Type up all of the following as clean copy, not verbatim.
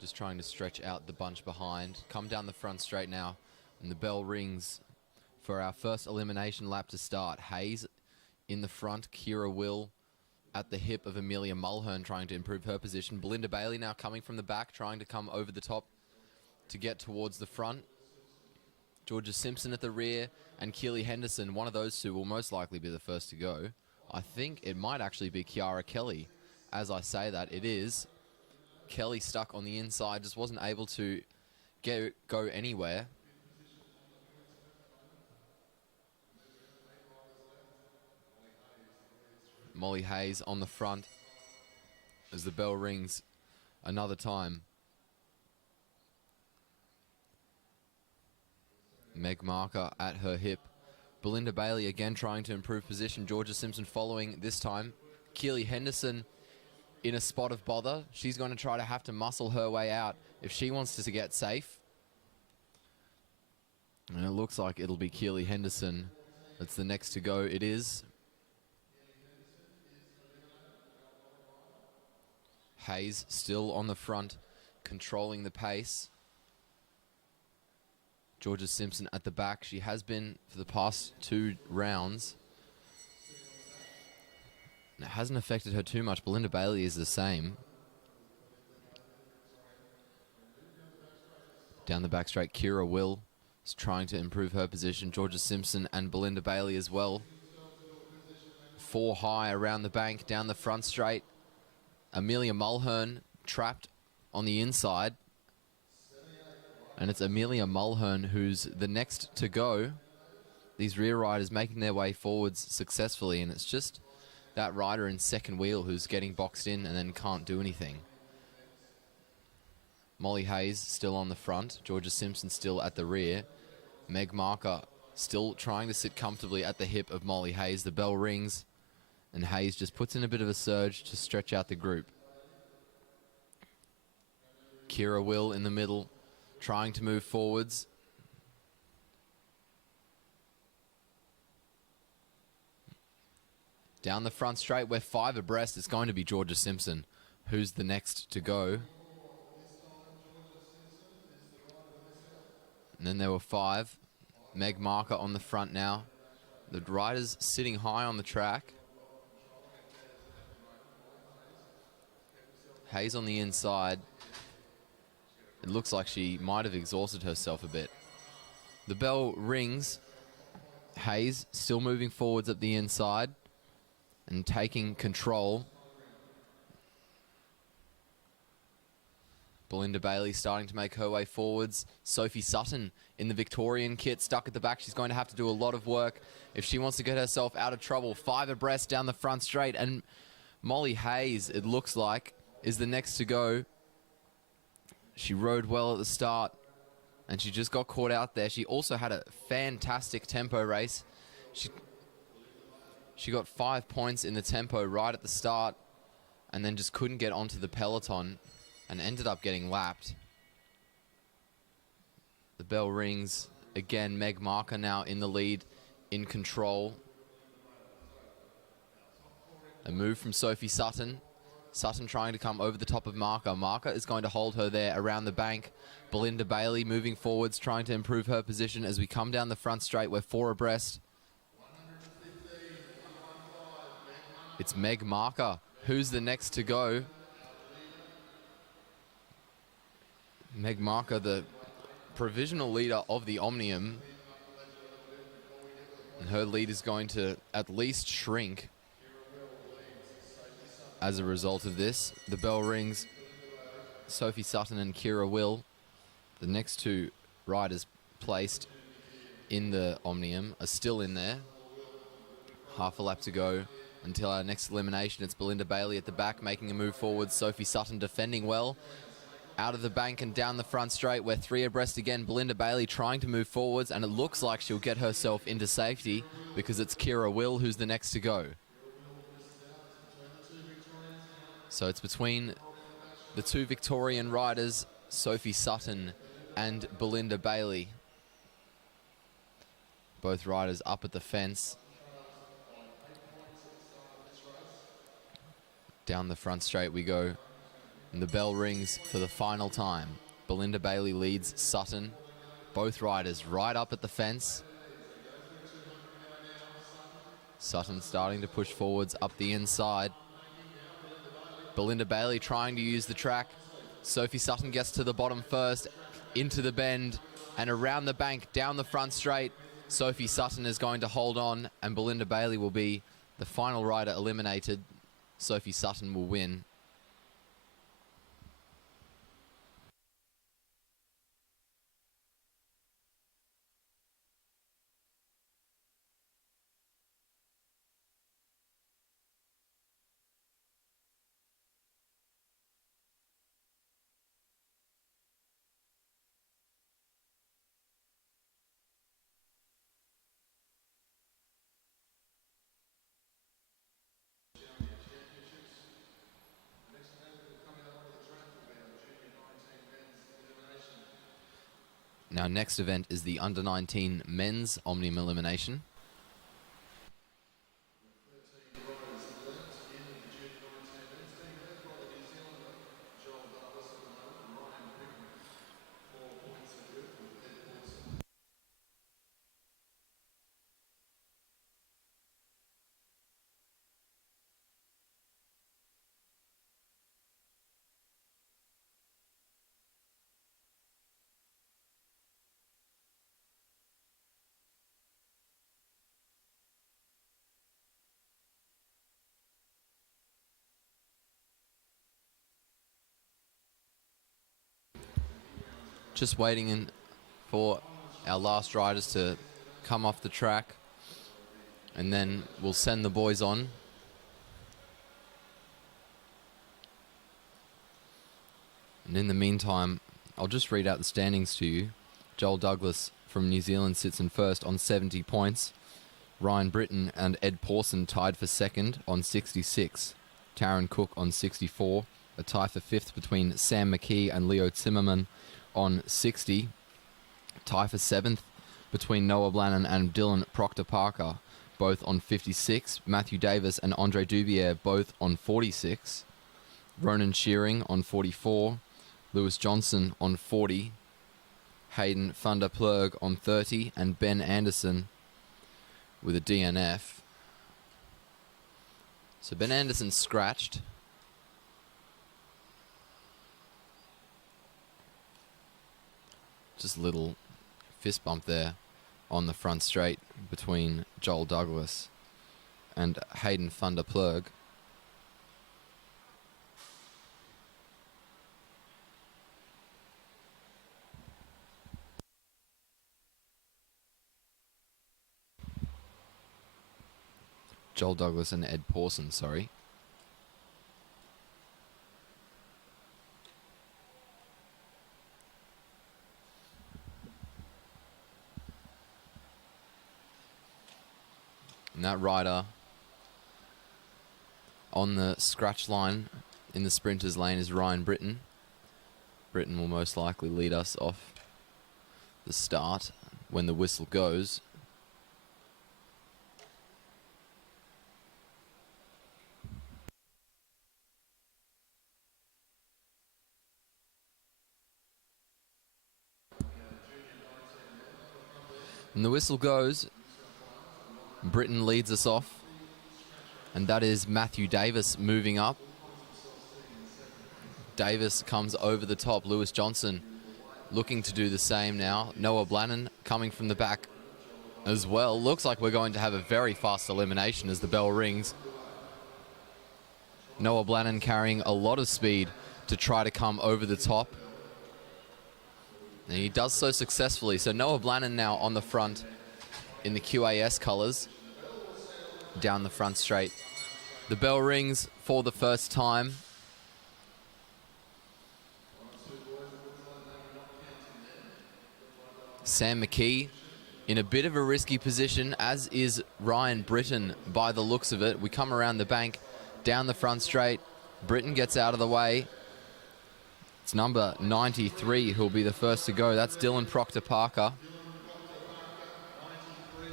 Just trying to stretch out the bunch behind. Come down the front straight now, and the bell rings for our first elimination lap to start. Hayes in the front, Kira Will at the hip of Amelia Mulhern trying to improve her position. Belinda Bailey now coming from the back, trying to come over the top to get towards the front. Georgia Simpson at the rear, and Keely Henderson, one of those two will most likely be the first to go. I think it might actually be Kiara Kelly. As I say that, it is. Kelly stuck on the inside, just wasn't able to go anywhere. Molly Hayes on the front as the bell rings another time. Meg Marker at her hip. Belinda Bailey again trying to improve position. Georgia Simpson following this time. Keely Henderson in a spot of bother. She's going to try to have to muscle her way out if she wants to get safe. And it looks like it'll be Keely Henderson that's the next to go. It is. Hayes still on the front, controlling the pace. Georgia Simpson at the back. She has been for the past 2 rounds. And it hasn't affected her too much. Belinda Bailey is the same. Down the back straight, Kira Will is trying to improve her position. Georgia Simpson and Belinda Bailey as well. 4 high around the bank, down the front straight. Amelia Mulhern trapped on the inside. And it's Amelia Mulhern who's the next to go. These rear riders making their way forwards successfully, and it's just that rider in second wheel who's getting boxed in and then can't do anything. Molly Hayes still on the front. Georgia Simpson still at the rear. Meg Marker still trying to sit comfortably at the hip of Molly Hayes. The bell rings, and Hayes just puts in a bit of a surge to stretch out the group. Kira Will in the middle, trying to move forwards. Down the front straight, we're 5 abreast. It's going to be Georgia Simpson, who's the next to go. And then there were 5. Meg Marker on the front now. The riders sitting high on the track. Hayes on the inside. It looks like she might have exhausted herself a bit. The bell rings. Hayes still moving forwards at the inside and taking control. Belinda Bailey starting to make her way forwards. Sophie Sutton in the Victorian kit, stuck at the back. She's going to have to do a lot of work if she wants to get herself out of trouble. 5 abreast down the front straight, and Molly Hayes, it looks like, is the next to go. She rode well at the start, and she just got caught out there. She also had a fantastic tempo race. She got 5 points in the tempo right at the start, and then just couldn't get onto the peloton and ended up getting lapped. The bell rings again. Meg Marker now in the lead, in control. A move from Sophie Sutton. Sutton trying to come over the top of Marker. Marker is going to hold her there around the bank. Belinda Bailey moving forwards, trying to improve her position as we come down the front straight. We're 4 abreast. It's Meg Marker who's the next to go. Meg Marker, the provisional leader of the Omnium. And her lead is going to at least shrink as a result of this. The bell rings. Sophie Sutton and Kira Will, the next 2 riders placed in the Omnium, are still in there. Half a lap to go until our next elimination. It's Belinda Bailey at the back making a move forward. Sophie Sutton defending well. Out of the bank and down the front straight. We're 3 abreast again. Belinda Bailey trying to move forwards, and it looks like she'll get herself into safety because it's Kira Will who's the next to go. So it's between the 2 Victorian riders, Sophie Sutton and Belinda Bailey. Both riders up at the fence. Down the front straight we go. And the bell rings for the final time. Belinda Bailey leads Sutton. Both riders right up at the fence. Sutton starting to push forwards up the inside. Belinda Bailey trying to use the track. Sophie Sutton gets to the bottom first, into the bend, and around the bank, down the front straight. Sophie Sutton is going to hold on, and Belinda Bailey will be the final rider eliminated. Sophie Sutton will win. Now, next event is the Under-19 Men's Omnium Elimination. Just waiting for our last riders to come off the track, and then we'll send the boys on. And in the meantime, I'll just read out the standings to you. Joel Douglas from New Zealand sits in first on 70 points. Ryan Britton and Ed Pawson tied for second on 66. Taryn Cook on 64. A tie for fifth between Sam McKee and Leo Zimmerman on 60. Tie for seventh between Noah Blannon and Dylan Proctor-Parker, both on 56. Matthew Davis and Andre Dubier both on 46. Ronan Shearing on 44. Lewis Johnson on 40. Hayden van der Plurg on 30. And Ben Anderson with a DNF. So Ben Anderson scratched. Just a little fist bump there on the front straight between Joel Douglas and Hayden van der Plurg. Joel Douglas and Ed Pawson, sorry. And that rider on the scratch line in the sprinters lane is Ryan Britton. Britton will most likely lead us off the start when the whistle goes. And the whistle goes. Britton leads us off, and that is Matthew Davis moving up. Davis comes over the top. Lewis Johnson looking to do the same now. Noah Blannon coming from the back as well. Looks like we're going to have a very fast elimination as the bell rings. Noah Blannon carrying a lot of speed to try to come over the top. And he does so successfully. So Noah Blannon now on the front in the QAS colours, down the front straight. The bell rings for the first time. Sam McKee in a bit of a risky position, as is Ryan Britton by the looks of it. We come around the bank, down the front straight. Britton gets out of the way. It's number 93 who'll be the first to go. That's Dylan Proctor-Parker.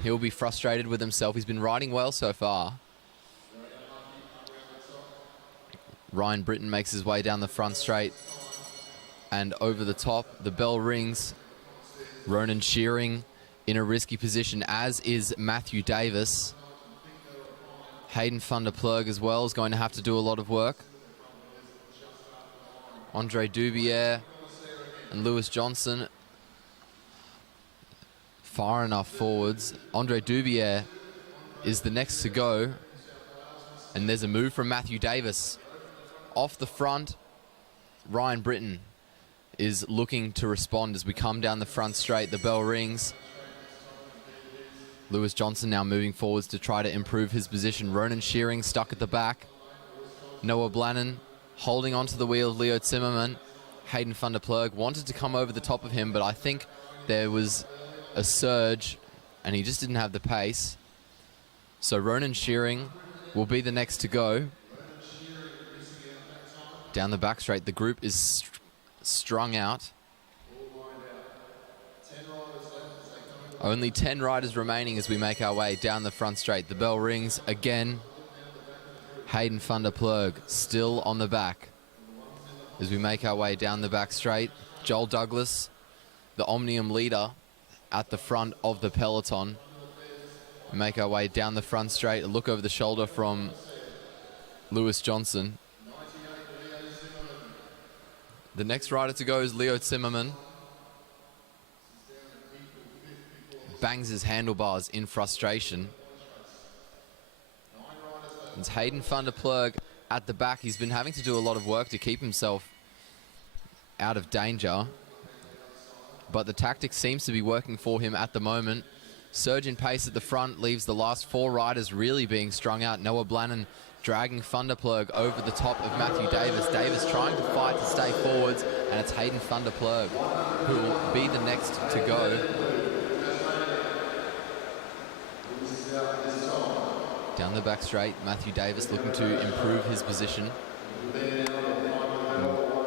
He'll be frustrated with himself. He's been riding well so far. Ryan Britton makes his way down the front straight and over the top. The bell rings. Ronan Shearing in a risky position, as is Matthew Davis. Hayden van der Plug as well is going to have to do a lot of work. Andre Dubier and Lewis Johnson far enough forwards. Andre Dubier is the next to go. And there's a move from Matthew Davis. Off the front, Ryan Britton is looking to respond as we come down the front straight. The bell rings. Lewis Johnson now moving forwards to try to improve his position. Ronan Shearing stuck at the back. Noah Blannon holding onto the wheel of Leo Zimmerman. Hayden van der Plug wanted to come over the top of him, but I think there was a surge and he just didn't have the pace. So Ronan Shearing will be the next to go. Down the back straight, the group is strung out. Only 10 riders remaining as we make our way down the front straight. The bell rings again. Hayden van der Plug still on the back as we make our way down the back straight. Joel Douglas, the Omnium leader, at the front of the peloton. We make our way down the front straight. A look over the shoulder from Lewis Johnson. The next rider to go is Leo Zimmerman. Bangs his handlebars in frustration. It's Hayden van der Plug at the back. He's been having to do a lot of work to keep himself out of danger, but the tactic seems to be working for him at the moment. Surge in pace at the front leaves the last 4 riders really being strung out. Noah Blannon dragging van der Plug over the top of Matthew Davis. Davis trying to fight to stay forwards, and it's Hayden van der Plug who will be the next to go. Down the back straight, Matthew Davis looking to improve his position,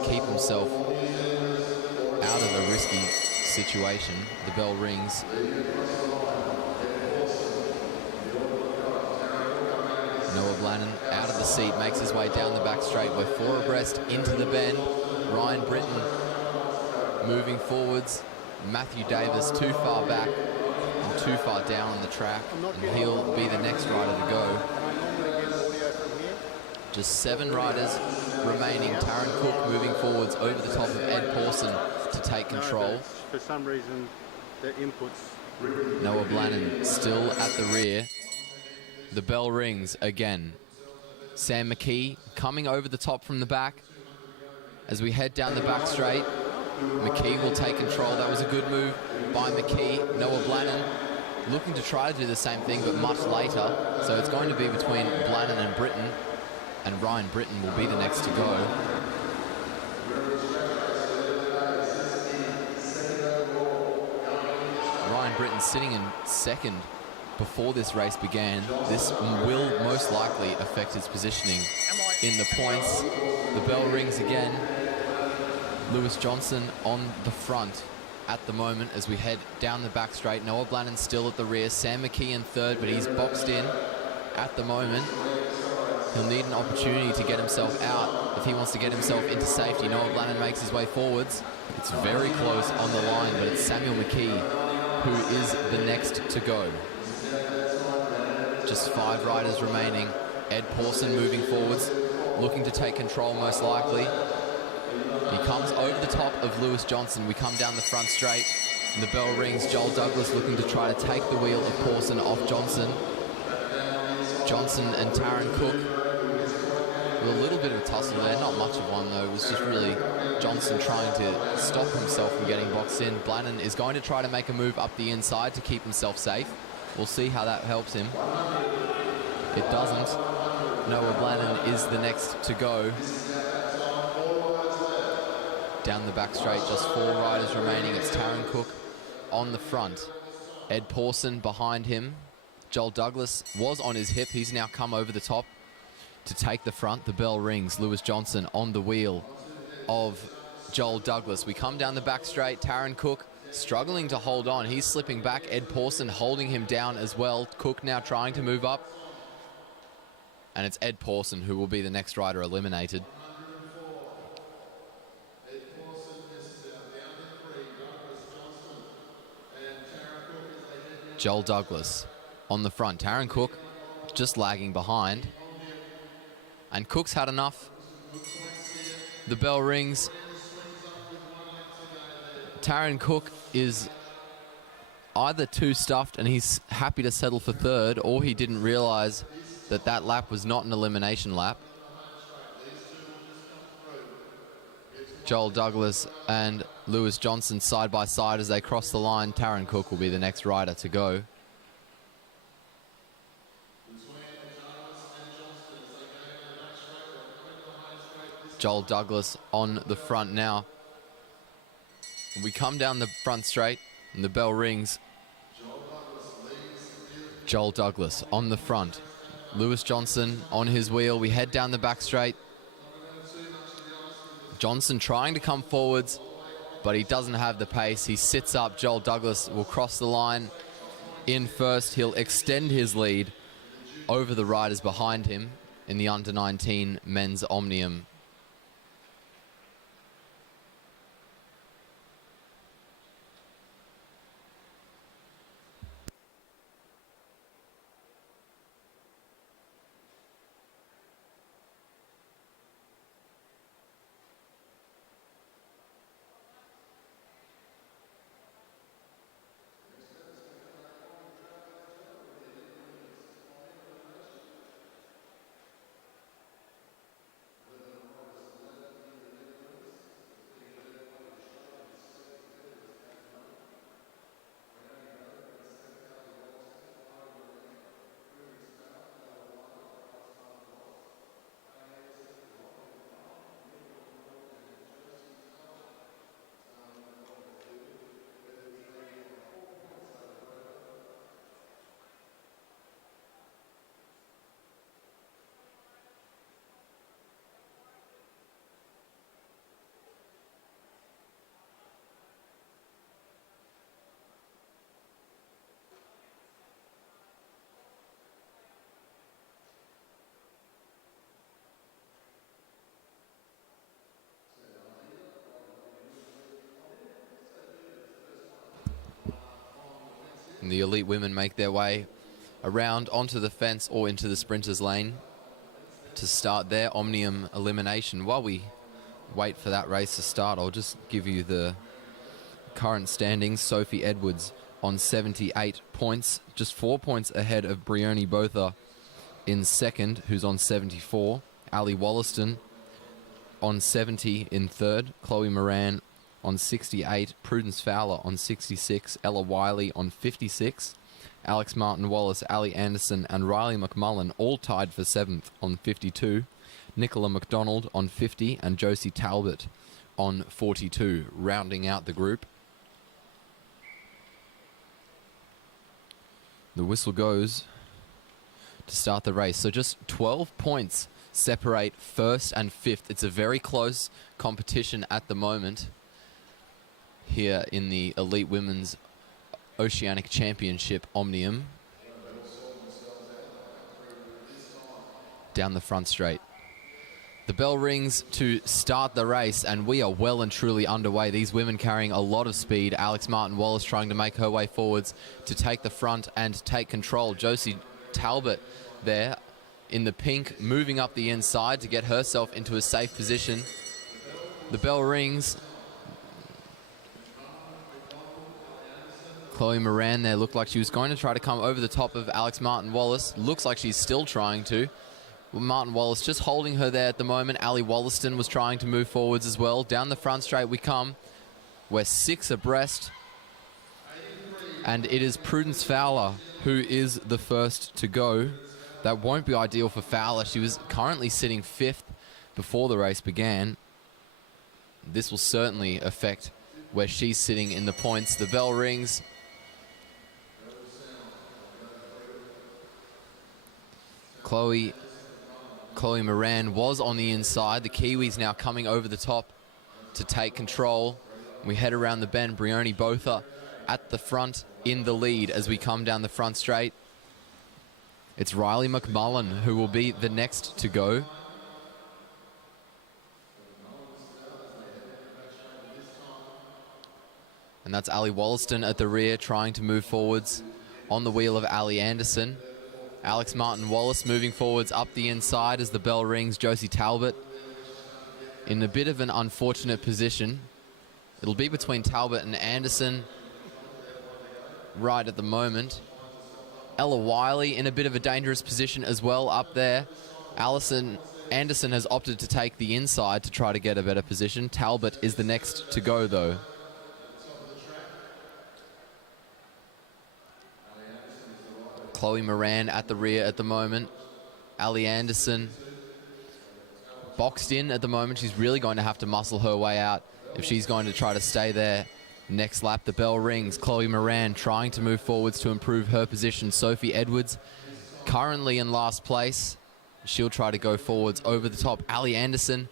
keep himself out of a risky situation. The bell rings. Noah Blannon out of the seat, makes his way down the back straight. We're 4 abreast into the bend. Ryan Britton moving forwards. Matthew Davis too far back and too far down on the track, and he'll be the next rider to go. Just 7 riders remaining. Taron Cook moving forwards over the top of Ed Pawson to take control. For some reason, the inputs. Noah Blannon still at the rear. The bell rings again. Sam McKee coming over the top from the back. As we head down the back straight, McKee will take control. That was a good move by McKee. Noah Blannon looking to try to do the same thing, but much later. So it's going to be between Blannon and Britton, and Ryan Britton will be the next to go. Ryan Britton sitting in second before this race began. This will most likely affect his positioning in the points. The bell rings again. Lewis Johnson on the front at the moment as we head down the back straight. Noah Blannon still at the rear. Sam McKee in third, but he's boxed in at the moment. He'll need an opportunity to get himself out if he wants to get himself into safety. Noah Blannon makes his way forwards. It's very close on the line, but it's Samuel McKee who is the next to go. Just 5 riders remaining. Ed Pawson moving forwards, looking to take control most likely. He comes over the top of Lewis Johnson. We come down the front straight, and the bell rings. Joel Douglas looking to try to take the wheel of Pawson off Johnson. Johnson and Taron Cook with a little bit of a tussle there. Not much of one, though. It was just really Johnson trying to stop himself from getting boxed in. Blannon is going to try to make a move up the inside to keep himself safe. We'll see how that helps him. It doesn't. Noah Blannon is the next to go. Down the back straight, just 4 riders remaining. It's Taron Cook on the front. Ed Pawson behind him. Joel Douglas was on his hip. He's now come over the top to take the front. The bell rings. Lewis Johnson on the wheel of Joel Douglas. We come down the back straight. Taron Cook struggling to hold on. He's slipping back. Ed Pawson holding him down as well. Cook now trying to move up. And it's Ed Pawson who will be the next rider eliminated. Joel Douglas on the front. Taryn Cook just lagging behind. And Cook's had enough. The bell rings. Taryn Cook is either too stuffed and he's happy to settle for third, or he didn't realise that that lap was not an elimination lap. Joel Douglas and Lewis Johnson side by side as they cross the line. Taryn Cook will be the next rider to go. Joel Douglas on the front now. We come down the front straight and the bell rings. Joel Douglas on the front. Lewis Johnson on his wheel. We head down the back straight. Johnson trying to come forwards, but he doesn't have the pace. He sits up. Joel Douglas will cross the line in first. He'll extend his lead over the riders behind him in the under-19 men's Omnium. And the elite women make their way around onto the fence or into the sprinters lane to start their Omnium elimination. While we wait for that race to start, I'll just give you the current standings. Sophie Edwards on 78 points, just 4 points ahead of Brioni Botha in second, who's on 74. Ali Wollaston on 70 in third. Chloe Moran on 68, Prudence Fowler on 66, Ella Wiley on 56, Alex Martin-Wallace, Ali Anderson and Riley McMullen all tied for 7th on 52, Nicola McDonald on 50 and Josie Talbot on 42, rounding out the group. The whistle goes to start the race. So just 12 points separate first and fifth. It's a very close competition at the moment here in the Elite Women's Oceanic Championship Omnium. Down the front straight. The bell rings to start the race, and we are well and truly underway. These women carrying a lot of speed. Alex Martin-Wallace trying to make her way forwards to take the front and take control. Josie Talbot there in the pink, moving up the inside to get herself into a safe position. The bell rings. Chloe Moran there looked like she was going to try to come over the top of Alex Martin-Wallace. Looks like she's still trying to. Martin-Wallace just holding her there at the moment. Ali Wollaston was trying to move forwards as well. Down the front straight we come. We're 6 abreast. And it is Prudence Fowler who is the first to go. That won't be ideal for Fowler. She was currently sitting 5th before the race began. This will certainly affect where she's sitting in the points. The bell rings. Chloe Moran was on the inside. The Kiwis now coming over the top to take control. We head around the bend. Brioni Botha at the front in the lead as we come down the front straight. It's Riley McMullen who will be the next to go. And that's Ali Wollaston at the rear trying to move forwards on the wheel of Ali Anderson. Alex Martin-Wallace moving forwards up the inside as the bell rings. Josie Talbot in a bit of an unfortunate position. It'll be between Talbot and Anderson right at the moment. Ella Wiley in a bit of a dangerous position as well up there. Anderson has opted to take the inside to try to get a better position. Talbot is the next to go though. Chloe Moran at the rear at the moment. Ali Anderson boxed in at the moment. She's really going to have to muscle her way out if she's going to try to stay there. Next lap, the bell rings. Chloe Moran trying to move forwards to improve her position. Sophie Edwards currently in last place. She'll try to go forwards over the top. Ali Anderson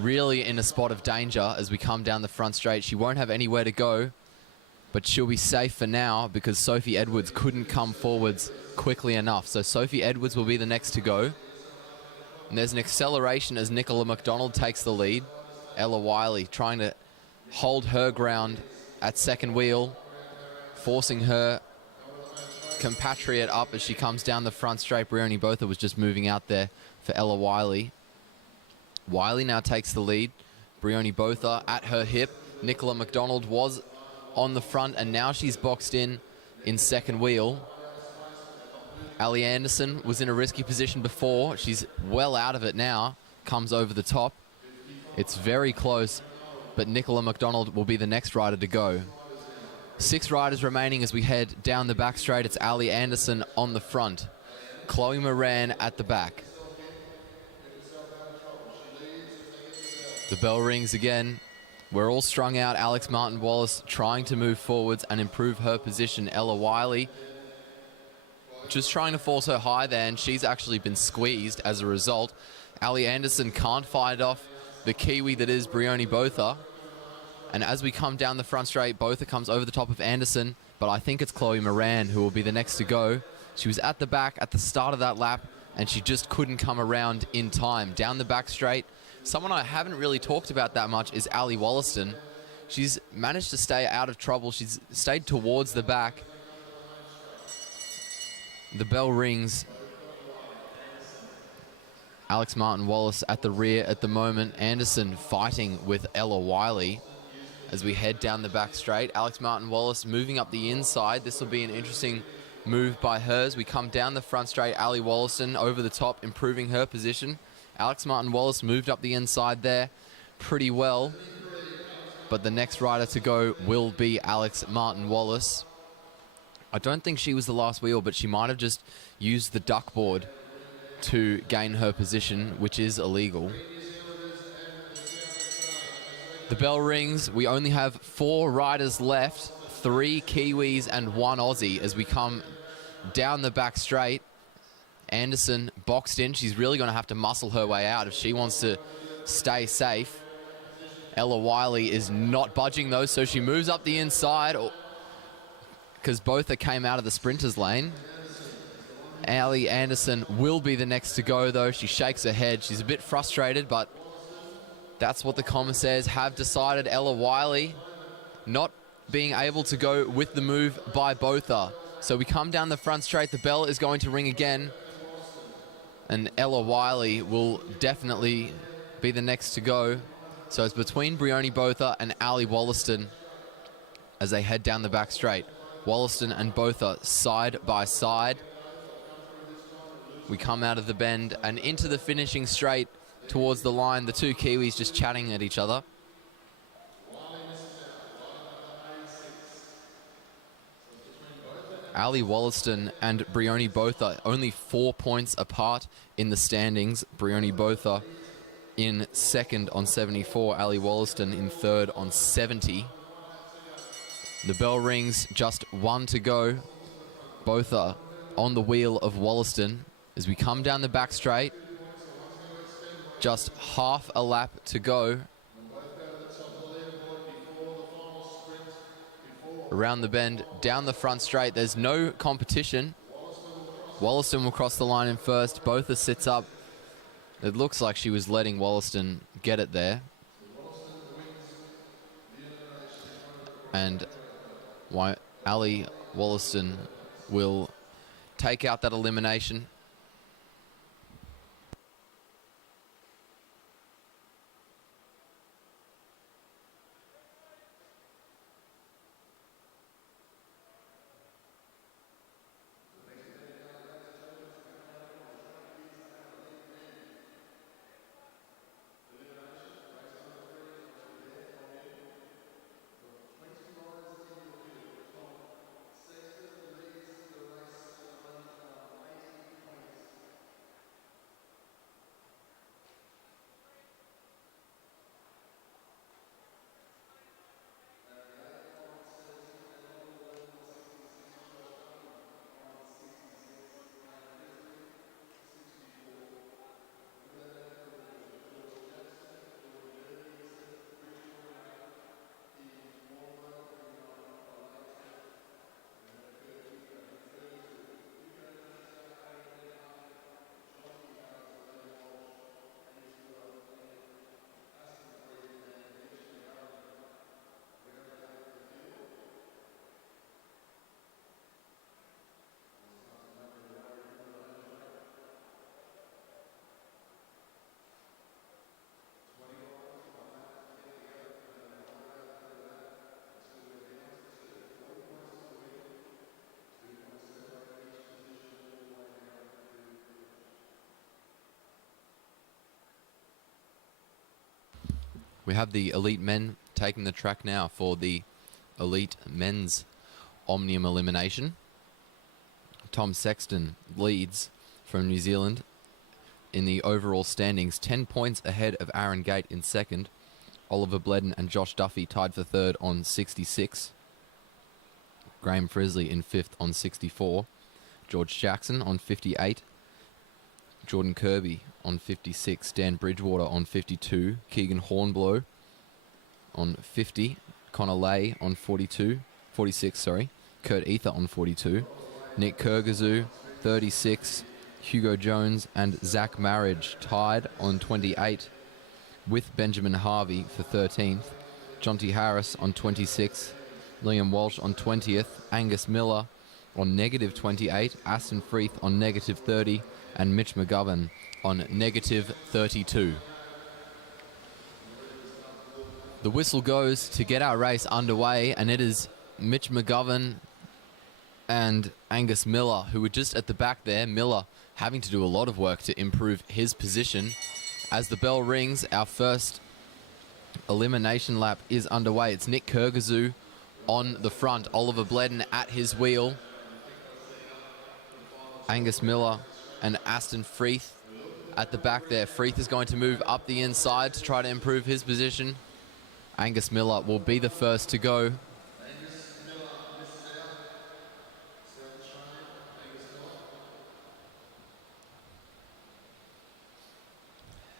really in a spot of danger as we come down the front straight. She won't have anywhere to go, but she'll be safe for now because Sophie Edwards couldn't come forwards quickly enough. So Sophie Edwards will be the next to go. And there's an acceleration as Nicola McDonald takes the lead. Ella Wiley trying to hold her ground at second wheel, forcing her compatriot up as she comes down the front straight. Brioni Botha was just moving out there for Ella Wiley. Wiley now takes the lead. Brioni Botha at her hip. Nicola McDonald was on the front and now she's boxed in second wheel. Ali Anderson was in a risky position before. She's well out of it now. Comes over the top. It's very close, but Nicola McDonald will be the next rider to go. 6 riders remaining as we head down the back straight. It's Ali Anderson on the front. Chloe Moran at the back. The bell rings again. We're all strung out. Alex Martin-Wallace trying to move forwards and improve her position. Ella Wiley just trying to force her high there, and she's actually been squeezed as a result. Ali Anderson can't fight off the Kiwi that is Brioni Botha. And as we come down the front straight, Botha comes over the top of Anderson, but I think it's Chloe Moran who will be the next to go. She was at the back at the start of that lap, and she just couldn't come around in time. Down the back straight, someone I haven't really talked about that much is Ali Wollaston. She's managed to stay out of trouble. She's stayed towards the back. The bell rings. Alex Martin-Wallace at the rear at the moment. Anderson fighting with Ella Wiley as we head down the back straight. Alex Martin-Wallace moving up the inside. This will be an interesting move by hers. We come down the front straight. Ali Wollaston over the top, improving her position. Alex Martin-Wallace moved up the inside there pretty well, but the next rider to go will be Alex Martin-Wallace. I don't think she was the last wheel, but she might have just used the duck board to gain her position, which is illegal. The bell rings. We only have 4 riders left, 3 Kiwis and 1 Aussie as we come down the back straight. Anderson boxed in. She's really going to have to muscle her way out if she wants to stay safe. Ella Wiley is not budging though, so she moves up the inside because Botha came out of the sprinters lane. Ali Anderson will be the next to go though. She shakes her head. She's a bit frustrated, but that's what the commissaires have decided. Ella Wiley not being able to go with the move by Botha. So we come down the front straight. The bell is going to ring again. And Ella Wiley will definitely be the next to go. So it's between Brioni Botha and Ali Wollaston as they head down the back straight. Wollaston and Botha side by side. We come out of the bend and into the finishing straight towards the line. The 2 Kiwis just chatting at each other. Ali Wollaston and Brioni Botha only 4 points apart in the standings. Brioni Botha in second on 74. Ali Wollaston in third on 70. The bell rings, just 1 to go. Botha on the wheel of Wollaston as we come down the back straight. Just half a lap to go. Around the bend, down the front straight. There's no competition. Wollaston will cross the line in first. Botha sits up. It looks like she was letting Wollaston get it there. And Ali Wollaston will take out that elimination. We have the elite men taking the track now for the elite men's Omnium elimination. Tom Sexton leads from New Zealand in the overall standings, 10 points ahead of Aaron Gate in second. Oliver Bledden and Josh Duffy tied for third on 66. Graham Frisley in fifth on 64. George Jackson on 58. Jordan Kirby on 56, Dan Bridgewater on 52, Keegan Hornblow on 50, Connor Lay on 46, Kurt Ether on 42, Nick Kurgazoo 36, Hugo Jones and Zach Marriage tied on 28 with Benjamin Harvey for 13th, Jonty Harris on 26, Liam Walsh on 20th, Angus Miller on negative 28, Aston Freeth on negative 30, and Mitch McGovern on negative 32. The whistle goes to get our race underway, and it is Mitch McGovern and Angus Miller who were just at the back there. Miller having to do a lot of work to improve his position. As the bell rings, our first elimination lap is underway. It's Nick Kurgazoo on the front, Oliver Bledden at his wheel, Angus Miller and Aston Freeth at the back there. Freeth is going to move up the inside to try to improve his position. Angus Miller will be the first to go.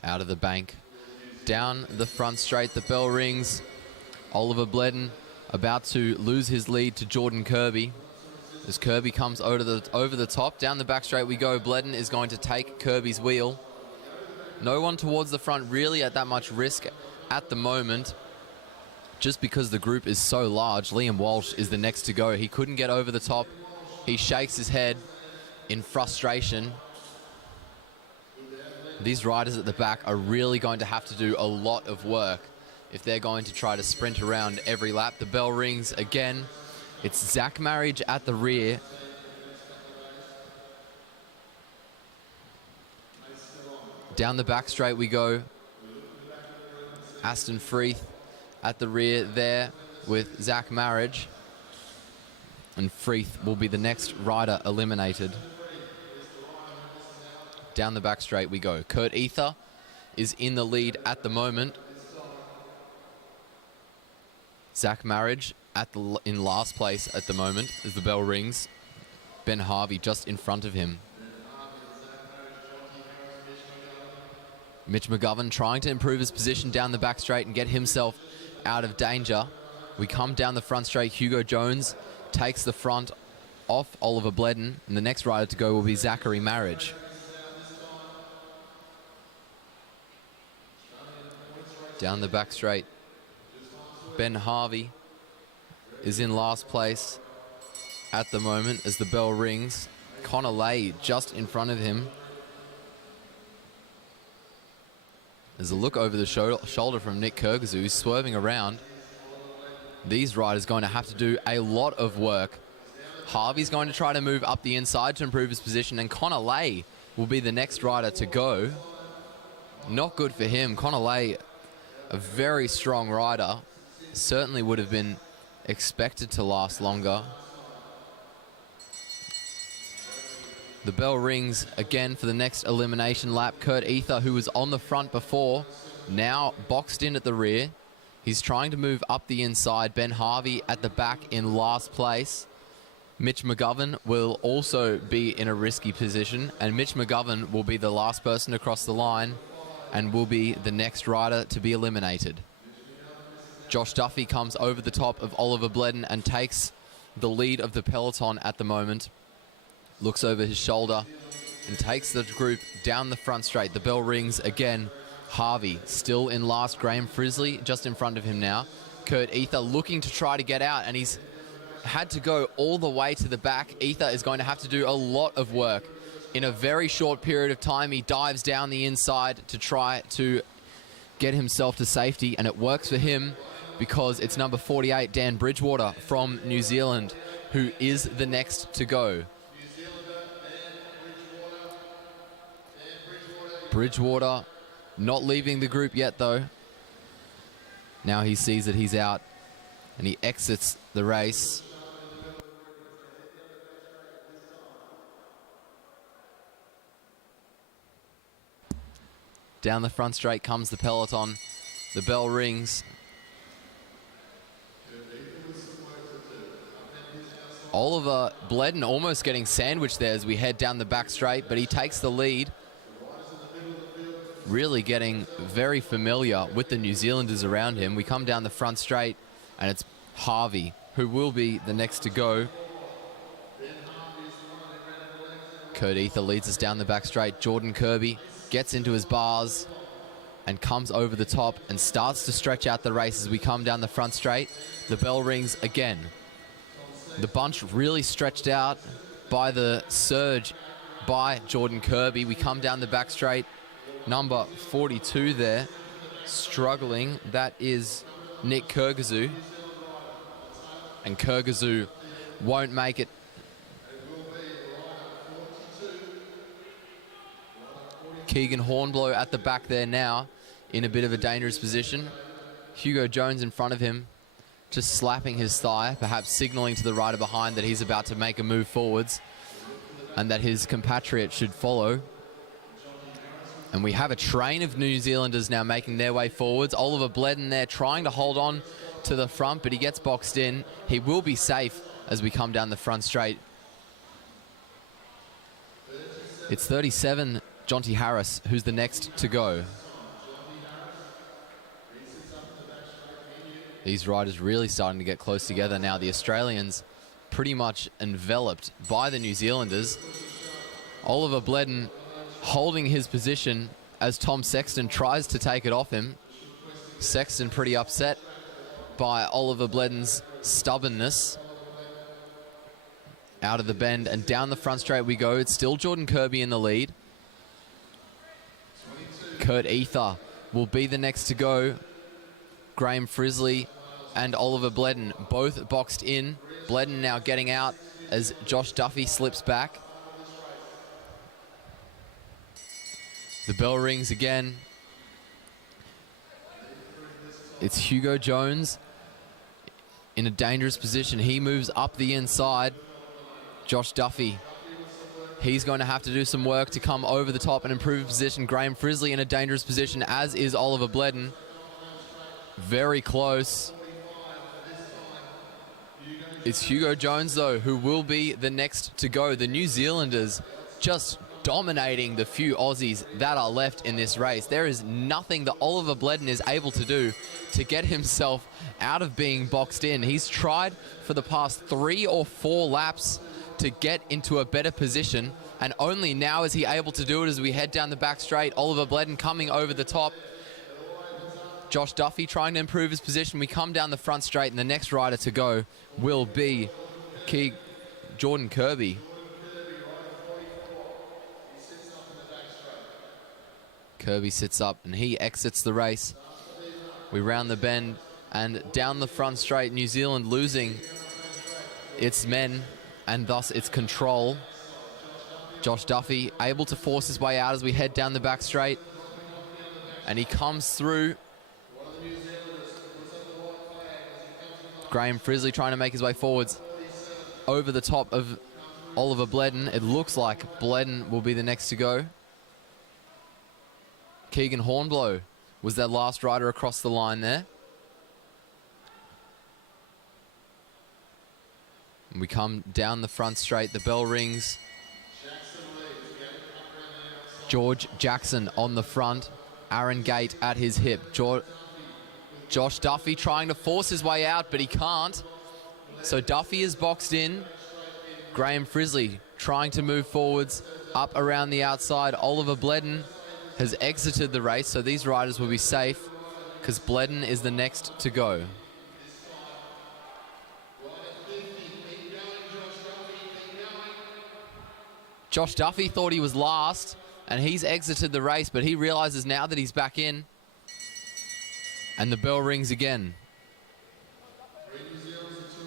Out of the bank, down the front straight, the bell rings. Oliver Bledden about to lose his lead to Jordan Kirby. As Kirby comes over the top, down the back straight we go. Bledden is going to take Kirby's wheel. No one towards the front really at that much risk at the moment, just because the group is so large. Liam Walsh is the next to go. He couldn't get over the top. He shakes his head in frustration. These riders at the back are really going to have to do a lot of work if they're going to try to sprint around every lap. The bell rings again. It's Zach Marriage at the rear. Down the back straight we go. Aston Freeth at the rear there with Zach Marriage. And Freeth will be the next rider eliminated. Down the back straight we go. Kurt Ether is in the lead at the moment. Zach Marriage in last place at the moment as the bell rings. Ben Harvey just in front of him. Mitch McGovern trying to improve his position down the back straight and get himself out of danger. We come down the front straight. Hugo Jones takes the front off Oliver Bledden, and the next rider to go will be Zachary Meares. Down the back straight, Ben Harvey is in last place at the moment as the bell rings. Connor Lay just in front of him. There's a look over the shoulder from Nick Kyrgyz, who's swerving around. These riders going to have to do a lot of work. Harvey's going to try to move up the inside to improve his position, and Connor Lay will be the next rider to go. Not good for him. Connor Lay, a very strong rider, certainly would have been expected to last longer. The bell rings again for the next elimination lap. Kurt Ether, who was on the front before, now boxed in at the rear. He's trying to move up the inside. Ben Harvey at the back in last place. Mitch McGovern will also be in a risky position, and Mitch McGovern will be the last person to cross the line and will be the next rider to be eliminated. Josh Duffy comes over the top of Oliver Bledden and takes the lead of the peloton at the moment. Looks over his shoulder and takes the group down the front straight. The bell rings again. Harvey still in last. Graham Frisley just in front of him now. Kurt Ether looking to try to get out, and he's had to go all the way to the back. Ether is going to have to do a lot of work. In a very short period of time, he dives down the inside to try to get himself to safety, and it works for him because it's number 48, Dan Bridgewater from New Zealand, who is the next to go. Bridgewater not leaving the group yet, though. Now he sees that he's out, and he exits the race. Down the front straight comes the peloton. The bell rings. Oliver Bledden almost getting sandwiched there as we head down the back straight, but he takes the lead. Really getting very familiar with the New Zealanders around him. We come down the front straight, and it's Harvey who will be the next to go. Kurt Ether leads us down the back straight. Jordan Kirby gets into his bars and comes over the top and starts to stretch out the race as we come down the front straight. The bell rings again. The bunch really stretched out by the surge by Jordan Kirby. We come down the back straight. Number 42 there, struggling. That is Nick Kyrgyz. And Kyrgyz won't make it. Keegan Hornblow at the back there now, in a bit of a dangerous position. Hugo Jones in front of him, just slapping his thigh, perhaps signaling to the rider behind that he's about to make a move forwards and that his compatriot should follow. And we have a train of New Zealanders now making their way forwards. Oliver Bledden there trying to hold on to the front, but he gets boxed in. He will be safe as we come down the front straight. It's 37, Jonty Harris, who's the next to go. These riders really starting to get close together now. The Australians pretty much enveloped by the New Zealanders. Oliver Bledden holding his position as Tom Sexton tries to take it off him. Sexton pretty upset by Oliver Bledden's stubbornness. Out of the bend and down the front straight we go. It's still Jordan Kirby in the lead. Kurt Ether will be the next to go. Graham Frisley and Oliver Bledden both boxed in. Bledden now getting out as Josh Duffy slips back. The bell rings again. It's Hugo Jones in a dangerous position. He moves up the inside. Josh Duffy, he's going to have to do some work to come over the top and improve position. Graham Frisley in a dangerous position, as is Oliver Bledden. Very close. It's Hugo Jones, though, who will be the next to go. The New Zealanders just dominating the few Aussies that are left in this race. There is nothing that Oliver Bledden is able to do to get himself out of being boxed in. He's tried for the past 3 or 4 laps to get into a better position, and only now is he able to do it as we head down the back straight. Oliver Bledden coming over the top. Josh Duffy trying to improve his position. We come down the front straight, and the next rider to go will be Jordan Kirby. Kirby sits up and he exits the race. We round the bend and down the front straight, New Zealand losing its men and thus its control. Josh Duffy able to force his way out as we head down the back straight, and he comes through. Graham Frisley trying to make his way forwards over the top of Oliver Bledden. It looks like Bledden will be the next to go. Keegan Hornblow was their last rider across the line there. And we come down the front straight. The bell rings. George Jackson on the front. Aaron Gate at his hip. Josh Duffy trying to force his way out, but he can't. So Duffy is boxed in. Graham Frisley trying to move forwards up around the outside. Oliver Bledden has exited the race, so these riders will be safe because Bledden is the next to go. Josh Duffy thought he was last and he's exited the race, but he realizes now that he's back in. And the bell rings again.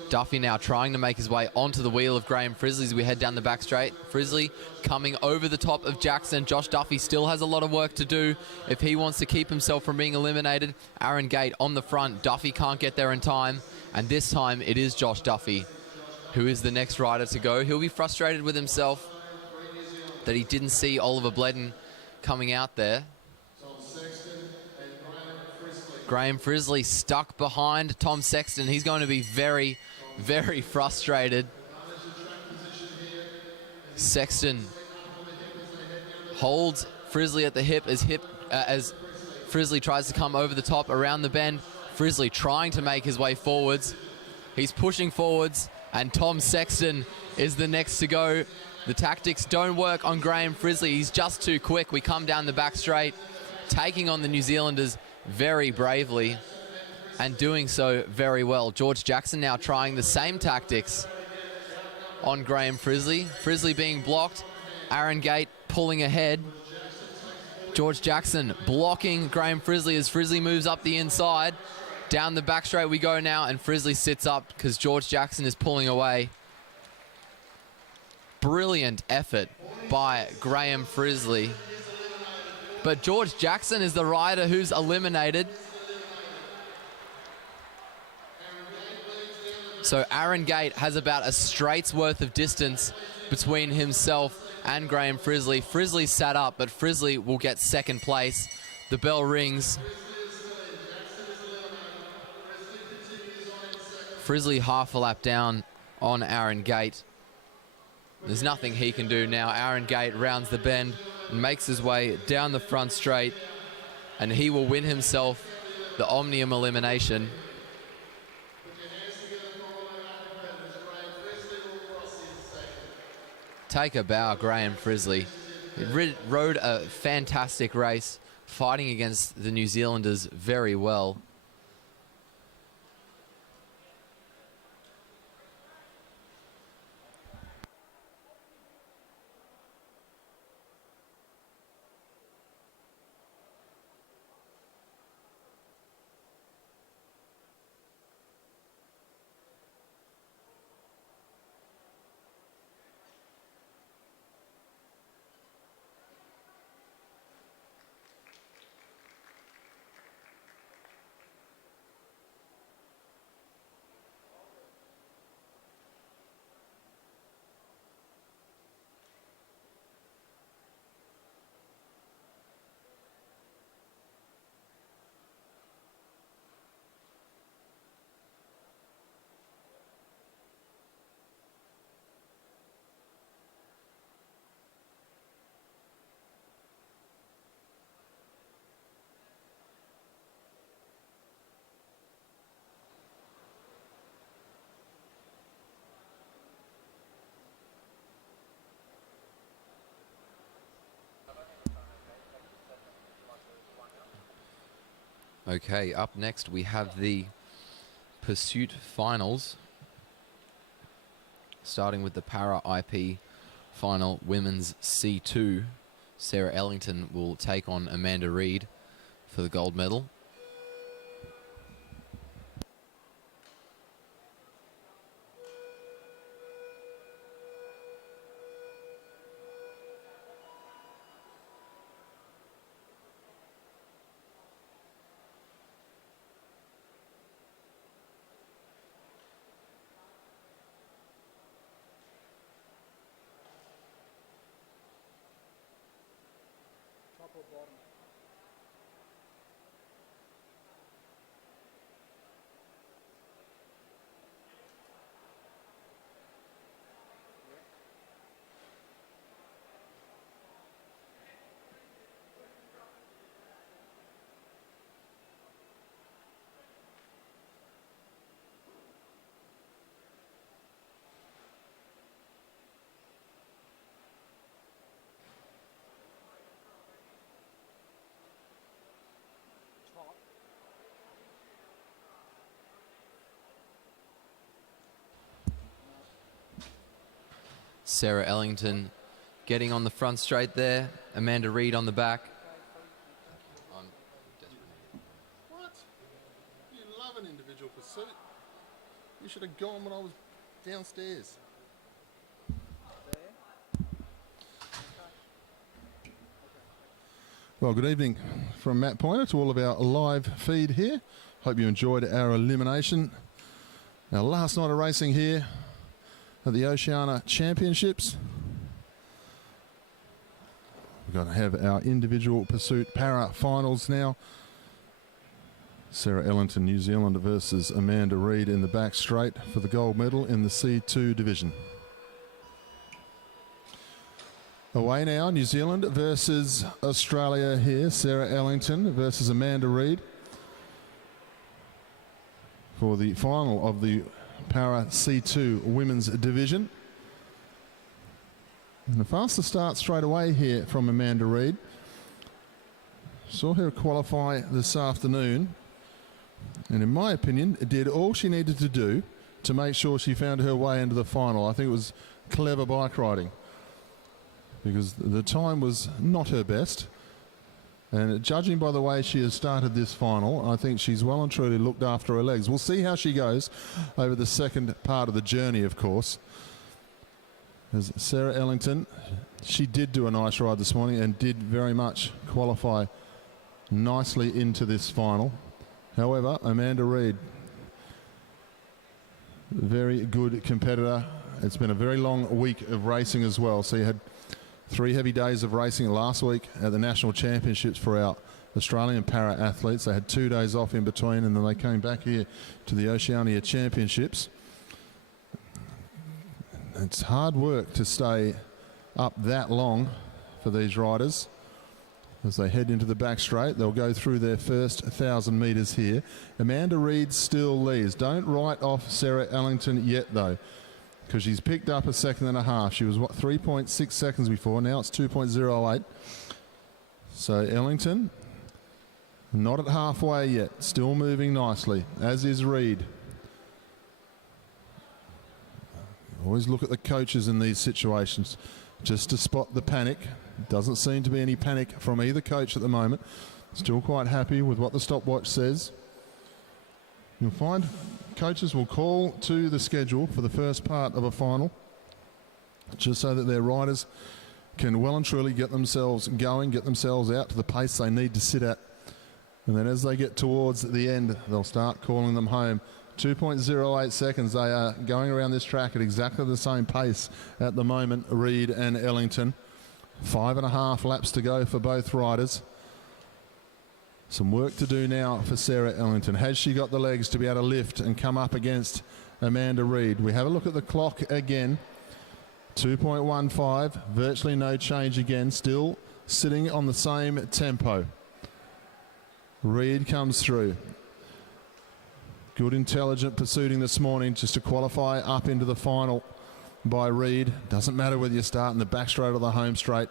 Duffy now trying to make his way onto the wheel of Graham Frisley as we head down the back straight. Frisley coming over the top of Jackson. Josh Duffy still has a lot of work to do if he wants to keep himself from being eliminated. Aaron Gate on the front. Duffy can't get there in time. And this time it is Josh Duffy who is the next rider to go. He'll be frustrated with himself that he didn't see Oliver Bledden coming out there. Graham Frisley stuck behind Tom Sexton. He's going to be very, very frustrated. Sexton holds Frisley at the hip as Frisley tries to come over the top around the bend. Frisley trying to make his way forwards. He's pushing forwards, and Tom Sexton is the next to go. The tactics don't work on Graham Frisley. He's just too quick. We come down the back straight, taking on the New Zealanders very bravely and doing so very well. George Jackson now trying the same tactics on Graham Frisley. Frisley being blocked. Aaron Gate pulling ahead. George Jackson blocking Graham Frisley as Frisley moves up the inside. Down the back straight we go now, and Frisley sits up because George Jackson is pulling away. Brilliant effort by Graham Frisley. But George Jackson is the rider who's eliminated. So Aaron Gate has about a straight's worth of distance between himself and Graham Frisley. Frisley sat up, but Frisley will get second place. The bell rings. Frisley half a lap down on Aaron Gate. There's nothing he can do now. Aaron Gate rounds the bend and makes his way down the front straight, and he will win himself the Omnium elimination. Take a bow, Graham Frisley. He rode a fantastic race, fighting against the New Zealanders very well. Okay, up next we have the Pursuit Finals. Starting with the Para IP Final Women's C2. Sarah Ellington will take on Amanda Reid for the gold medal. Sarah Ellington getting on the front straight there. Amanda Reid on the back. What? You love an individual pursuit. You should have gone when I was downstairs. Well, good evening from Matt Pointer to all of our live feed here. Hope you enjoyed our elimination. Our last night of racing here at the Oceania Championships. We're going to have our individual pursuit para finals now. Sarah Ellington, New Zealand versus Amanda Reid in the back straight for the gold medal in the C2 division. Away now, New Zealand versus Australia here. Sarah Ellington versus Amanda Reid for the final of the Para C2 women's division. And a faster start straight away here from Amanda Reid. Saw her qualify this afternoon, and in my opinion, did all she needed to do to make sure she found her way into the final. I think it was clever bike riding, because the time was not her best. And judging by the way she has started this final, I think she's well and truly looked after her legs. We'll see how she goes over the second part of the journey, of course. As Sarah Ellington, she did do a nice ride this morning and did very much qualify nicely into this final. However, Amanda Reid, very good competitor. It's been a very long week of racing as well. So you had 3 heavy days of racing last week at the National Championships for our Australian para athletes. They had 2 days off in between, and then they came back here to the Oceania Championships. It's hard work to stay up that long for these riders. As they head into the back straight, they'll go through their first 1,000 metres here. Amanda Reid still leads. Don't write off Sarah Ellington yet, though, because she's picked up a second and a half. She was, 3.6 seconds before. Now it's 2.08. So Ellington, not at halfway yet. Still moving nicely, as is Reid. Always look at the coaches in these situations just to spot the panic. Doesn't seem to be any panic from either coach at the moment. Still quite happy with what the stopwatch says. You'll find coaches will call to the schedule for the first part of a final, just so that their riders can well and truly get themselves going, get themselves out to the pace they need to sit at. And then as they get towards the end, they'll start calling them home. 2.08 seconds. They are going around this track at exactly the same pace at the moment, Reid and Ellington. 5.5 laps to go for both riders. Some work to do now for Sarah Ellington. Has she got the legs to be able to lift and come up against Amanda Reid? We have a look at the clock again. 2.15, virtually no change again, still sitting on the same tempo. Reid comes through. Good intelligent pursuing this morning just to qualify up into the final by Reid. Doesn't matter whether you start in the back straight or the home straight.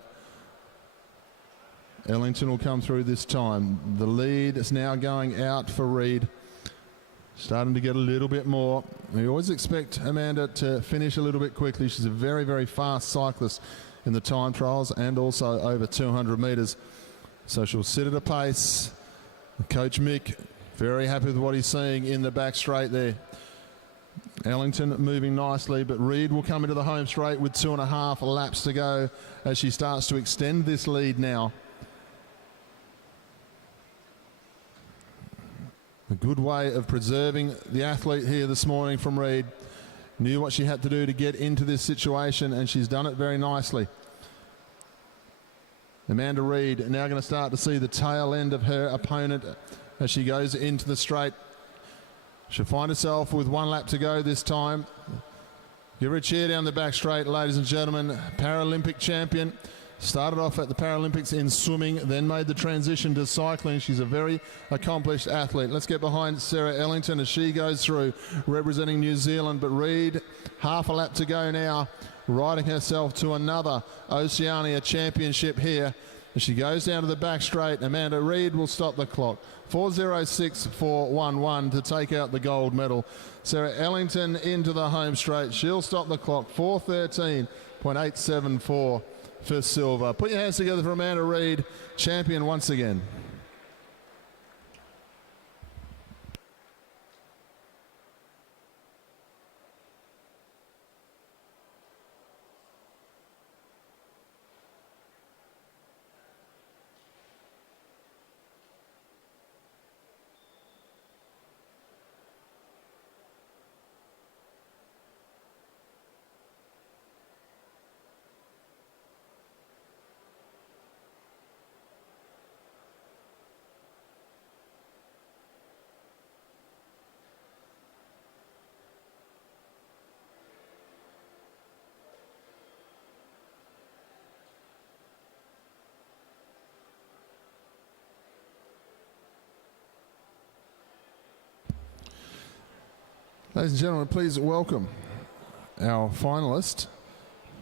Ellington will come through this time. The lead is now going out for Reid. Starting to get a little bit more. We always expect Amanda to finish a little bit quickly. She's a very, very fast cyclist in the time trials and also over 200 metres. So she'll sit at a pace. Coach Mick very happy with what he's seeing in the back straight there. Ellington moving nicely, but Reid will come into the home straight with 2.5 laps to go as she starts to extend this lead now. A good way of preserving the athlete here this morning from Reid. Knew what she had to do to get into this situation, and she's done it very nicely. Amanda Reid now going to start to see the tail end of her opponent as she goes into the straight. She'll find herself with 1 lap to go this time. Give her a cheer down the back straight, ladies and gentlemen. Paralympic champion. Started off at the Paralympics in swimming, then made the transition to cycling. She's a very accomplished athlete. Let's get behind Sarah Ellington as she goes through, representing New Zealand. But Reid, half a lap to go now, riding herself to another Oceania championship here. As she goes down to the back straight, Amanda Reid will stop the clock. 4:06.411 to take out the gold medal. Sarah Ellington into the home straight. She'll stop the clock. 4:13.874 for silver. Put your hands together for Amanda Reid, champion once again. Ladies and gentlemen, please welcome our finalist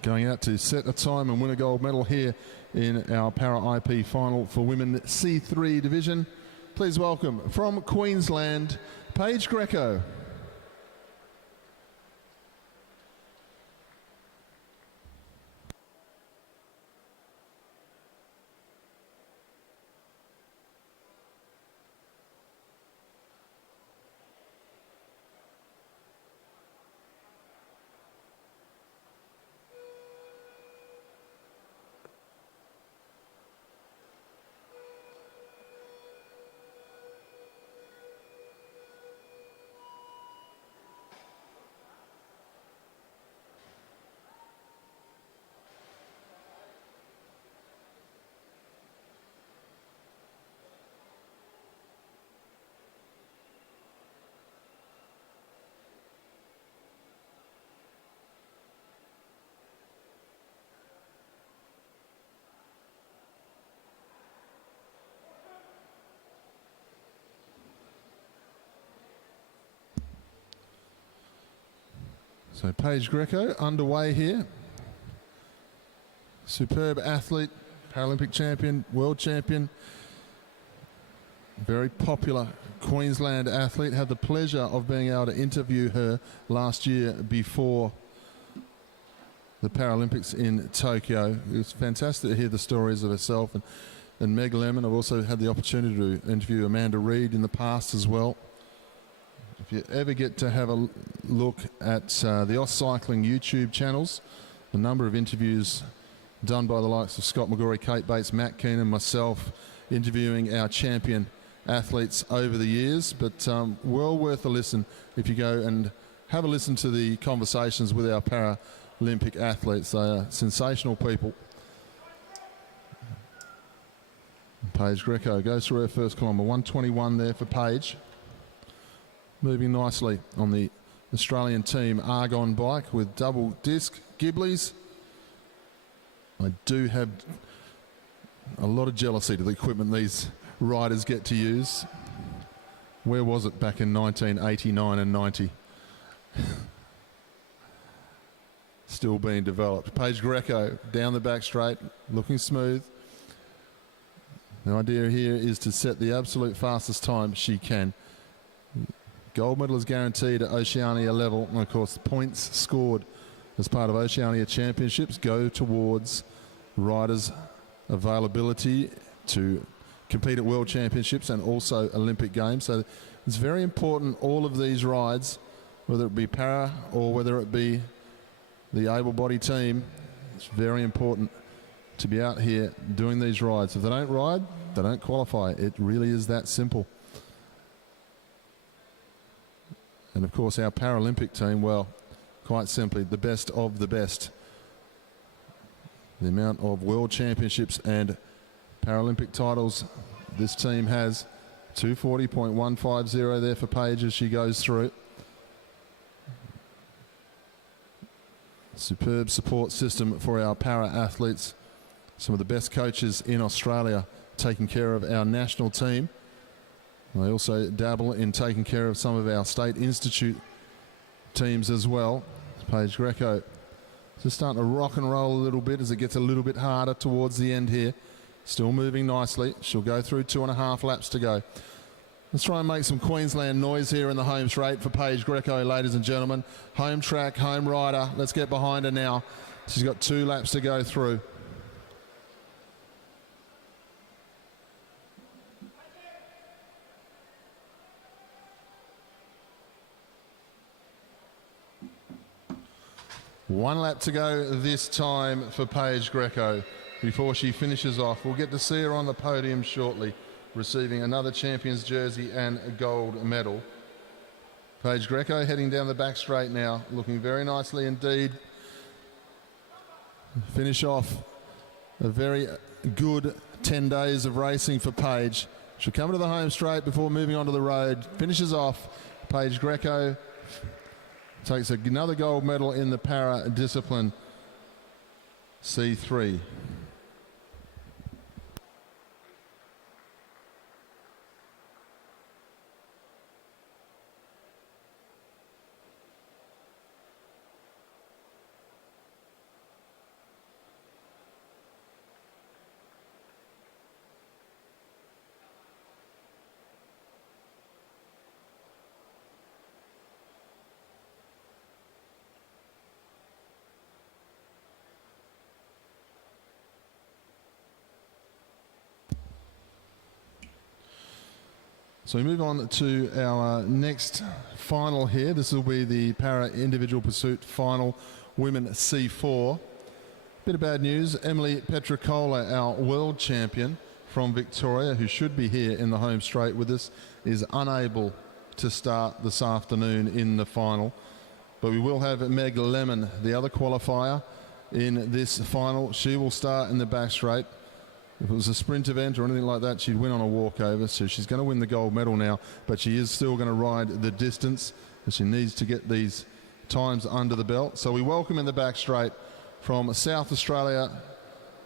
going out to set a time and win a gold medal here in our Para IP final for women C3 division. Please welcome from Queensland, Paige Greco. So Paige Greco underway here. Superb athlete, Paralympic champion, world champion. Very popular Queensland athlete. Had the pleasure of being able to interview her last year before the Paralympics in Tokyo. It was fantastic to hear the stories of herself and Meg Lemon. I've also had the opportunity to interview Amanda Reid in the past as well. If you ever get to have a look at the Oz Cycling YouTube channels, a number of interviews done by the likes of Scott McGorry, Kate Bates, Matt Keenan, myself, interviewing our champion athletes over the years, but well worth a listen if you go and have a listen to the conversations with our Paralympic athletes. They are sensational people. Paige Greco goes through her first kilometre, 1:21 there for Paige. Moving nicely on the Australian team Argon bike with double disc Ghiblis. I do have a lot of jealousy to the equipment these riders get to use. Where was it back in 1989 and 90? Still being developed. Paige Greco down the back straight, looking smooth. The idea here is to set the absolute fastest time she can. Gold medal is guaranteed at Oceania level, and of course the points scored as part of Oceania Championships go towards riders' availability to compete at World Championships and also Olympic Games. So it's very important, all of these rides, whether it be para or whether it be the able-bodied team, it's very important to be out here doing these rides. If they don't ride, they don't qualify. It really is that simple. And of course our Paralympic team, well, quite simply, the best of the best. The amount of World Championships and Paralympic titles this team has, 240.150 there for Paige as she goes through. Superb support system for our para athletes. Some of the best coaches in Australia taking care of our national team. They also dabble in taking care of some of our state institute teams as well. Paige Greco just starting to rock and roll a little bit as it gets a little bit harder towards the end here. Still moving nicely. She'll go through 2.5 laps to go. Let's try and make some Queensland noise here in the home straight for Paige Greco, ladies and gentlemen. Home track, home rider. Let's get behind her now. She's got 2 laps to go through. One lap to go this time for Paige Greco before she finishes off. We'll get to see her on the podium shortly, receiving another champion's jersey and a gold medal. Paige Greco heading down the back straight now, looking very nicely indeed. Finish off a very good 10 days of racing for Paige. She'll come to the home straight before moving onto the road. Finishes off. Paige Greco takes another gold medal in the para discipline C3. So we move on to our next final here. This will be the para individual pursuit final, women C4. Bit of bad news, Emily Petricola, our world champion from Victoria, who should be here in the home straight with us, is unable to start this afternoon in the final. But we will have Meg Lemon, the other qualifier in this final. She will start in the back straight. If it was a sprint event or anything like that, she'd win on a walkover. So she's going to win the gold medal now, but she is still going to ride the distance, and she needs to get these times under the belt. So we welcome in the back straight from South Australia,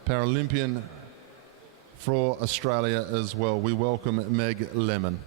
Paralympian for Australia as well. We welcome Meg Lemon.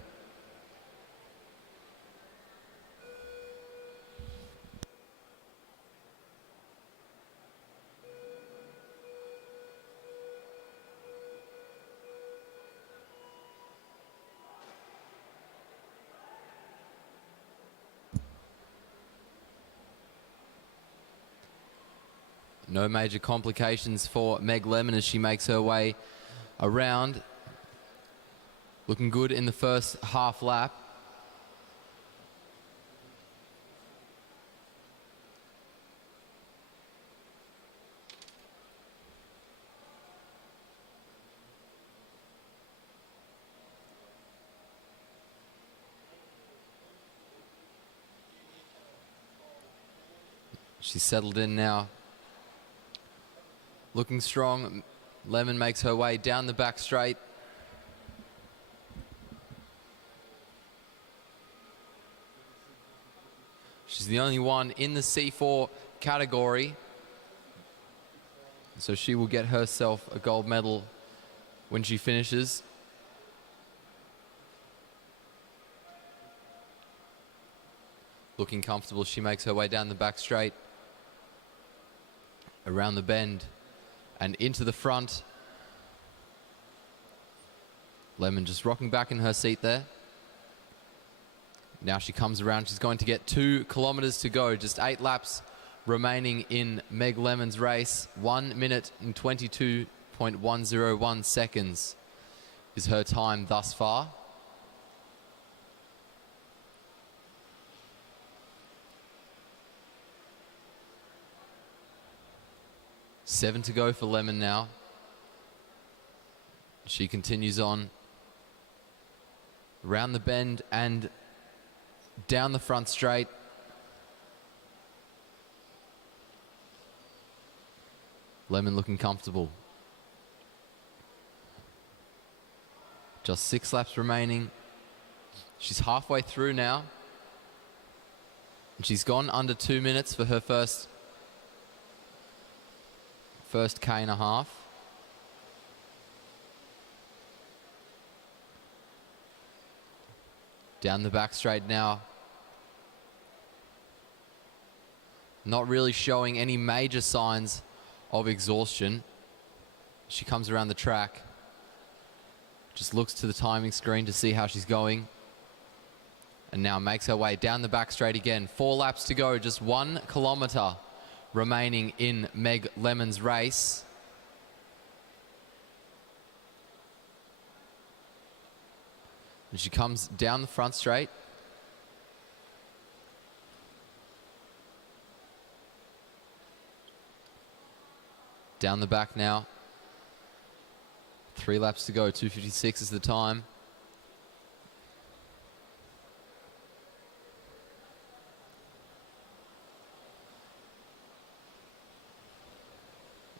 No major complications for Meg Lemon as she makes her way around. Looking good in the first half lap. She's settled in now. Looking strong. Lemon makes her way down the back straight. She's the only one in the C4 category, so she will get herself a gold medal when she finishes. Looking comfortable, she makes her way down the back straight, around the bend, and into the front. Lemon just rocking back in her seat there. Now she comes around. She's going to get 2 kilometres to go. Just 8 laps remaining in Meg Lemon's race. 1 minute and 22.101 seconds is her time thus far. Seven to go for Lemon now. She continues on around the bend and down the front straight. Lemon looking comfortable. Just 6 laps remaining. She's halfway through now. And she's gone under 2 minutes for her first K and a half. Down the back straight now. Not really showing any major signs of exhaustion. She comes around the track. Just looks to the timing screen to see how she's going. And now makes her way down the back straight again. 4 laps to go, just 1 kilometre remaining in Meg Lemon's race. And she comes down the front straight. Down the back now. 3 laps to go, 2:56 is the time.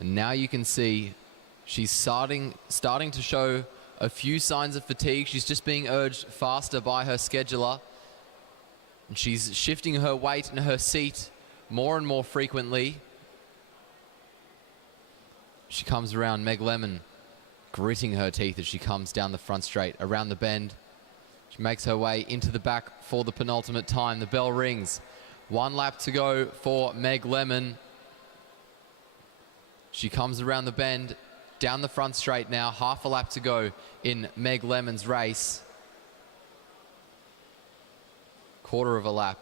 And now you can see she's starting to show a few signs of fatigue. She's just being urged faster by her scheduler. And she's shifting her weight in her seat more and more frequently. She comes around Meg Lemon, gritting her teeth as she comes down the front straight, around the bend. She makes her way into the back for the penultimate time. The bell rings. 1 lap to go for Meg Lemon. She comes around the bend, down the front straight now. Half a lap to go in Meg Lemon's race. Quarter of a lap.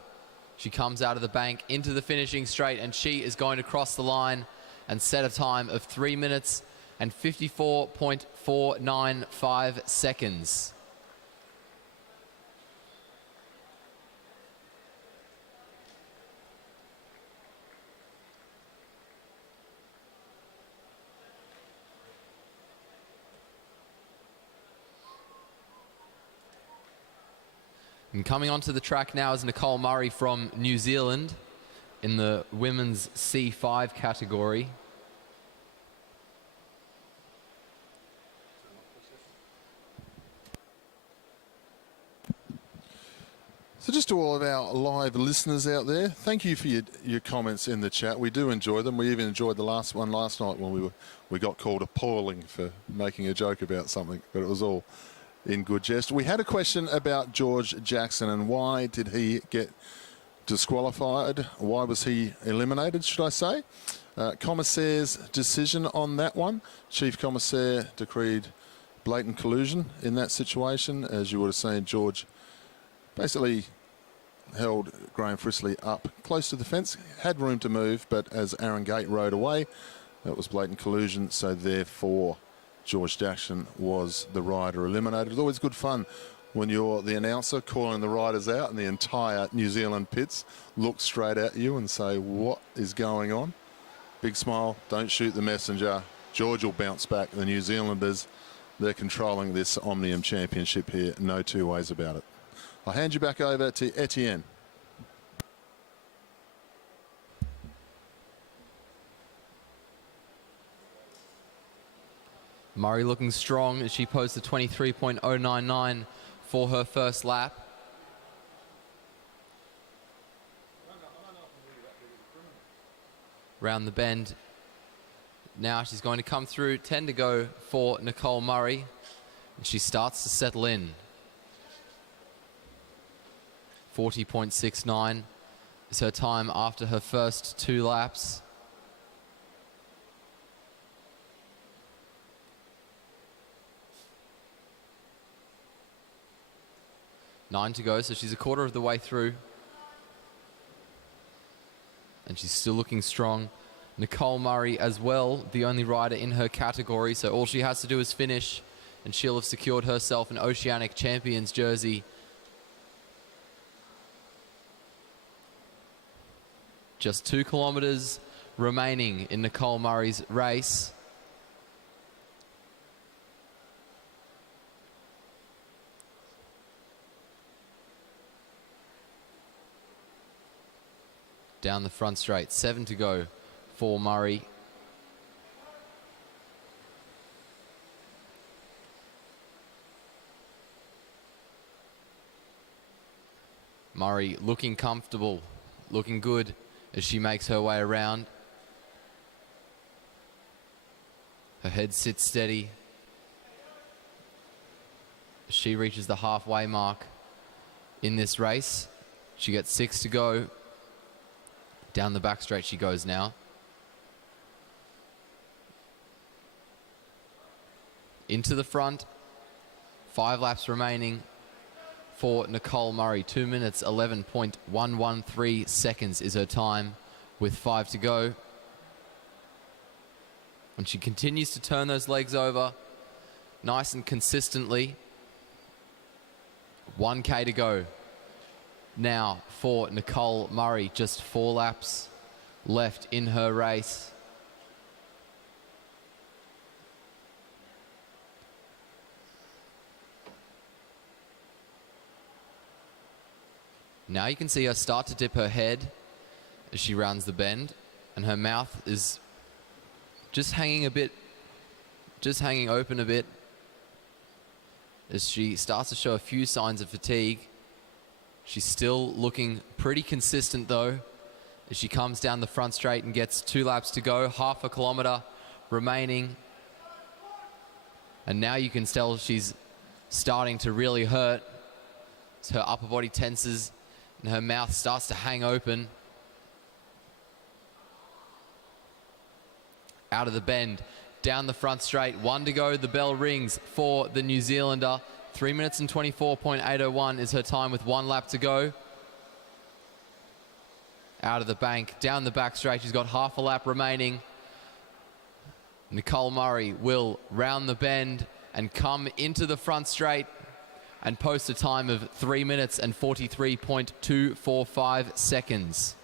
She comes out of the bank into the finishing straight, and she is going to cross the line and set a time of 3 minutes and 54.495 seconds. And coming onto the track now is Nicole Murray from New Zealand in the women's C5 category. So just to all of our live listeners out there, thank you for your comments in the chat. We do enjoy them. We even enjoyed the last one last night when we got called appalling for making a joke about something, but it was all in good jest. We had a question about George Jackson and why did he get disqualified? Why was he eliminated, should I say? Commissaire's decision on that one. Chief Commissaire decreed blatant collusion in that situation. As you would have seen, George basically held Graham Frisley up close to the fence, had room to move, but as Aaron Gate rode away, that was blatant collusion, so therefore George Jackson was the rider eliminated. It's always good fun when you're the announcer calling the riders out and the entire New Zealand pits look straight at you and say, what is going on? Big smile, don't shoot the messenger. George will bounce back. The New Zealanders, they're controlling this Omnium Championship here, no two ways about it. I'll hand you back over to Etienne. Murray looking strong as she posted 23.099 for her first lap. Round the bend. Now she's going to come through. 10 to go for Nicole Murray. And she starts to settle in. 40.69 is her time after her first 2 laps. 9 to go, so she's a quarter of the way through. And she's still looking strong. Nicole Murray as well, the only rider in her category, so all she has to do is finish, and she'll have secured herself an Oceanic Champions jersey. Just 2 kilometres remaining in Nicole Murray's race. Down the front straight, 7 to go for Murray. Murray looking comfortable, looking good as she makes her way around. Her head sits steady. She reaches the halfway mark in this race. She gets 6 to go. Down the back straight she goes now. Into the front. 5 laps remaining for Nicole Murray. 2 minutes, 11.113 seconds is her time with 5 to go. And she continues to turn those legs over nice and consistently. 1K to go now for Nicole Murray. Just 4 laps left in her race. Now you can see her start to dip her head as she rounds the bend, and her mouth is just hanging open a bit as she starts to show a few signs of fatigue. She's still looking pretty consistent though as she comes down the front straight and gets 2 laps to go, half a kilometre remaining. And now you can tell she's starting to really hurt as her upper body tenses and her mouth starts to hang open. Out of the bend, down the front straight, 1 to go, the bell rings for the New Zealander. 3 minutes and 24.801 is her time with 1 lap to go. Out of the bank, down the back straight, she's got half a lap remaining. Nicole Murray will round the bend and come into the front straight and post a time of 3 minutes and 43.245 seconds.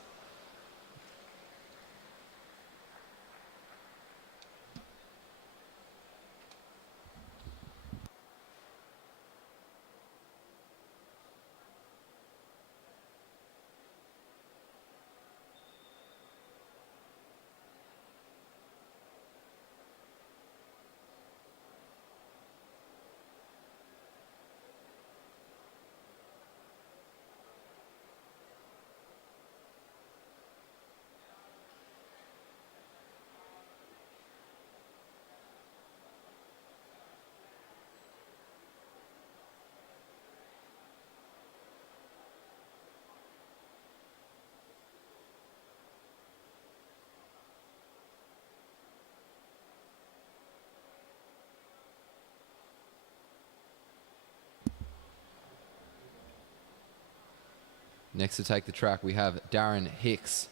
Next to take the track, we have Darren Hicks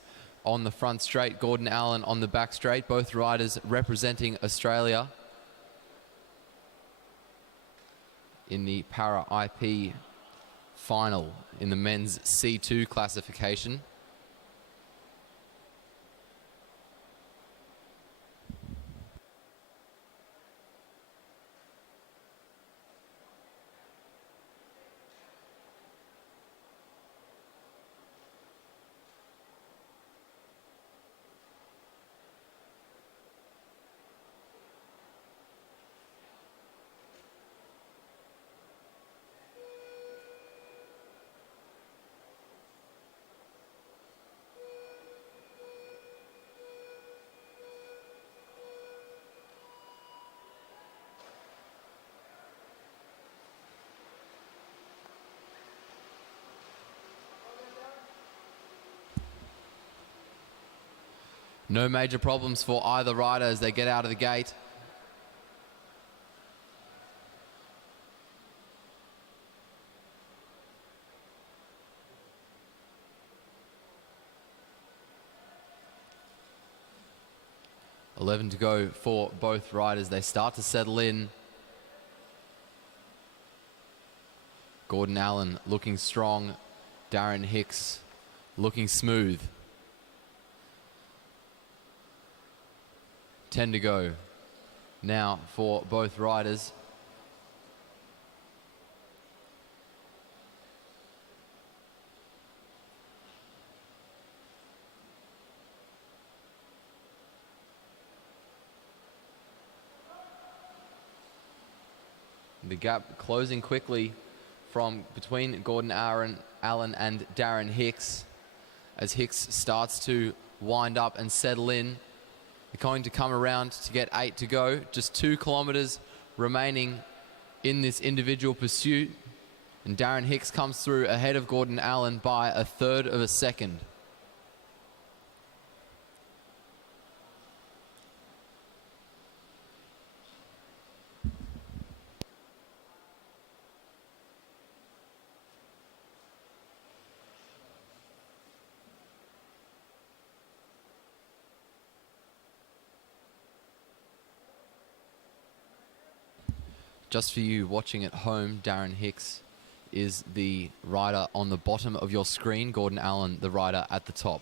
on the front straight, Gordon Allen on the back straight, both riders representing Australia in the Para IP final in the men's C2 classification. No major problems for either rider as they get out of the gate. 11 to go for both riders. They start to settle in. Gordon Allen looking strong. Darren Hicks looking smooth. 10 to go now for both riders. The gap closing quickly from between Gordon Allen and Darren Hicks as Hicks starts to wind up and settle in. They're going to come around to get 8 to go. Just 2 kilometers remaining in this individual pursuit. And Darren Hicks comes through ahead of Gordon Allen by 1/3 of a second. Just for you watching at home, Darren Hicks is the rider on the bottom of your screen. Gordon Allen, the rider at the top.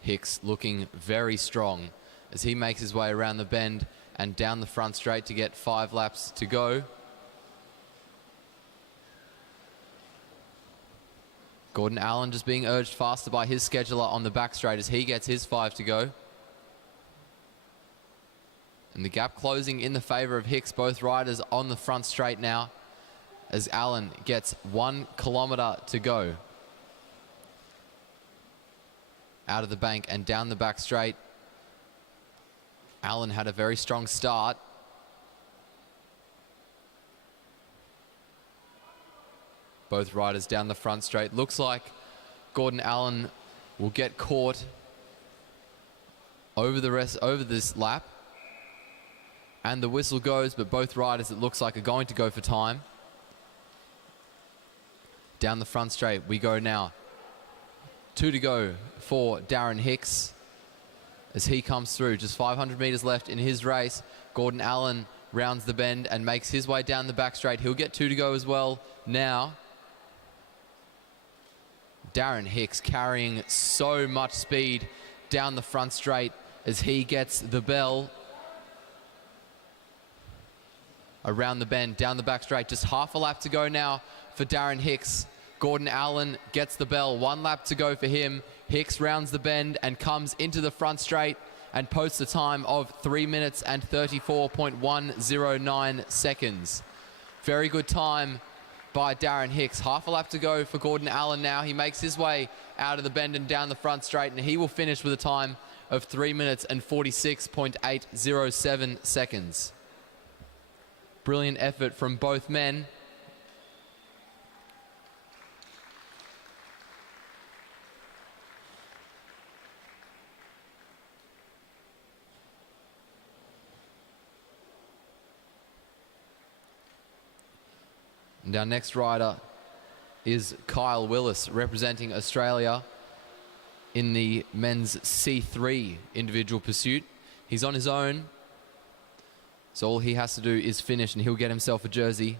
Hicks looking very strong as he makes his way around the bend and down the front straight to get 5 laps to go. Gordon Allen just being urged faster by his scheduler on the back straight as he gets his 5 to go. And the gap closing in the favor of Hicks. Both riders on the front straight now as Allen gets 1 kilometer to go. Out of the bank and down the back straight. Allen had a very strong start. Both riders down the front straight. Looks like Gordon Allen will get caught over this lap. And the whistle goes, but both riders, it looks like, are going to go for time. Down the front straight we go now. 2 to go for Darren Hicks as he comes through. Just 500 meters left in his race. Gordon Allen rounds the bend and makes his way down the back straight. He'll get 2 to go as well now. Darren Hicks carrying so much speed down the front straight as he gets the bell. Around the bend, down the back straight. Just half a lap to go now for Darren Hicks. Gordon Allen gets the bell. 1 lap to go for him. Hicks rounds the bend and comes into the front straight and posts a time of 3 minutes and 34.109 seconds. Very good time by Darren Hicks. Half a lap to go for Gordon Allen now. He makes his way out of the bend and down the front straight, and he will finish with a time of 3 minutes and 46.807 seconds. Brilliant effort from both men. And our next rider is Kyle Willis, representing Australia in the men's C3 individual pursuit. He's on his own, so all he has to do is finish and he'll get himself a jersey.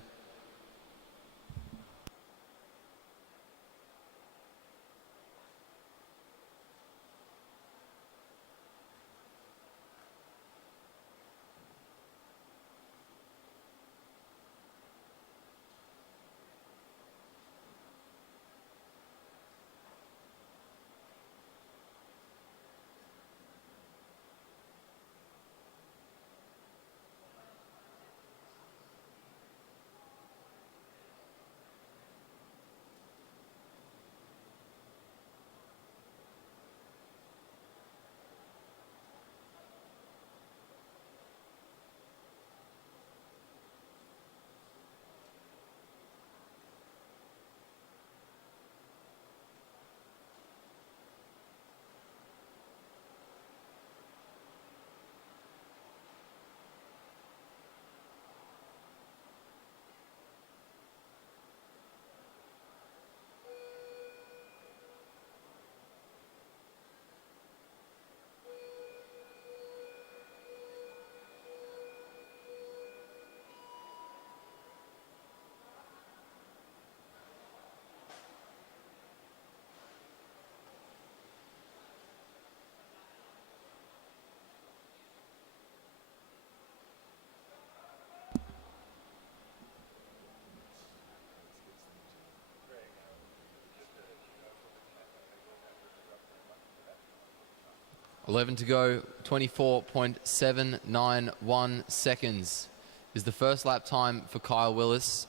11 to go, 24.791 seconds is the first lap time for Kyle Willis.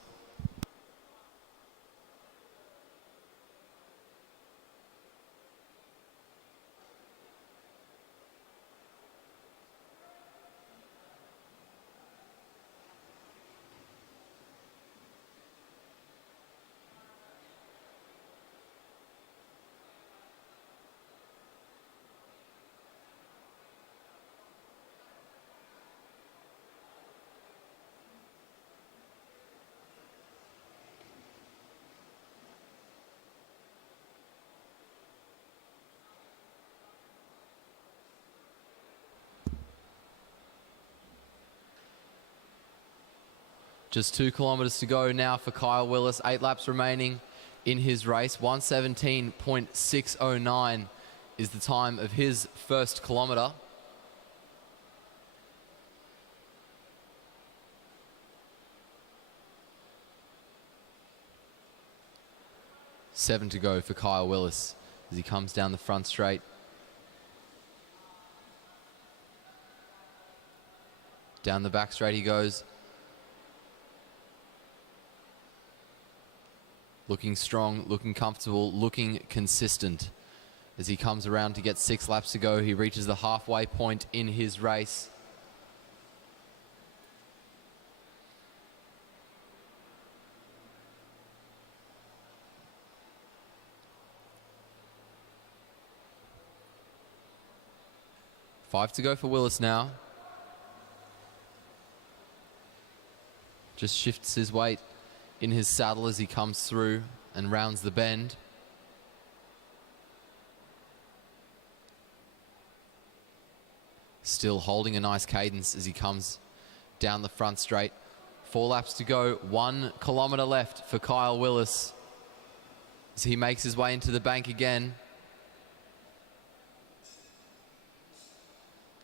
Just 2 kilometers to go now for Kyle Willis. 8 laps remaining in his race. 1:17.609 is the time of his first kilometer. Seven to go for Kyle Willis as he comes down the front straight. Down the back straight he goes. Looking strong, looking comfortable, looking consistent. As he comes around to get 6 laps to go, he reaches the halfway point in his race. Five to go for Willis now. Just shifts his weight in his saddle as he comes through and rounds the bend. Still holding a nice cadence as he comes down the front straight. 4 laps to go, 1 kilometer left for Kyle Willis as he makes his way into the bank again.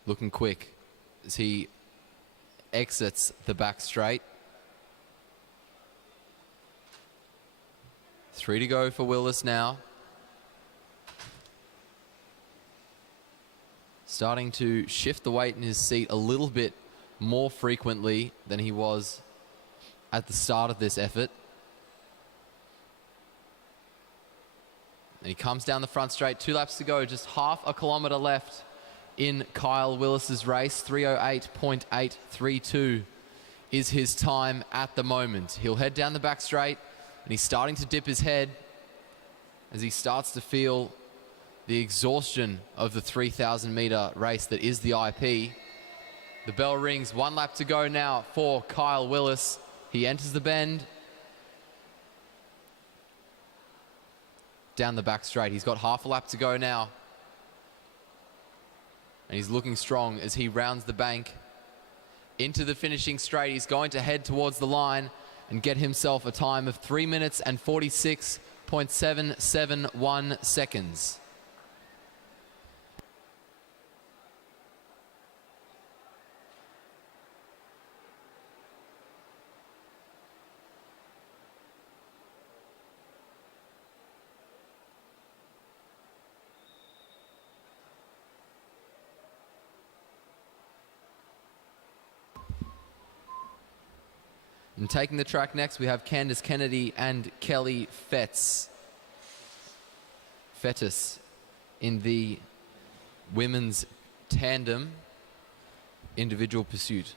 Looking quick as he exits the back straight. 3 to go for Willis now. Starting to shift the weight in his seat a little bit more frequently than he was at the start of this effort. And he comes down the front straight, 2 laps to go, just half a kilometer left in Kyle Willis's race. 3:08.832 is his time at the moment. He'll head down the back straight. And he's starting to dip his head as he starts to feel the exhaustion of the 3,000 meter race that is the IP. The bell rings, 1 lap to go now for Kyle Willis. He enters the bend. Down the back straight. He's got half a lap to go now. And he's looking strong as he rounds the bank into the finishing straight. He's going to head towards the line and get himself a time of 3 minutes and 46.771 seconds. And taking the track next, we have Candice Kennedy and Kelly Fettis in the women's tandem individual pursuit.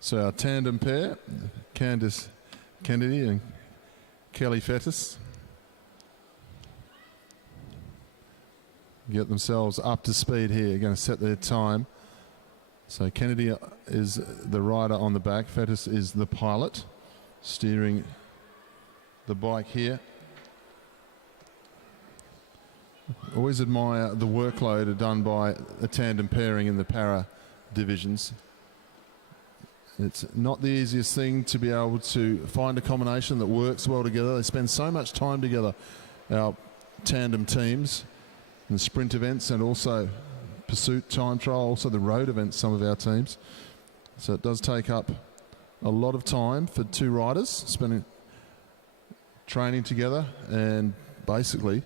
So our tandem pair, Candice Kennedy and Kelly Fettis, get themselves up to speed here. Going to set their time. So Kennedy is the rider on the back. Fettis is the pilot, steering the bike here. Always admire the workload done by a tandem pairing in the para divisions. It's not the easiest thing to be able to find a combination that works well together. They spend so much time together, our tandem teams, in the sprint events and also pursuit, time trial, also the road events, some of our teams. So it does take up a lot of time for two riders, spending training together and basically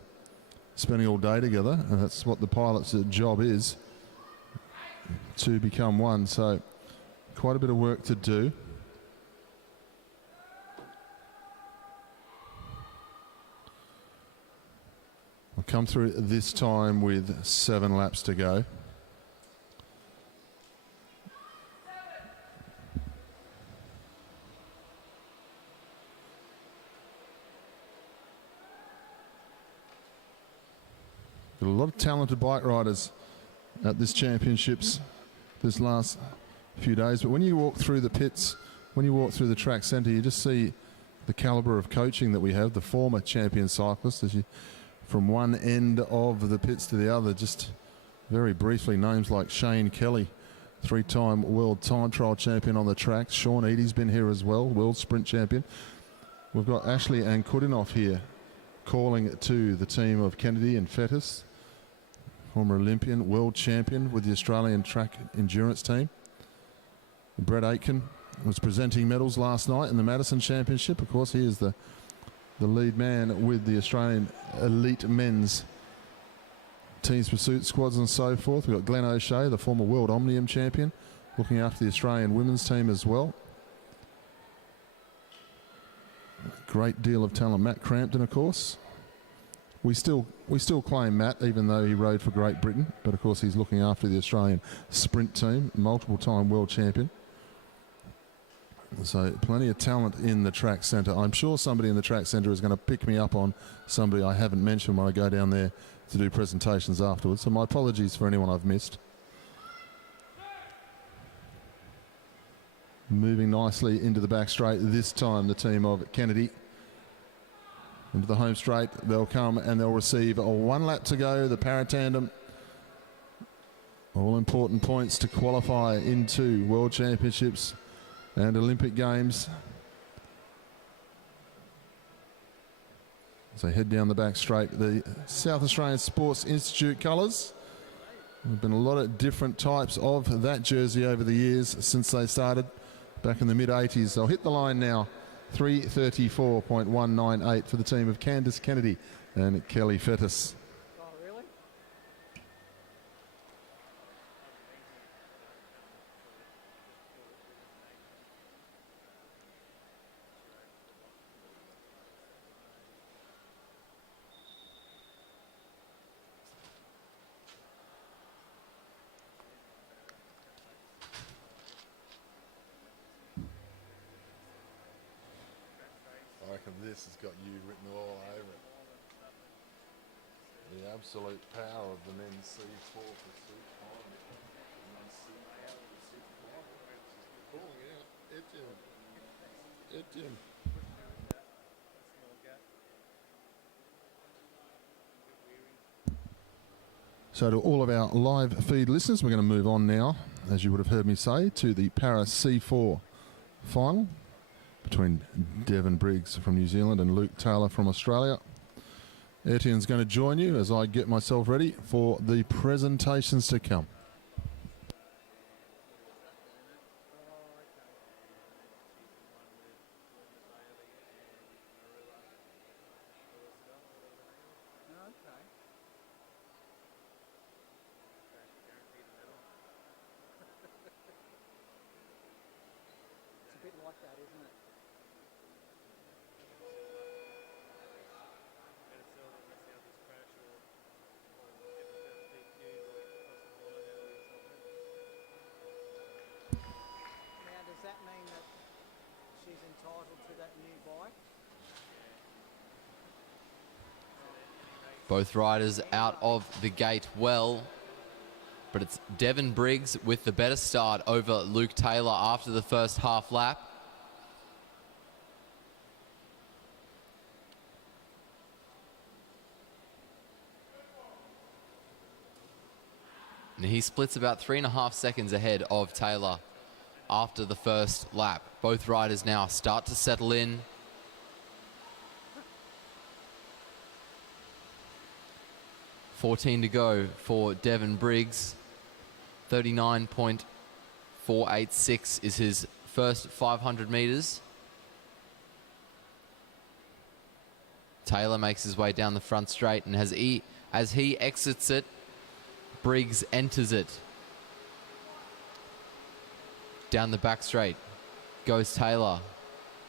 spending all day together. And that's what the pilot's job is, to become one. So quite a bit of work to do. We'll come through this time with 7 laps to go. Got a lot of talented bike riders at this championships this last few days, but when you walk through the pits, when you walk through the track centre, you just see the calibre of coaching that we have, the former champion cyclists, as you, from one end of the pits to the other. Just very briefly, names like Shane Kelly, 3-time world time trial champion on the track. Sean Eadie's been here as well, world sprint champion. We've got Ashley Ankudinov here calling to the team of Kennedy and Fettis, former Olympian, world champion with the Australian track endurance team. Brett Aitken was presenting medals last night in the Madison Championship. Of course, he is the lead man with the Australian elite men's teams pursuit squads and so forth. We've got Glenn O'Shea, the former world Omnium champion, looking after the Australian women's team as well. Great deal of talent. Matt Crampton, of course. We still claim Matt, even though he rode for Great Britain, but of course he's looking after the Australian sprint team, multiple-time world champion. So plenty of talent in the track centre. I'm sure somebody in the track centre is going to pick me up on somebody I haven't mentioned when I go down there to do presentations afterwards. So my apologies for anyone I've missed. Moving nicely into the back straight this time, the team of Kennedy. Into the home straight, they'll come and they'll receive a 1 lap to go, the para-tandem. All important points to qualify into World Championships and Olympic Games. As they head down the back straight, the South Australian Sports Institute colours. There have been a lot of different types of that jersey over the years since they started back in the mid-80s. They'll hit the line now. 3:34.198 for the team of Candice Kennedy and Kelly Fettis. Oh, really? I reckon this has got you written all over it. The absolute power of the men's C4 pursuit. Calling out Etienne. So to all of our live feed listeners, we're going to move on now, as you would have heard me say, to the Para C4 final between Devon Briggs from New Zealand and Luke Taylor from Australia. Etienne's going to join you as I get myself ready for the presentations to come. Does that he's entitled to that new bike. Both riders out of the gate well, but it's Devon Briggs with the better start over Luke Taylor after the first half lap. And he splits about 3.5 seconds ahead of Taylor after the first lap. Both riders now start to settle in. $14 to go for Devon Briggs. 39.486 is his first 500 meters. Taylor makes his way down the front straight, and as he exits it, Briggs enters it. Down the back straight goes Taylor.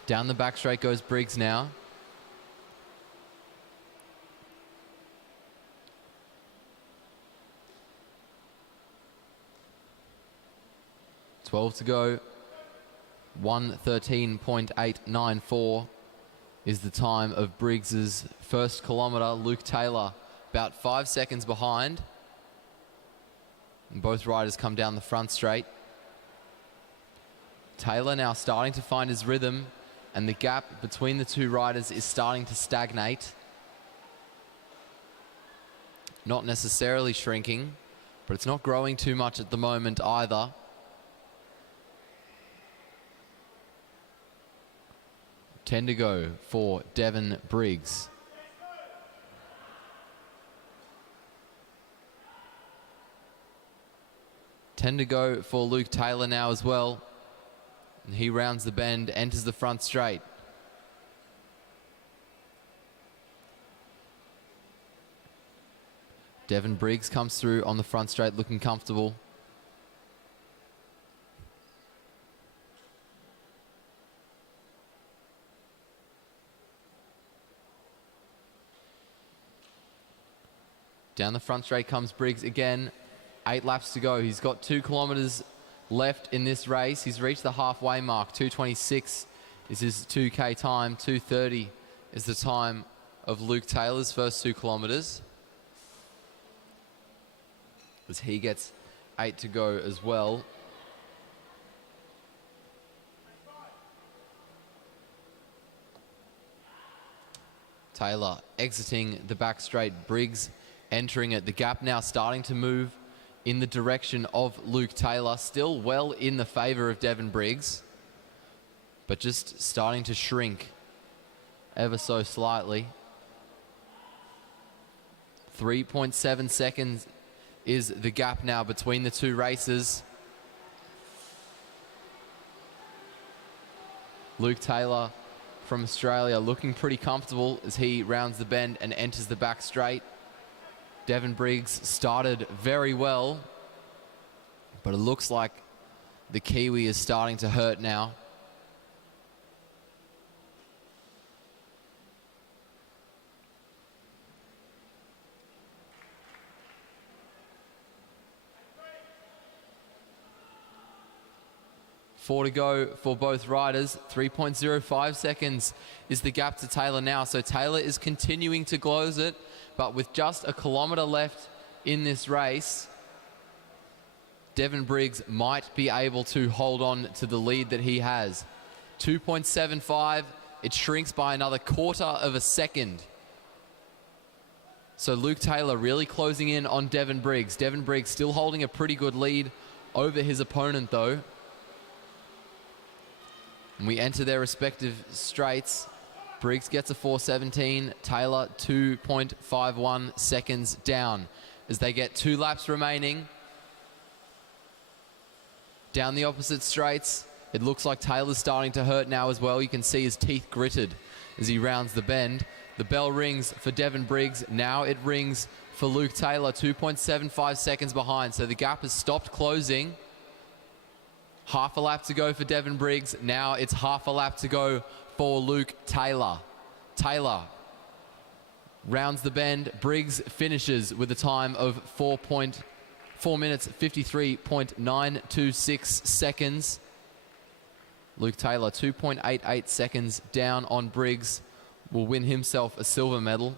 Down the back straight goes Briggs now. $12 to go. 1:13.894 is the time of Briggs's first kilometre. Luke Taylor about 5 seconds behind. And both riders come down the front straight. Taylor now starting to find his rhythm, and the gap between the two riders is starting to stagnate. Not necessarily shrinking, but it's not growing too much at the moment either. $10 to go for Devon Briggs. $10 to go for Luke Taylor now as well. And he rounds the bend, enters the front straight. Devon Briggs comes through on the front straight looking comfortable. Down the front straight comes Briggs again. 8 laps to go. He's got 2 kilometres left in this race. He's reached the halfway mark. 2:26 is his 2K time. 2:30 is the time of Luke Taylor's first 2 kilometres. As he gets 8 to go as well. Taylor exiting the back straight. Briggs entering it. The gap now starting to move in the direction of Luke Taylor. Still well in the favour of Devon Briggs, but just starting to shrink ever so slightly. 3.7 seconds is the gap now between the two races. Luke Taylor from Australia looking pretty comfortable as he rounds the bend and enters the back straight. Devon Briggs started very well, but it looks like the Kiwi is starting to hurt now. $4 to go for both riders. 3.05 seconds is the gap to Taylor now. So Taylor is continuing to close it, but with just a kilometre left in this race, Devon Briggs might be able to hold on to the lead that he has. 2.75, it shrinks by another 1/4 second. So Luke Taylor really closing in on Devon Briggs. Devon Briggs still holding a pretty good lead over his opponent though. And we enter their respective straights. Briggs gets a 4:17, Taylor 2.51 seconds down as they get 2 laps remaining. Down the opposite straights, it looks like Taylor's starting to hurt now as well. You can see his teeth gritted as he rounds the bend. The bell rings for Devon Briggs. Now it rings for Luke Taylor, 2.75 seconds behind. So the gap has stopped closing. Half a lap to go for Devon Briggs. Now it's half a lap to go for Luke Taylor. Taylor rounds the bend. Briggs finishes with a time of 4 minutes, 53.926 seconds. Luke Taylor, 2.88 seconds down on Briggs, will win himself a silver medal.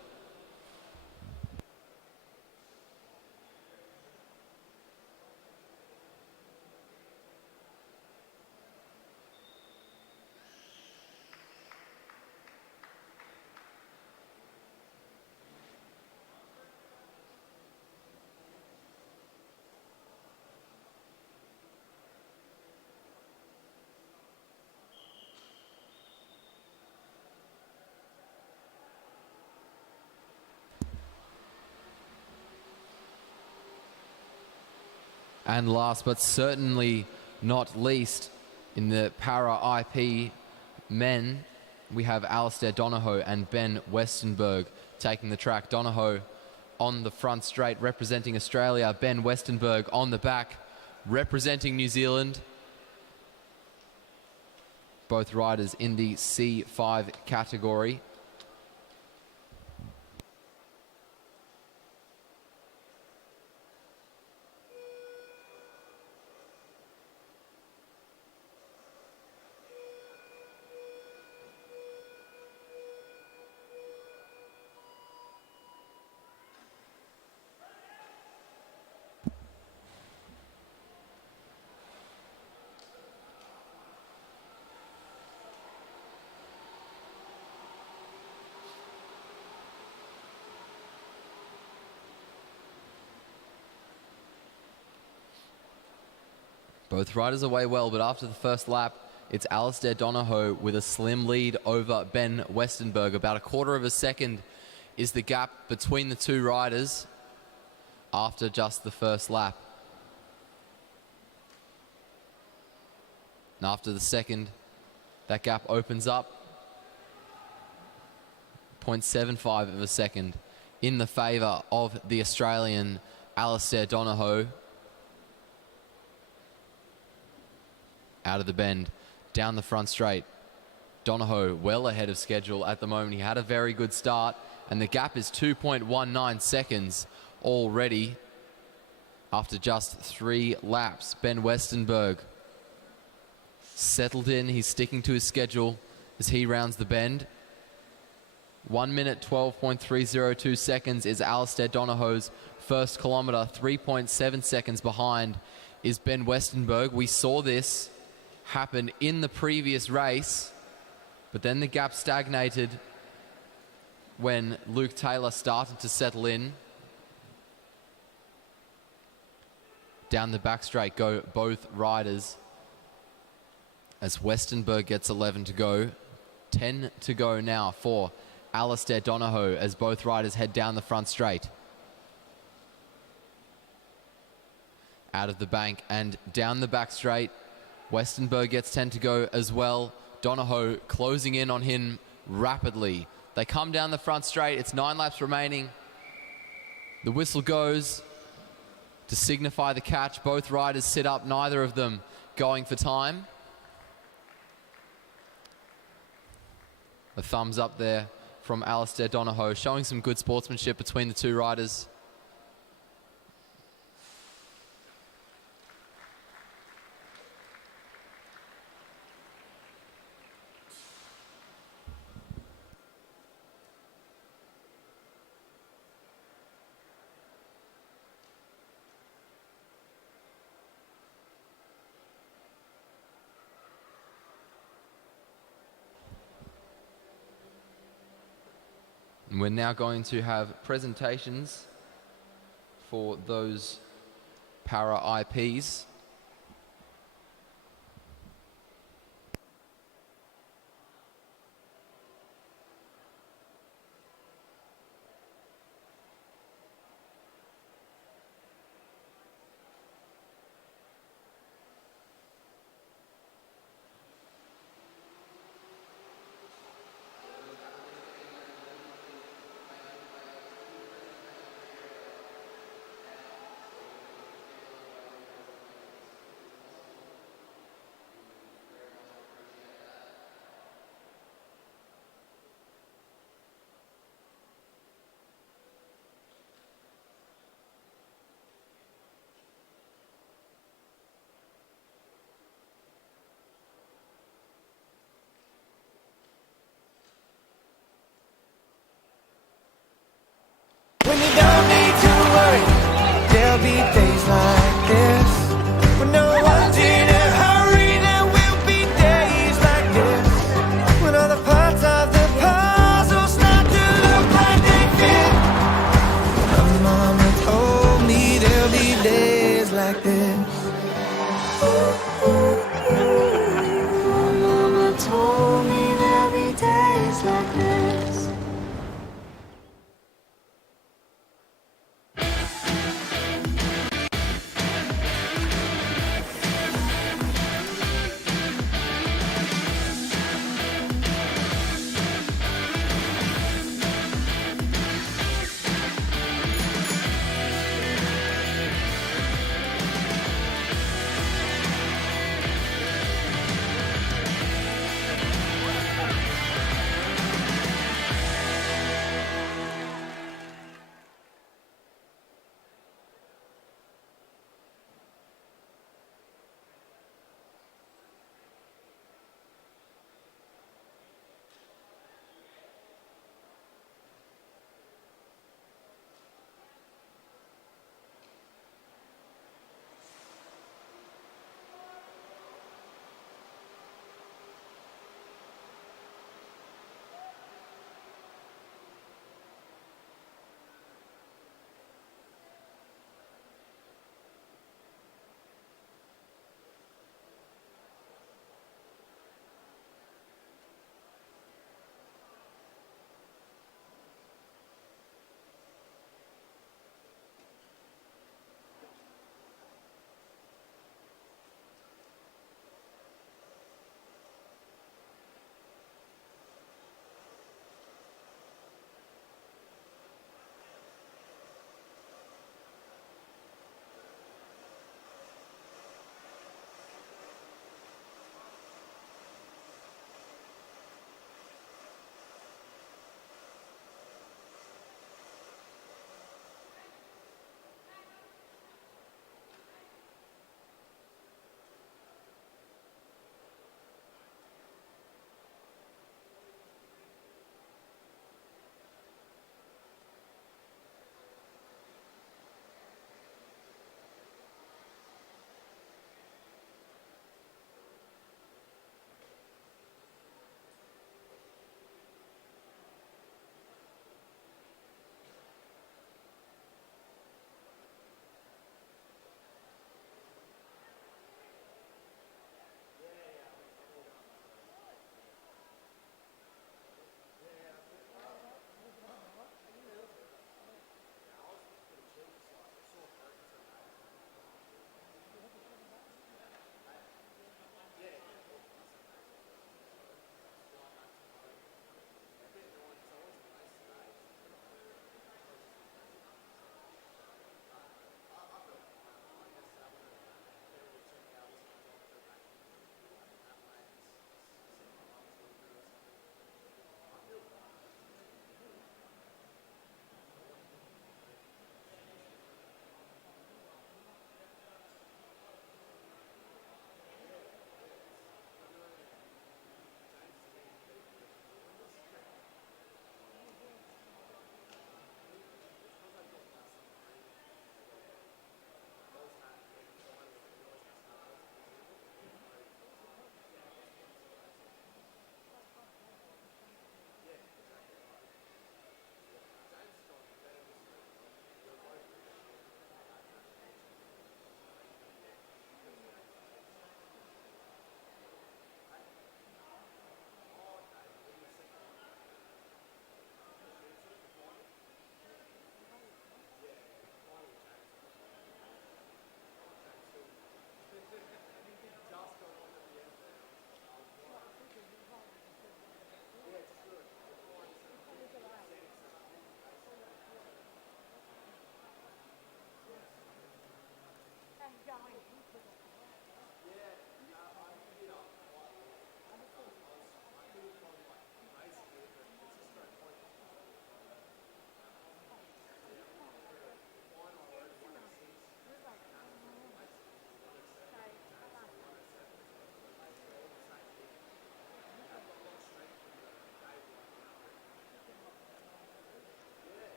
And last but certainly not least, in the para IP men, we have Alistair Donohoe and Ben Westenberg taking the track. Donohoe on the front straight representing Australia. Ben Westenberg on the back representing New Zealand. Both riders in the C5 category. Both riders away well, but after the first lap, it's Alistair Donohoe with a slim lead over Ben Westenberg. About a quarter of a second is the gap between the two riders after just the first lap. And after the second, that gap opens up. 0.75 of a second in the favour of the Australian Alistair Donohoe. Out of the bend, down the front straight. Donohoe well ahead of schedule at the moment. He had a very good start, and the gap is 2.19 seconds already after just 3 laps. Ben Westenberg settled in. He's sticking to his schedule as he rounds the bend. 1 minute 12.302 seconds is Alistair Donohoe's first kilometre. 3.7 seconds behind is Ben Westenberg. We saw this happen in the previous race, but then the gap stagnated when Luke Taylor started to settle in. Down the back straight go both riders as Westenberg gets 11 to go. 10 to go now for Alistair Donohoe as both riders head down the front straight. Out of the bank and down the back straight. Westenberg gets 10 to go as well. Donohoe closing in on him rapidly. They come down the front straight. It's 9 laps remaining. The whistle goes to signify the catch. Both riders sit up, neither of them going for time. A thumbs up there from Alistair Donohoe, showing some good sportsmanship between the two riders. And we're now going to have presentations for those para IPs.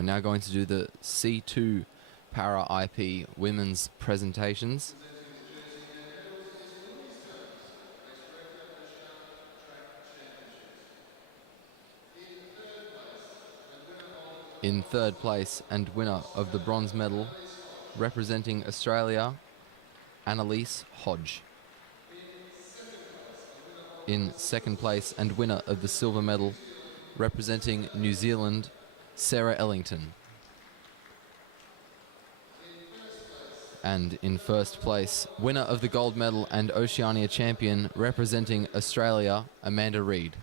We're now going to do the C2 Para IP women's presentations. In third place and winner of the bronze medal, representing Australia, Annalise Hodge. In second place and winner of the silver medal, representing New Zealand, Sarah Ellington. And in first place, winner of the gold medal and Oceania champion, representing Australia, Amanda Reid.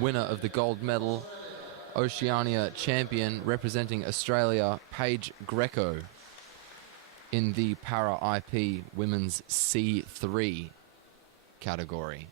Winner of the gold medal, Oceania champion, representing Australia, Paige Greco, in the Para IP women's C3 category.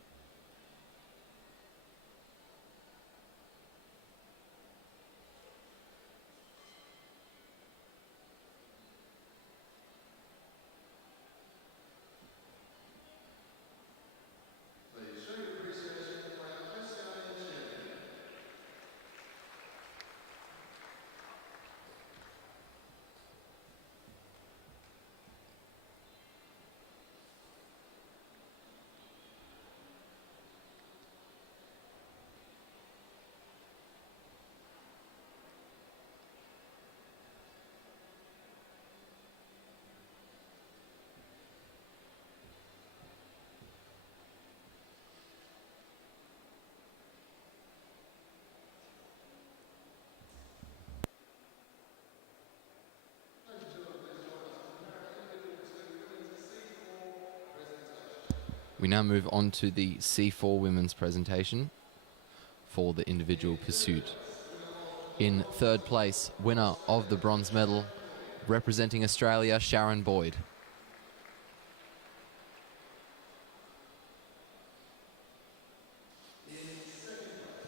We now move on to the C4 women's presentation for the individual pursuit. In third place, winner of the bronze medal, representing Australia, Sharon Boyd.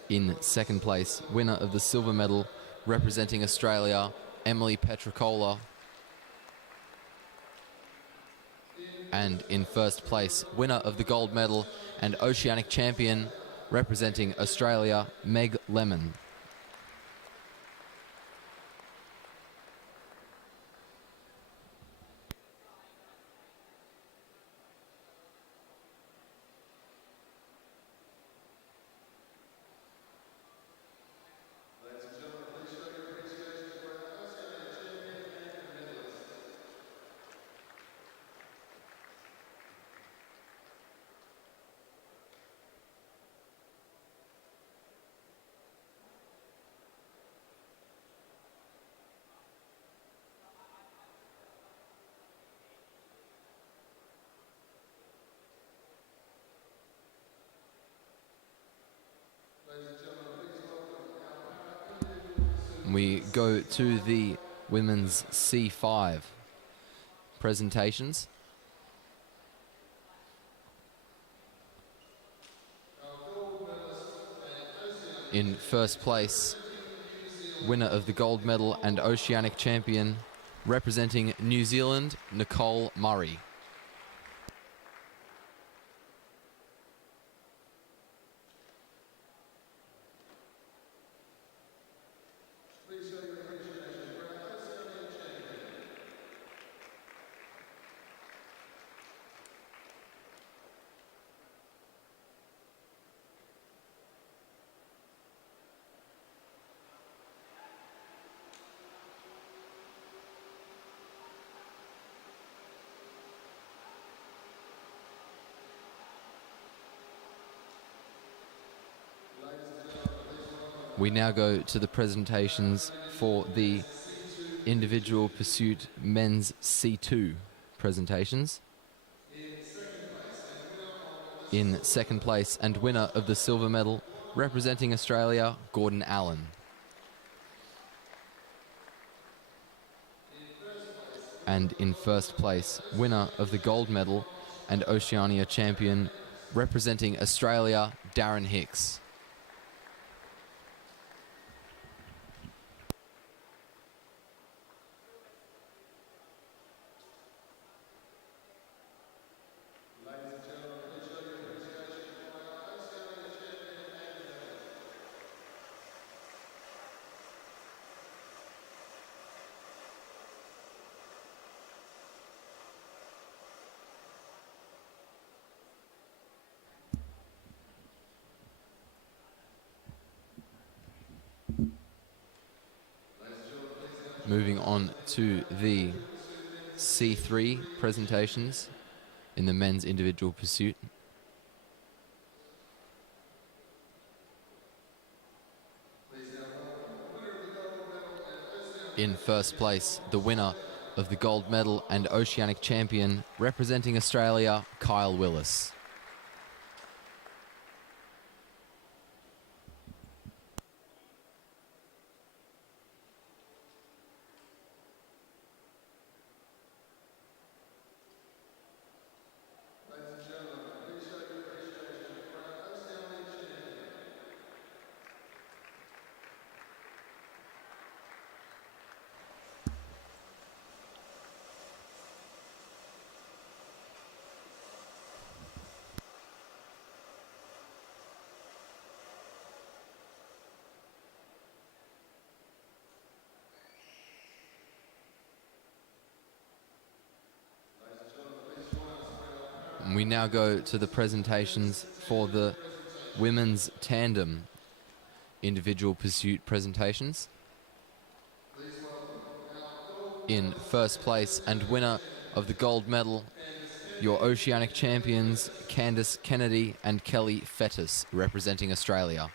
In second place, winner of the silver medal, representing Australia, Emily Petricola. And in first place, winner of the gold medal and Oceanic champion, representing Australia, Meg Lemon. We go to the women's C5 presentations. In first place, winner of the gold medal and Oceanic champion, representing New Zealand, Nicole Murray. We now go to the presentations for the individual pursuit men's C2 presentations. In second place and winner of the silver medal, representing Australia, Gordon Allen. And in first place, winner of the gold medal and Oceania champion, representing Australia, Darren Hicks. Moving on to the C3 presentations in the men's individual pursuit. In first place, the winner of the gold medal and Oceanic champion, representing Australia, Kyle Willis. We now go to the presentations for the women's tandem individual pursuit presentations. In first place and winner of the gold medal, your Oceanic champions, Candice Kennedy and Kelly Fettis, representing Australia.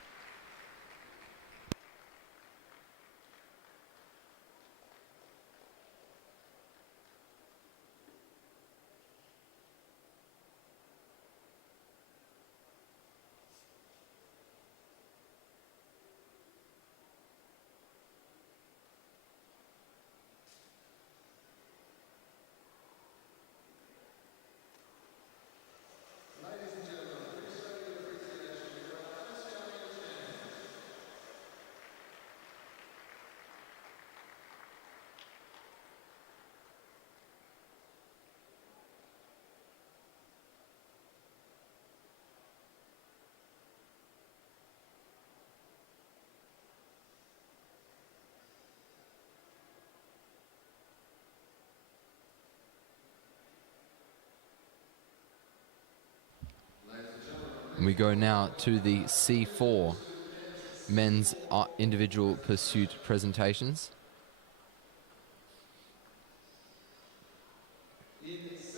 And we go now to the C4 men's individual pursuit presentations.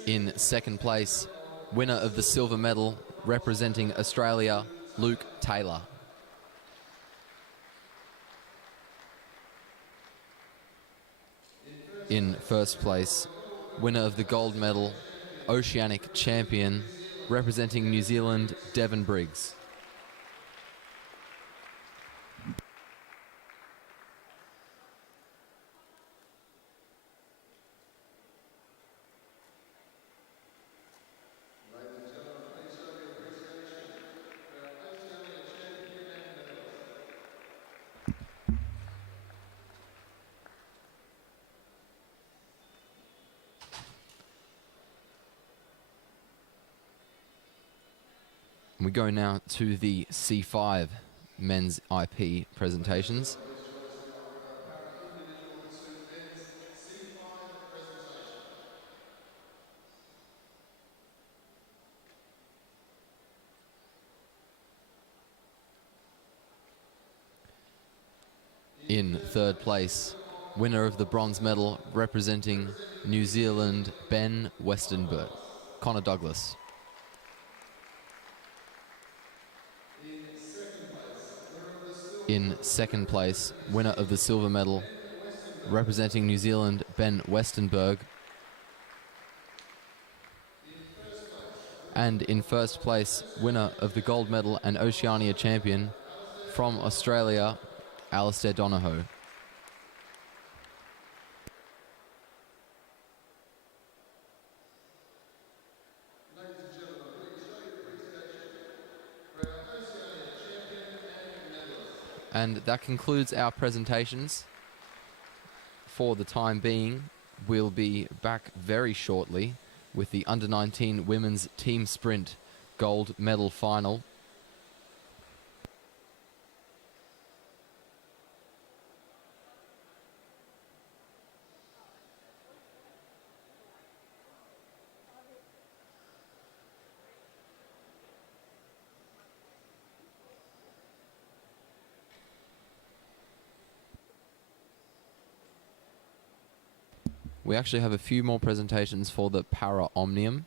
In second place, winner of the silver medal, representing Australia, Luke Taylor. In first place, winner of the gold medal, Oceanic champion, representing New Zealand, Devon Briggs. We go now to the C5 men's IP presentations. In third place, winner of the bronze medal, representing New Zealand, Ben Westenberg, Connor Douglas. In second place, winner of the silver medal, representing New Zealand, Ben Westenberg. And in first place, winner of the gold medal and Oceania champion from Australia, Alistair Donohoe. And that concludes our presentations. For the time being, we'll be back very shortly with the under-19 women's team sprint gold medal final. We actually have a few more presentations for the Para Omnium.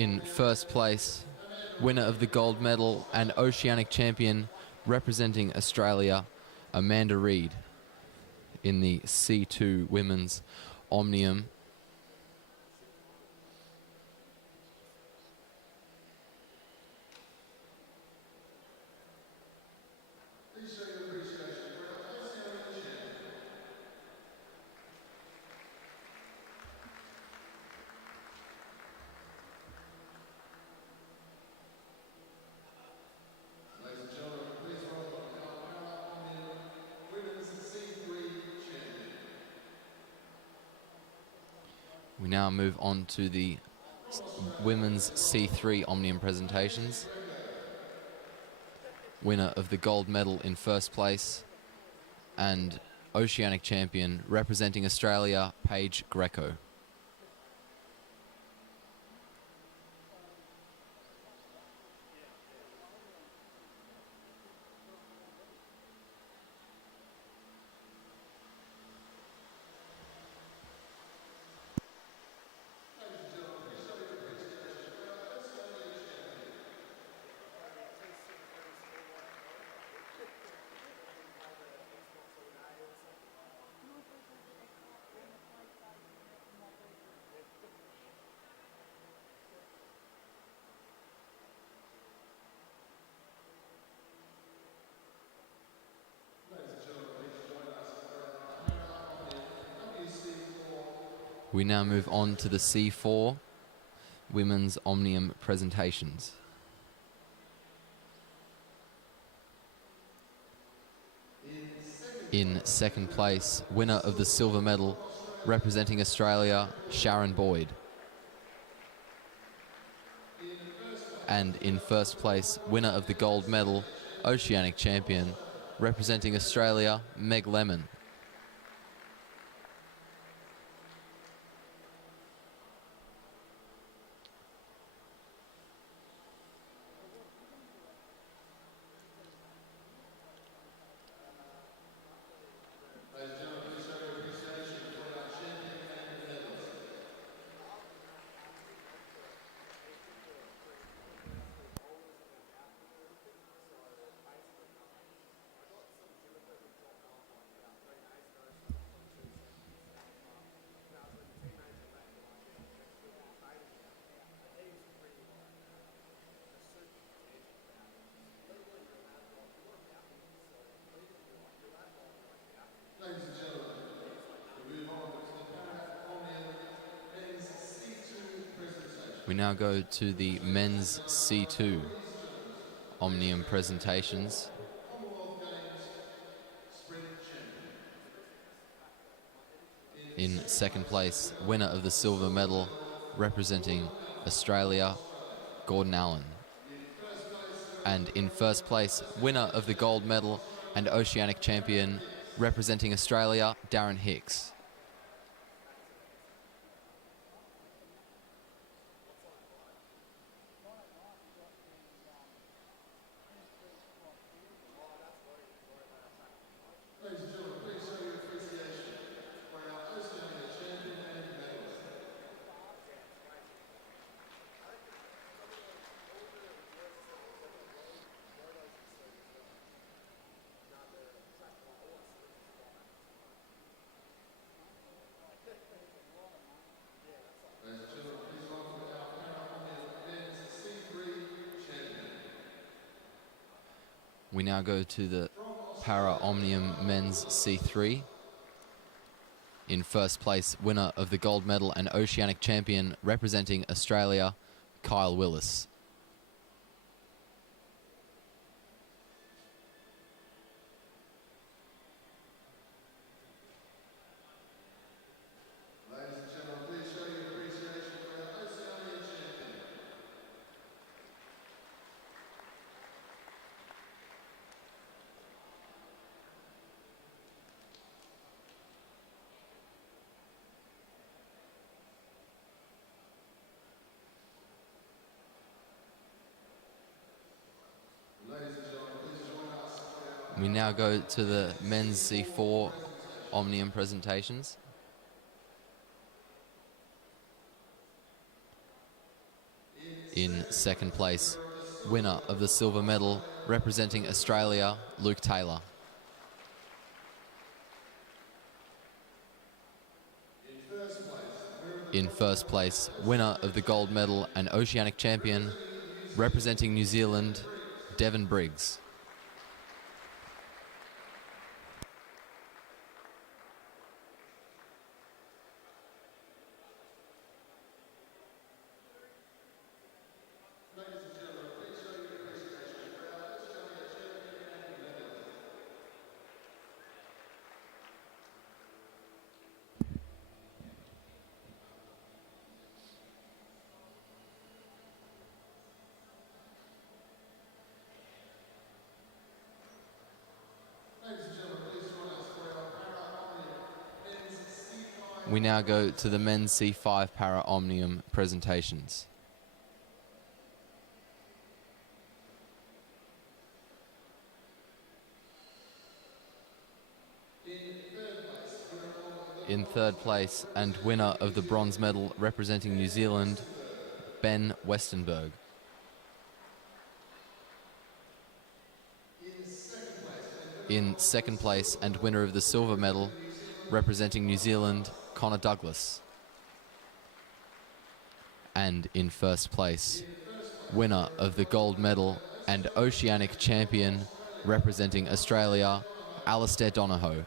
In first place, winner of the gold medal and Oceanic champion representing Australia, Amanda Reid, in the C2 women's Omnium. We now move on to the women's C3 Omnium presentations. Winner of the gold medal in first place and Oceanic champion representing Australia, Paige Greco. We now move on to the C4 women's Omnium presentations. In second place, winner of the silver medal representing Australia, Sharon Boyd. And in first place, winner of the gold medal, Oceanic champion representing Australia, Meg Lemon. We now go to the men's C2 Omnium presentations. In second place, winner of the silver medal representing Australia, Gordon Allen. And in first place, winner of the gold medal and Oceanic champion representing Australia, Darren Hicks. We now go to the Para Omnium men's C3. In first place, winner of the gold medal and Oceanic champion representing Australia, Kyle Willis. We now go to the men's C4 Omnium presentations. In second place, winner of the silver medal, representing Australia, Luke Taylor. In first place, winner of the gold medal and Oceanic champion, representing New Zealand, Devon Briggs. We now go to the men's C5 Para Omnium presentations. In third place and winner of the bronze medal representing New Zealand, Ben Westenberg. In second place and winner of the silver medal representing New Zealand, Connor Douglas. And in first place, winner of the gold medal and Oceanic champion representing Australia, Alistair Donohoe.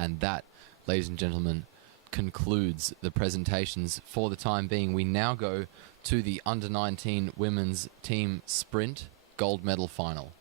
And that, ladies and gentlemen, concludes the presentations for the time being. We now go to the under-19 women's team sprint gold medal final.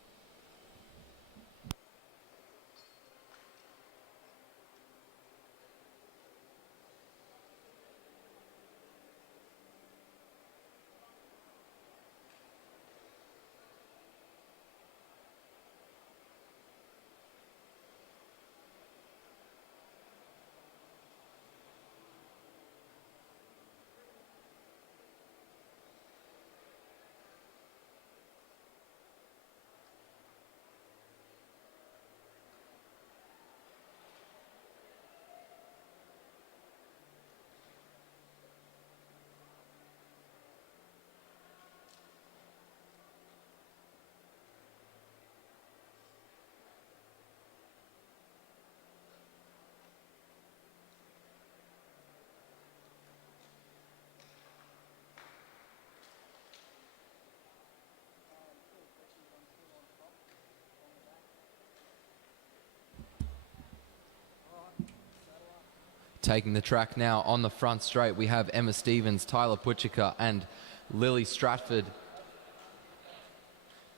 Taking the track now on the front straight, we have Emma Stevens, Tyler Puchika, and Lily Stratford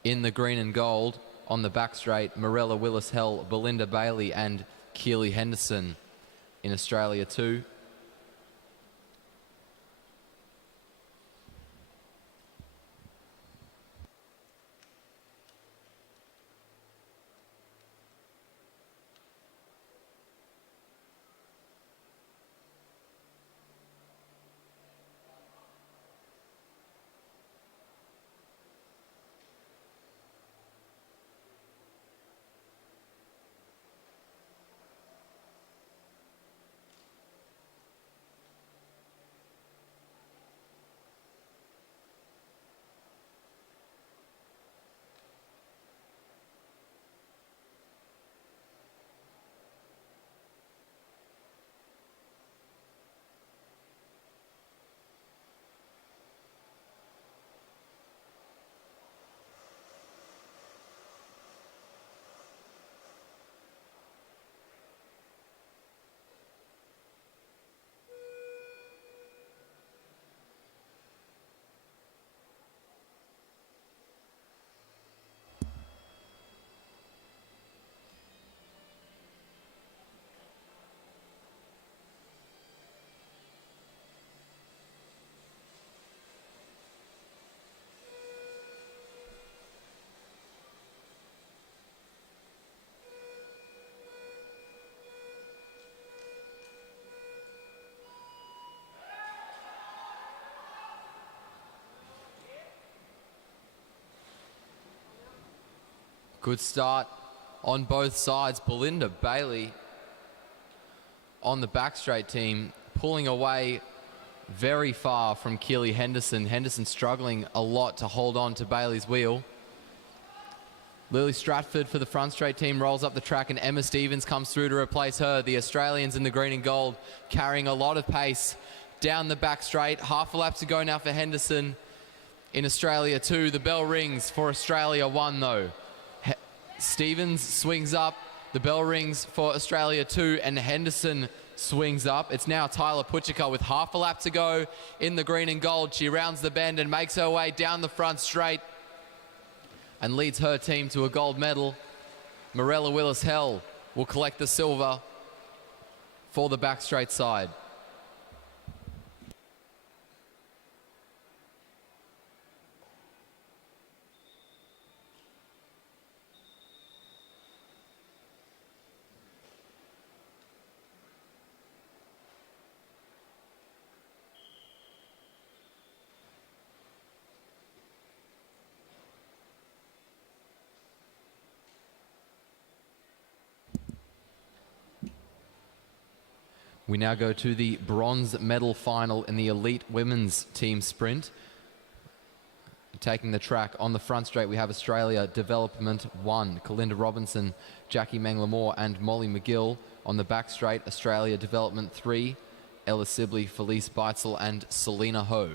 in the green and gold. On the back straight, Morella Willis-Hell, Belinda Bailey, and Keely Henderson in Australia too. Good start on both sides. Belinda Bailey on the back straight team, pulling away very far from Keely Henderson. Henderson struggling a lot to hold on to Bailey's wheel. Lily Stratford for the front straight team rolls up the track, and Emma Stevens comes through to replace her. The Australians in the green and gold carrying a lot of pace down the back straight. Half a lap to go now for Henderson in Australia 2. The bell rings for Australia 1 though. Stevens swings up. The bell rings for Australia 2, and Henderson swings up. It's now Tyler Puchika with half a lap to go in the green and gold. She rounds the bend and makes her way down the front straight and leads her team to a gold medal. Morella Willis-Hell will collect the silver for the back straight side. We now go to the bronze medal final in the elite women's team sprint. Taking the track on the front straight, we have Australia Development 1, Kalinda Robinson, Jackie Manglemore and Molly McGill. On the back straight, Australia Development 3, Ella Sibley, Felice Beitzel and Selena Ho.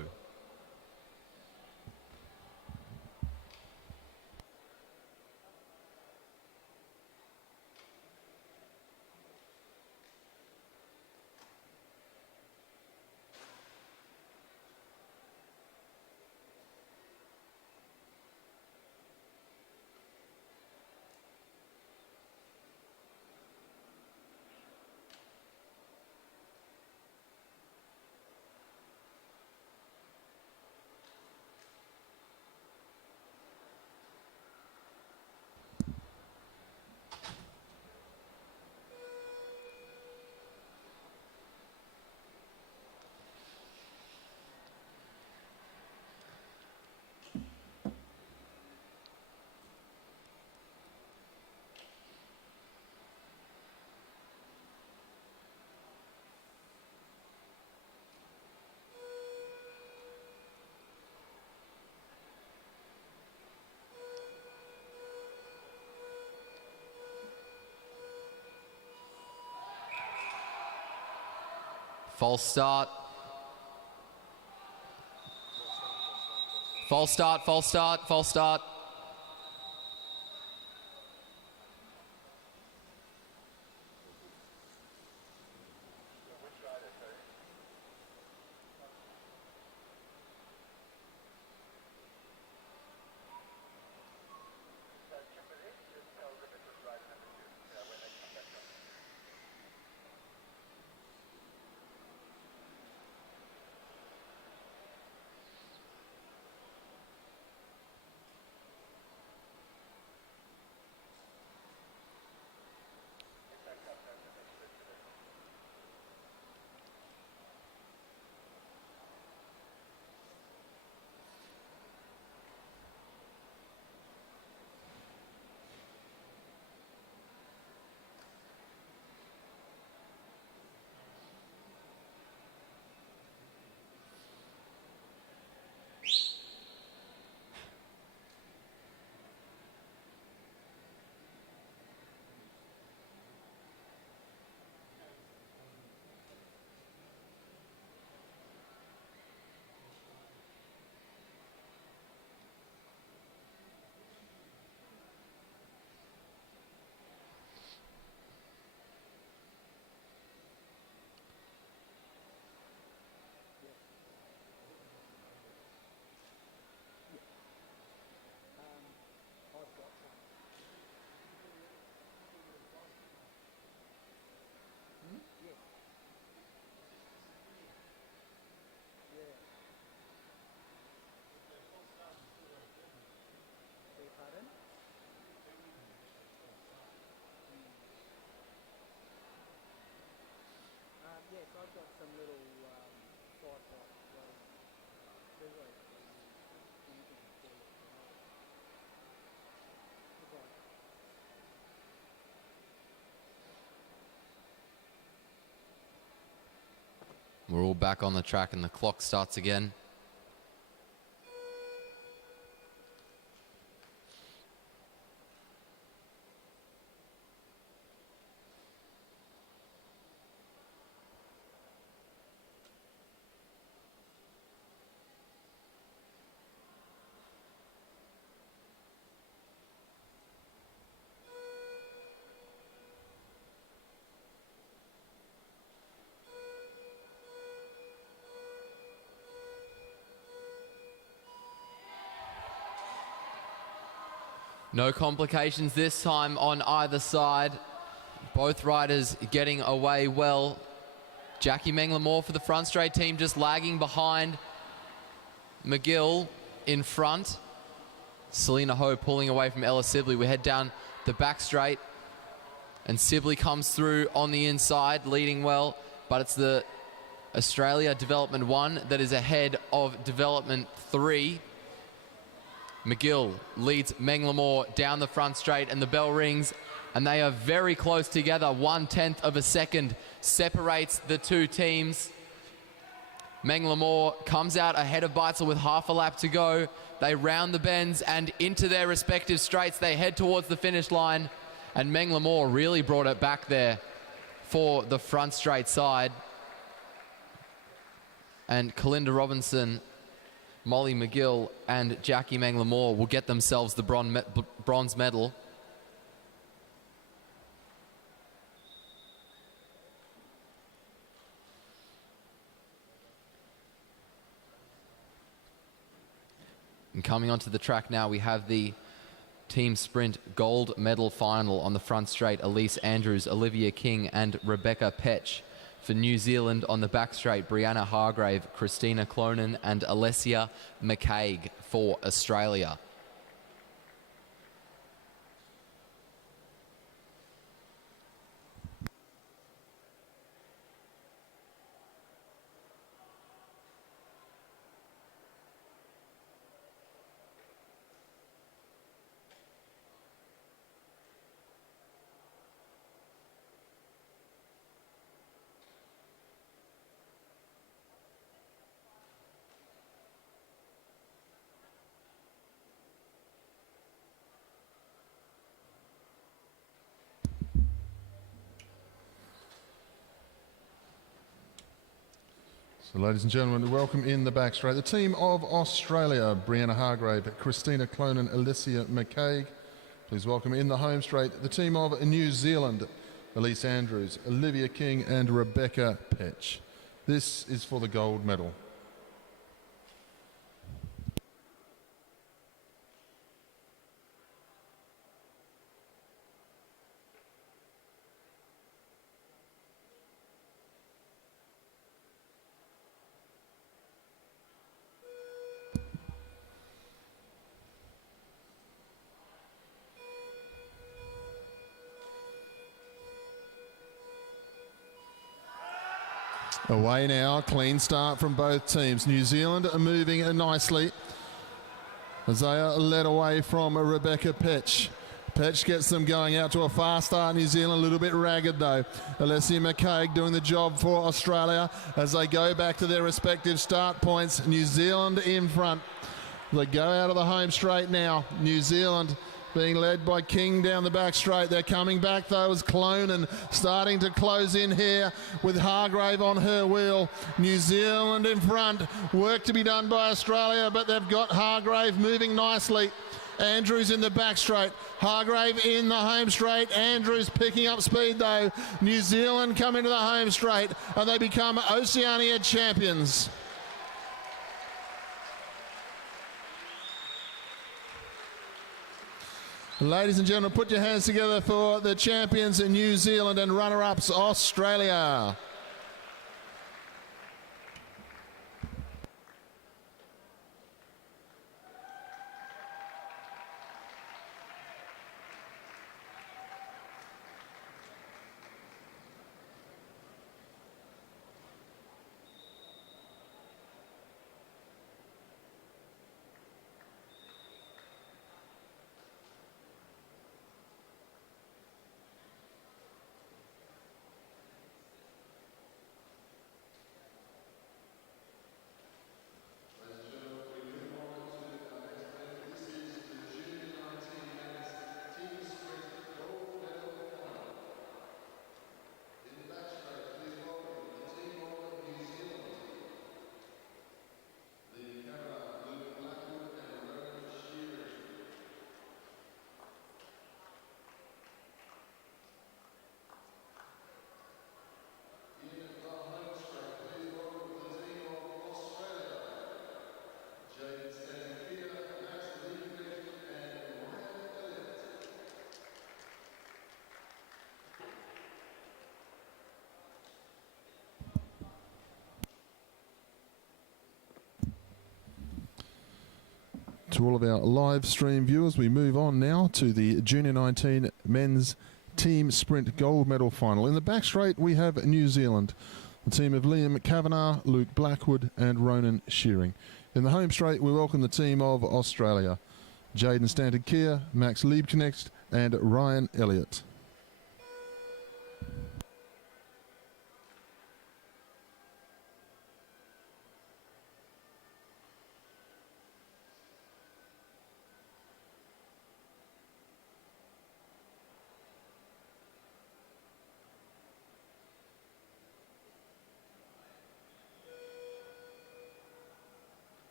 False start. False start, false start, false start. Yes, I've got some little tripod. There's like anything for you. Goodbye. We're all back on the track and the clock starts again. No complications this time on either side. Both riders getting away well. Jackie Menglemore for the front straight team just lagging behind. McGill in front. Selena Ho pulling away from Ella Sibley. We head down the back straight and Sibley comes through on the inside leading well, but it's the Australia Development 1 that is ahead of Development 3. McGill leads Menglemore down the front straight and the bell rings and they are very close together. 1/10 of a second separates the two teams. Menglemore comes out ahead of Beitzel with half a lap to go. They round the bends and into their respective straights. They head towards the finish line and Menglemore really brought it back there for the front straight side. And Kalinda Robinson, Molly McGill and Jackie Menglemore will get themselves the bronze medal. And coming onto the track now, we have the team sprint gold medal final on the front straight. Elise Andrews, Olivia King and Rebecca Petch. For New Zealand on the back straight, Brianna Hargrave, Christina Clonan and Alessia McCaig for Australia. So ladies and gentlemen, welcome in the back straight. The team of Australia, Brianna Hargrave, Christina Clonan, Alessia McCaig. Please welcome in the home straight. The team of New Zealand, Elise Andrews, Olivia King and Rebecca Petch. This is for the gold medal. Away now, clean start from both teams. New Zealand are moving nicely as they are led away from Rebecca Petch. Petch gets them going out to a fast start. New Zealand a little bit ragged though. Alessia McCaig doing the job for Australia as they go back to their respective start points. New Zealand in front. They go out of the home straight now. New Zealand being led by King down the back straight. They're coming back though as Clonan starting to close in here with Hargrave on her wheel. New Zealand in front. Work to be done by Australia, but they've got Hargrave moving nicely. Andrews in the back straight. Hargrave in the home straight. Andrews picking up speed though. New Zealand come into the home straight and they become Oceania champions. Ladies and gentlemen, put your hands together for the champions in New Zealand and runner-ups Australia. To all of our live stream viewers, we move on now to the Junior 19 Men's Team Sprint Gold Medal Final. In the back straight, we have New Zealand, the team of Liam Kavanagh, Luke Blackwood and Ronan Shearing. In the home straight, we welcome the team of Australia, Jaden Stanton-Keir, Max Liebknecht and Ryan Elliott.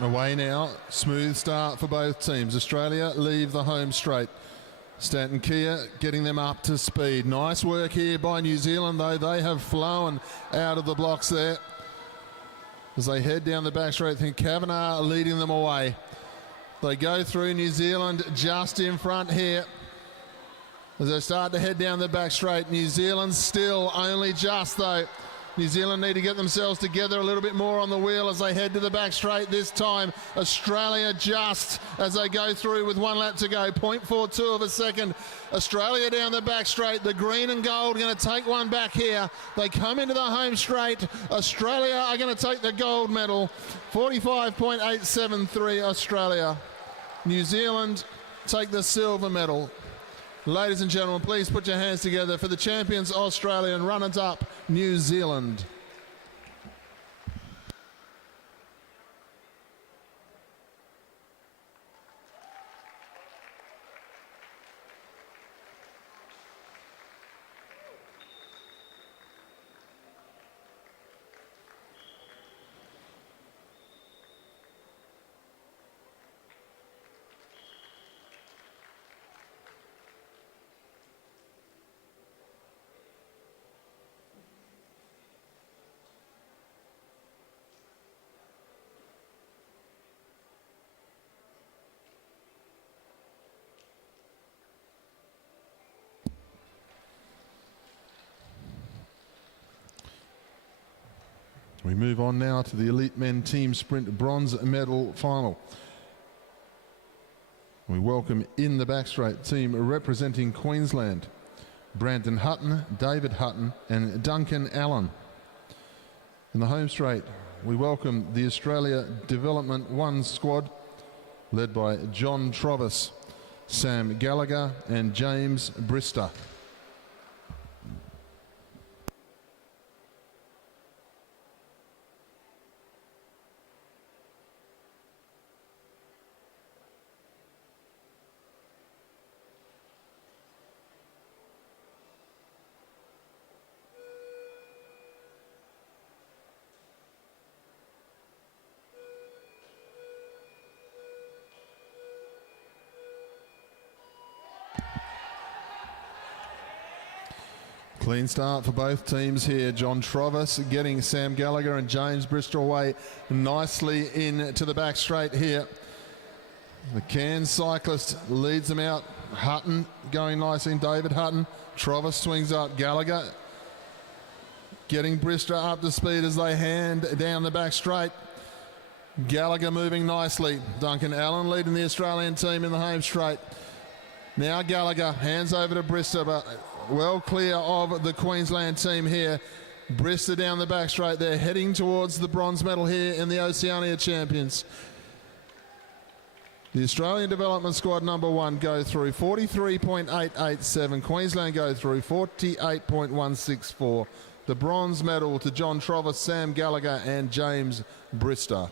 Away now, smooth start for both teams. Australia leave the home straight. Stanton-Keir getting them up to speed. Nice work here by New Zealand, though. They have flown out of the blocks there. As they head down the back straight, I think Kavanagh leading them away. They go through New Zealand just in front here. As they start to head down the back straight, New Zealand still only just, though. New Zealand need to get themselves together a little bit more on the wheel as they head to the back straight this time. Australia just as they go through with 1 lap to go, 0.42 of a second. Australia down the back straight, the green and gold going to take one back here. They come into the home straight. Australia are going to take the gold medal, 45.873 Australia. New Zealand take the silver medal. Ladies and gentlemen, please put your hands together for the champions Australia and runners-up New Zealand. We move on now to the Elite Men Team Sprint Bronze Medal Final. We welcome in the back straight team representing Queensland, Brandon Hutton, David Hutton and Duncan Allen. In the home straight, we welcome the Australia Development 1 squad, led by John Trovis, Sam Gallagher and James Brister. Clean start for both teams here. John Trovis getting Sam Gallagher and James Bristol away nicely into the back straight here. The Cairns cyclist leads them out. Hutton going nicely, David Hutton. Trovis swings up. Gallagher getting Brister up to speed as they hand down the back straight. Gallagher moving nicely. Duncan Allen leading the Australian team in the home straight. Now Gallagher hands over to Brister, but well clear of the Queensland team here. Brister down the back straight. They're heading towards the bronze medal here in the Oceania Champions. The Australian Development Squad number 1 go through 43.887. Queensland go through 48.164. The bronze medal to John Trovis, Sam Gallagher and James Brister.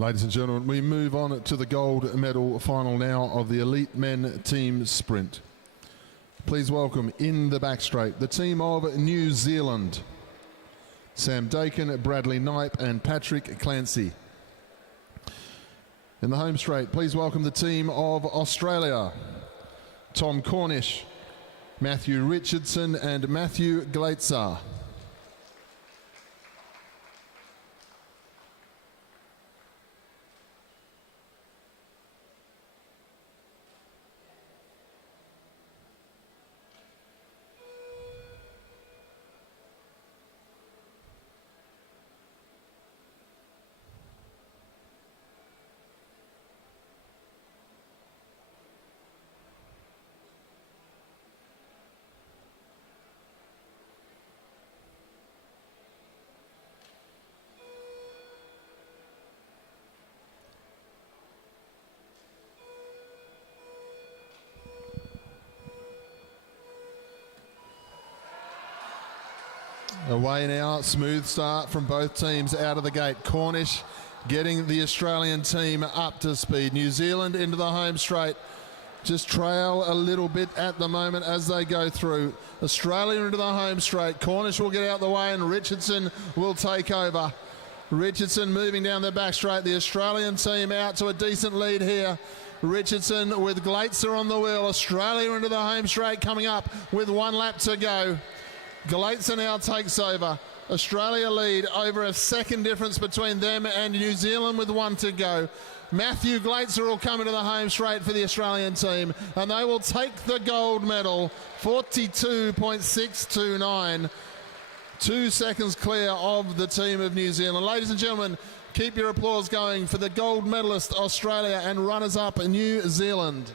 Ladies and gentlemen, we move on to the gold medal final now of the elite men team sprint. Please welcome in the back straight the team of New Zealand. Sam Dakin, Bradley Knipe and Patrick Clancy. In the home straight, please welcome the team of Australia. Tom Cornish, Matthew Richardson and Matthew Glaetzer. Away now, smooth start from both teams out of the gate. Cornish getting the Australian team up to speed. New Zealand into the home straight. Just trail a little bit at the moment as they go through. Australia into the home straight. Cornish will get out the way and Richardson will take over. Richardson moving down the back straight. The Australian team out to a decent lead here. Richardson with Glaetzer on the wheel. Australia into the home straight coming up with 1 lap to go. Glaetzer now takes over. Australia lead over a second difference between them and New Zealand with 1 to go. Matthew Glaetzer will come into the home straight for the Australian team and they will take the gold medal, 42.629. 2 seconds clear of the team of New Zealand. Ladies and gentlemen, keep your applause going for the gold medalist Australia and runners-up New Zealand.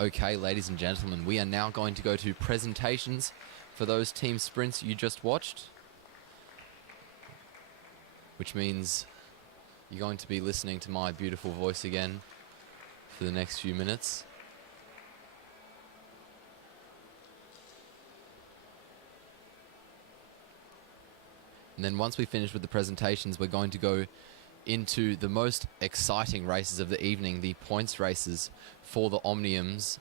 Okay, ladies and gentlemen, we are now going to go to presentations for those team sprints you just watched, which means you're going to be listening to my beautiful voice again for the next few minutes. And then once we finish with the presentations, we're going to go into the most exciting races of the evening, the points races for the Omniums.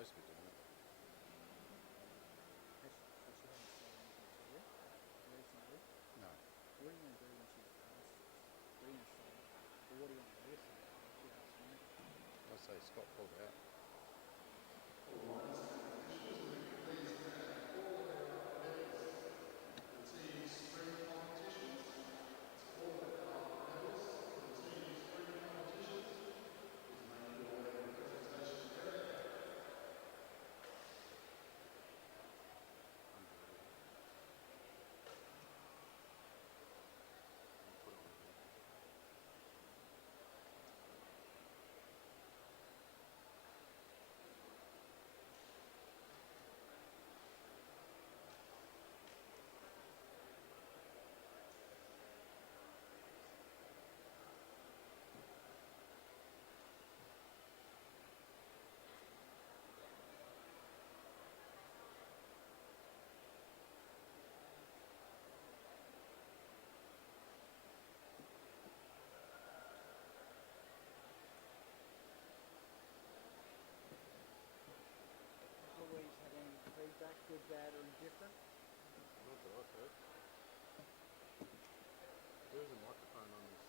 supposed to be doing it. So she hasn't said anything to you recently. No. What are you going to do when she asks? What are you going to say? Or what do you want me to say if she asks me? I'll say Scott pulled out. Louise had any feedback, good, bad, or indifferent? Not that I've heard. There is a microphone on this.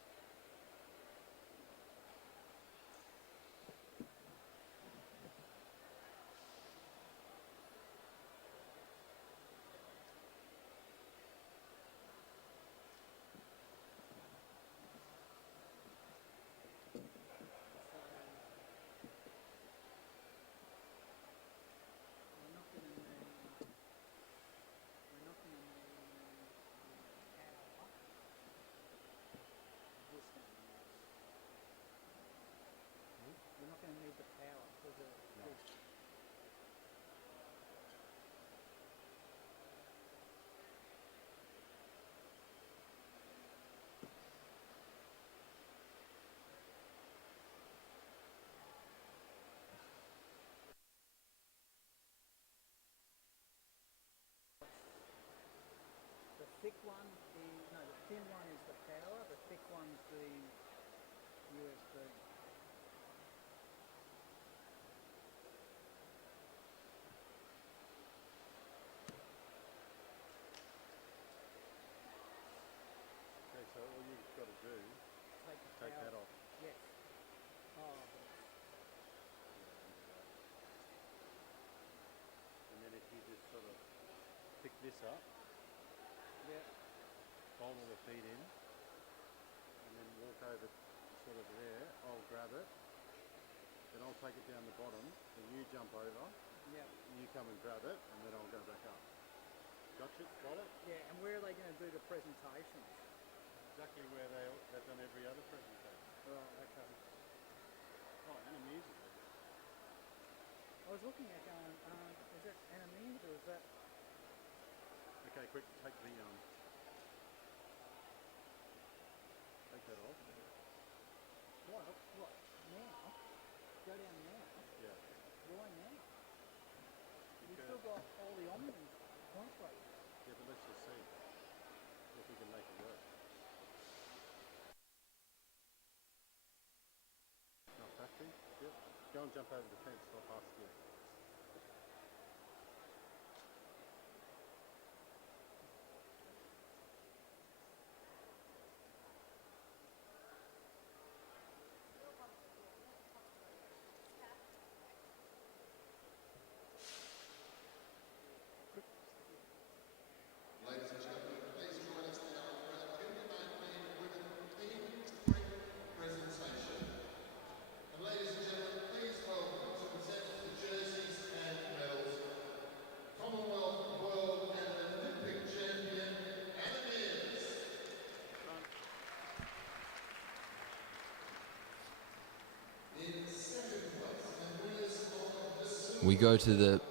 We're not going to need power. This one. We're not going to need the power for the. No. The thick one is the thin one is the power. The thick one's the USB. Okay, so all you've got to do is Take the take power. that off. Yes. Oh, And then if you just sort of pick this up, yeah. fold all the feet in, and then walk over sort of there, I'll grab it, then I'll take it down the bottom, then you jump over, Yeah. you come and grab it, and then I'll go back up. Gotcha? Got it? Yeah. And where are they going to do the presentations? Exactly where they've done every other presentation. Right. Okay. Oh, and a music. I was looking at going. Is that Animeans or is that? Okay, quick, take that off. What? What? Now? Go down now? Yeah. Why now? We've Because- still got all the Omnium points right there. Yeah, but let's just see if we can make it work. Not factory? Yep. Go and jump over the fence, I'll pass it you. Ladies and gentlemen, please join us now for our 2019 Women's Team Sprint presentation. And ladies and gentlemen, please welcome to present the jerseys and medals, Commonwealth, World and Olympic champion, Meares. In second place, and winners of the silver We go to the.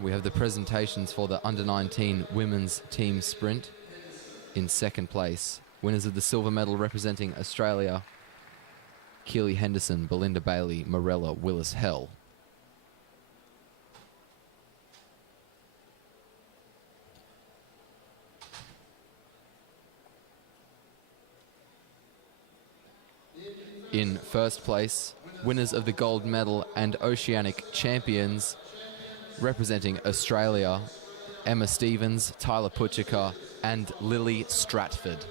We have the presentations for the under-19 women's team sprint in second place. Winners of the silver medal representing Australia: Keely Henderson, Belinda Bailey, Morella Willis Hell. In first place, winners of the gold medal and Oceanic champions, representing Australia, Emma Stevens, Tyler Puchika, and Lily Stratford.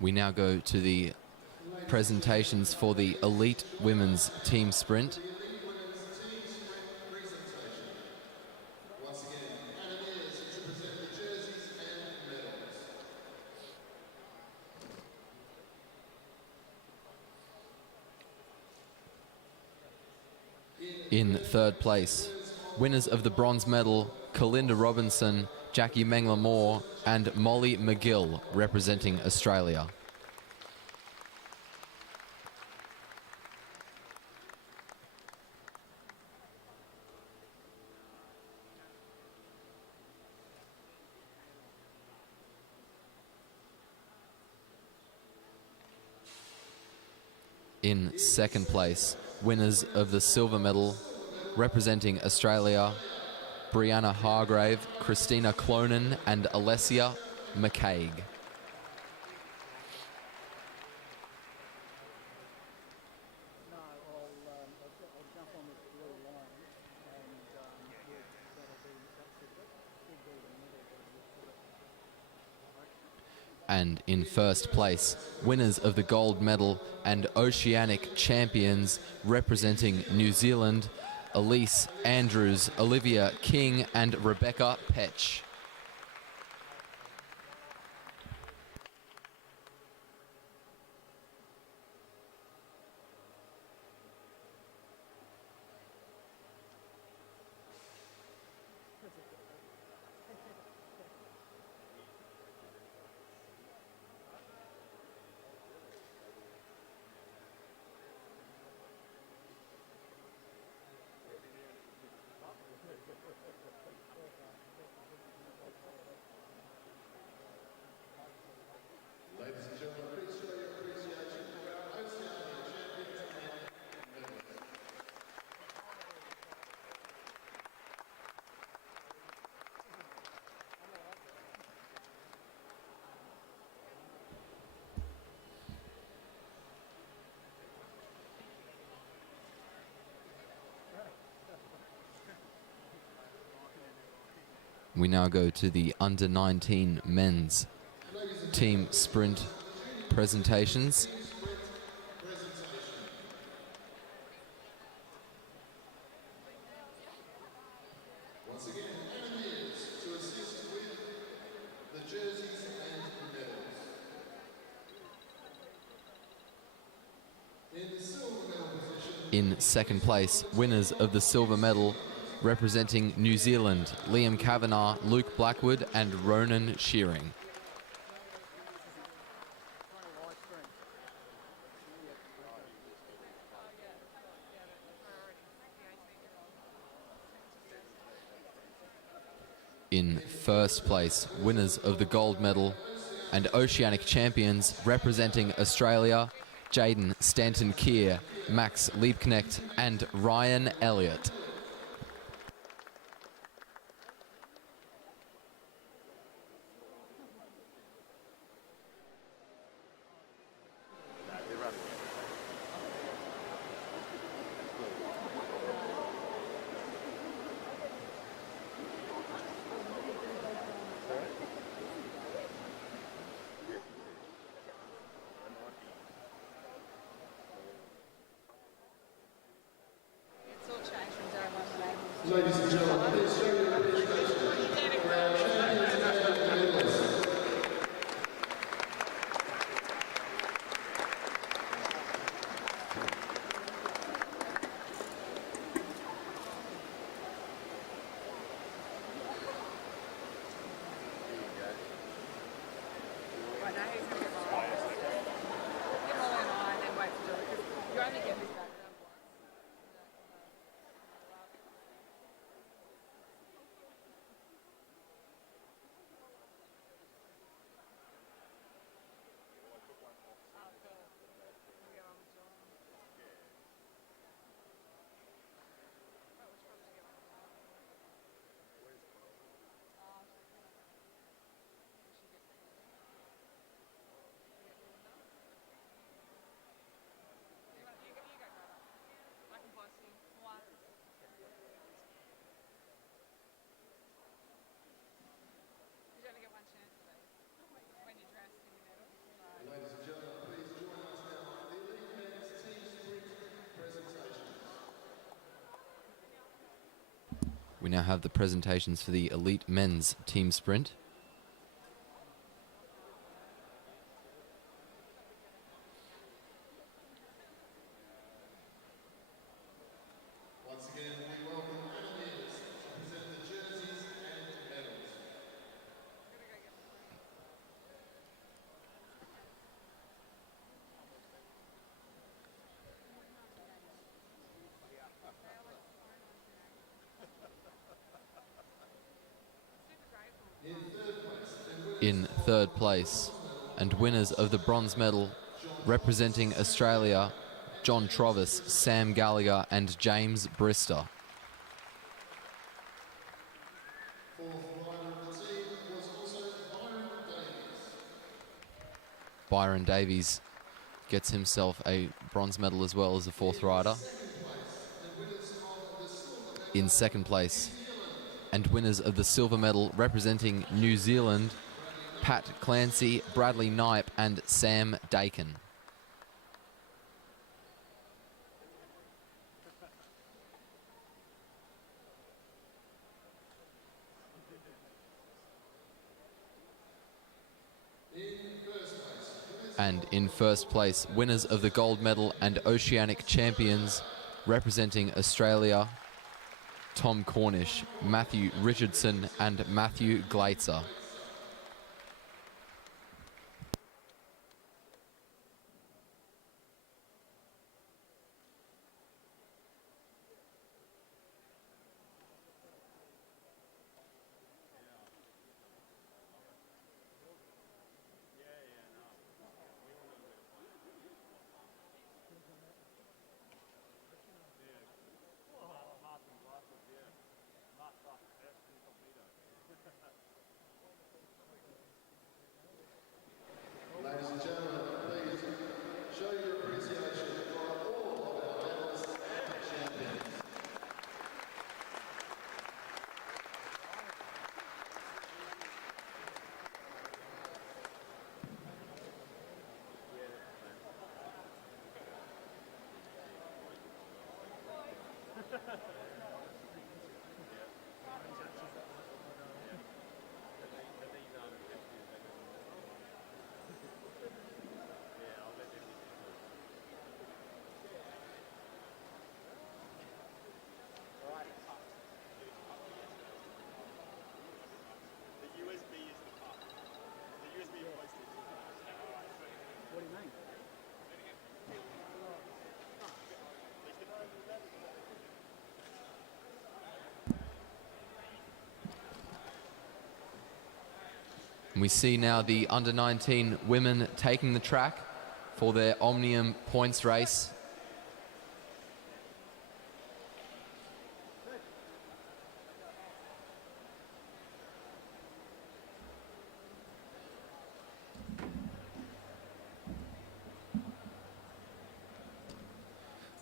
We now go to the presentations for the elite women's team sprint. In third place, winners of the bronze medal, Kalinda Robinson, Jackie Mengler-Moore, and Molly McGill, representing Australia. In second place, winners of the silver medal, representing Australia, Brianna Hargrave, Christina Clonan, and Alessia McCaig. No, I'll jump on this blue line and that'll be, should be the middle. And in first place, winners of the gold medal and Oceanic champions, representing New Zealand, Elise Andrews, Olivia King, and Rebecca Petch. We now go to the under-19 men's team sprint presentations. Once again, Anna Meares to assist with the jerseys and medals. In the silver medal position. In second place, winners of the silver medal, representing New Zealand, Liam Kavanagh, Luke Blackwood, and Ronan Shearing. In first place, winners of the gold medal and Oceanic champions, representing Australia, Jaden Stanton-Keir, Max Liebknecht, and Ryan Elliott. Ladies and gentlemen, please show your appreciation for our champions and medalists. Right now he's going to get Molly. Get Molly and I, and then wait for Julie, because you only get this back down once. We now have the presentations for the elite men's team sprint. Once again, we welcome Meares to present the jerseys and medals. In third place, and winners of the bronze medal, representing Australia, John Trovis, Sam Gallagher and James Brister. Byron Davies gets himself a bronze medal as well as the fourth rider. In second place, and winners of the silver medal representing New Zealand, Pat Clancy, Bradley Knipe and Sam Dakin. And in first place, winners of the gold medal and Oceanic champions representing Australia, Tom Cornish, Matthew Richardson and Matthew Gleitzer. Ladies and gentlemen, please show your appreciation for all of our medalists and champions. What do you mean? We see now the under-19 women taking the track for their Omnium points race.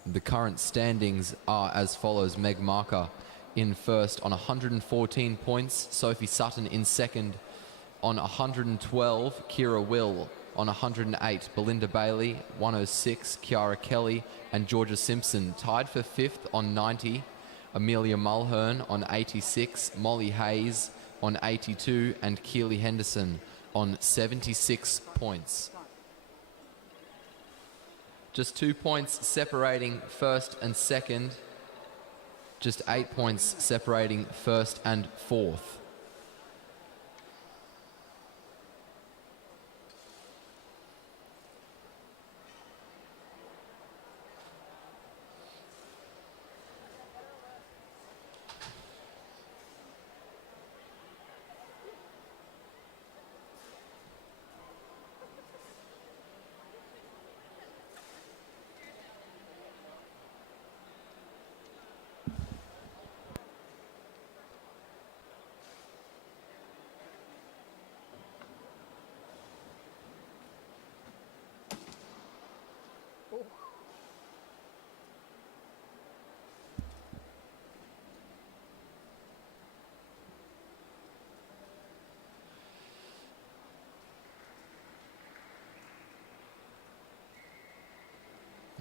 The current standings are as follows. Meg Marker in first on 114 points. Sophie Sutton in second on 112. Kira Will on 108. Belinda Bailey, 106. Kiara Kelly and Georgia Simpson tied for fifth on 90. Amelia Mulhern on 86, Molly Hayes on 82, and Keely Henderson on 76 points. Just 2 points separating first and second. Just 8 points separating first and fourth.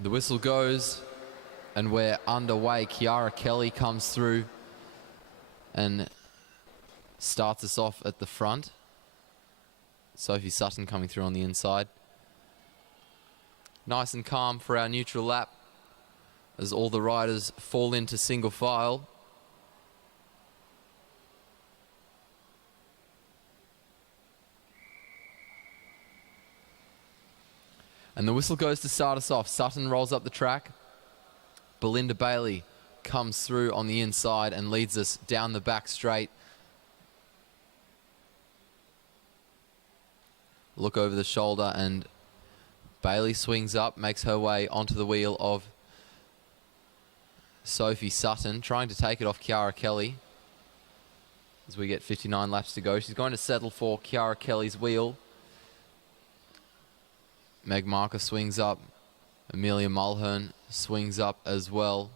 The whistle goes, and we're underway. Kiara Kelly comes through and starts us off at the front. Sophie Sutton coming through on the inside. Nice and calm for our neutral lap as all the riders fall into single file. And the whistle goes to start us off. Sutton rolls up the track. Belinda Bailey comes through on the inside and leads us down the back straight. Look over the shoulder, and Bailey swings up, makes her way onto the wheel of Sophie Sutton, trying to take it off Kiara Kelly as we get 59 laps to go. She's going to settle for Kiara Kelly's wheel. Meg Marker swings up. Amelia Mulhern swings up as well.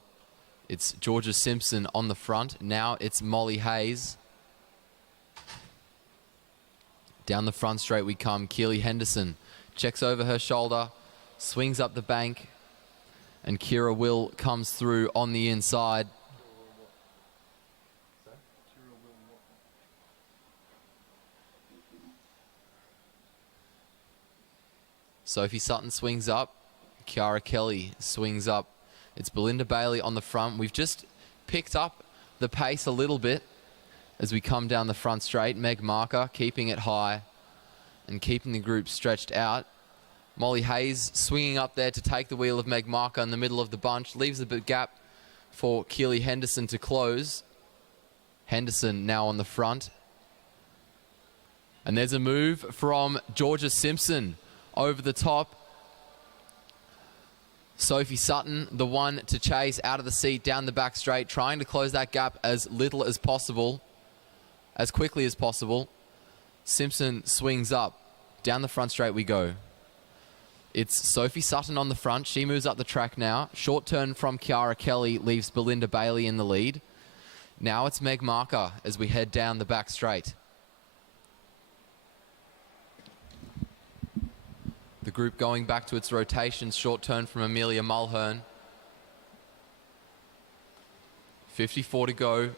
It's Georgia Simpson on the front. Now it's Molly Hayes. Down the front straight we come. Keely Henderson checks over her shoulder, swings up the bank, and Kira Will comes through on the inside. Sophie Sutton swings up. Kiara Kelly swings up. It's Belinda Bailey on the front. We've just picked up the pace a little bit as we come down the front straight. Meg Marker keeping it high and keeping the group stretched out. Molly Hayes swinging up there to take the wheel of Meg Marker in the middle of the bunch. Leaves a bit gap for Keely Henderson to close. Henderson now on the front. And there's a move from Georgia Simpson over the top. Sophie Sutton, the one to chase out of the seat down the back straight, trying to close that gap as little as possible, as quickly as possible. Simpson swings up. Down the front straight we go. It's Sophie Sutton on the front. She moves up the track now. Short turn from Kiara Kelly leaves Belinda Bailey in the lead. Now it's Meg Marker as we head down the back straight. The group going back to its rotations. Short turn from Amelia Mulhern. 54 to go.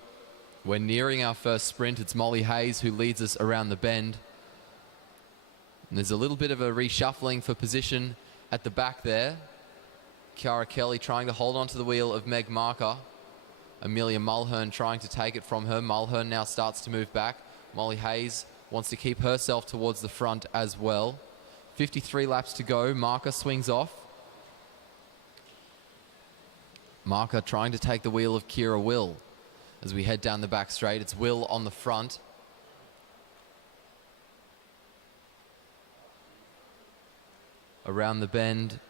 We're nearing our first sprint. It's Molly Hayes who leads us around the bend. And there's a little bit of a reshuffling for position at the back there. Kiara Kelly trying to hold onto the wheel of Meg Marker. Amelia Mulhern trying to take it from her. Mulhern now starts to move back. Molly Hayes wants to keep herself towards the front as well. 53 laps to go. Marker swings off. Marker trying to take the wheel of Kira Will as we head down the back straight. It's Will on the front. Around the bend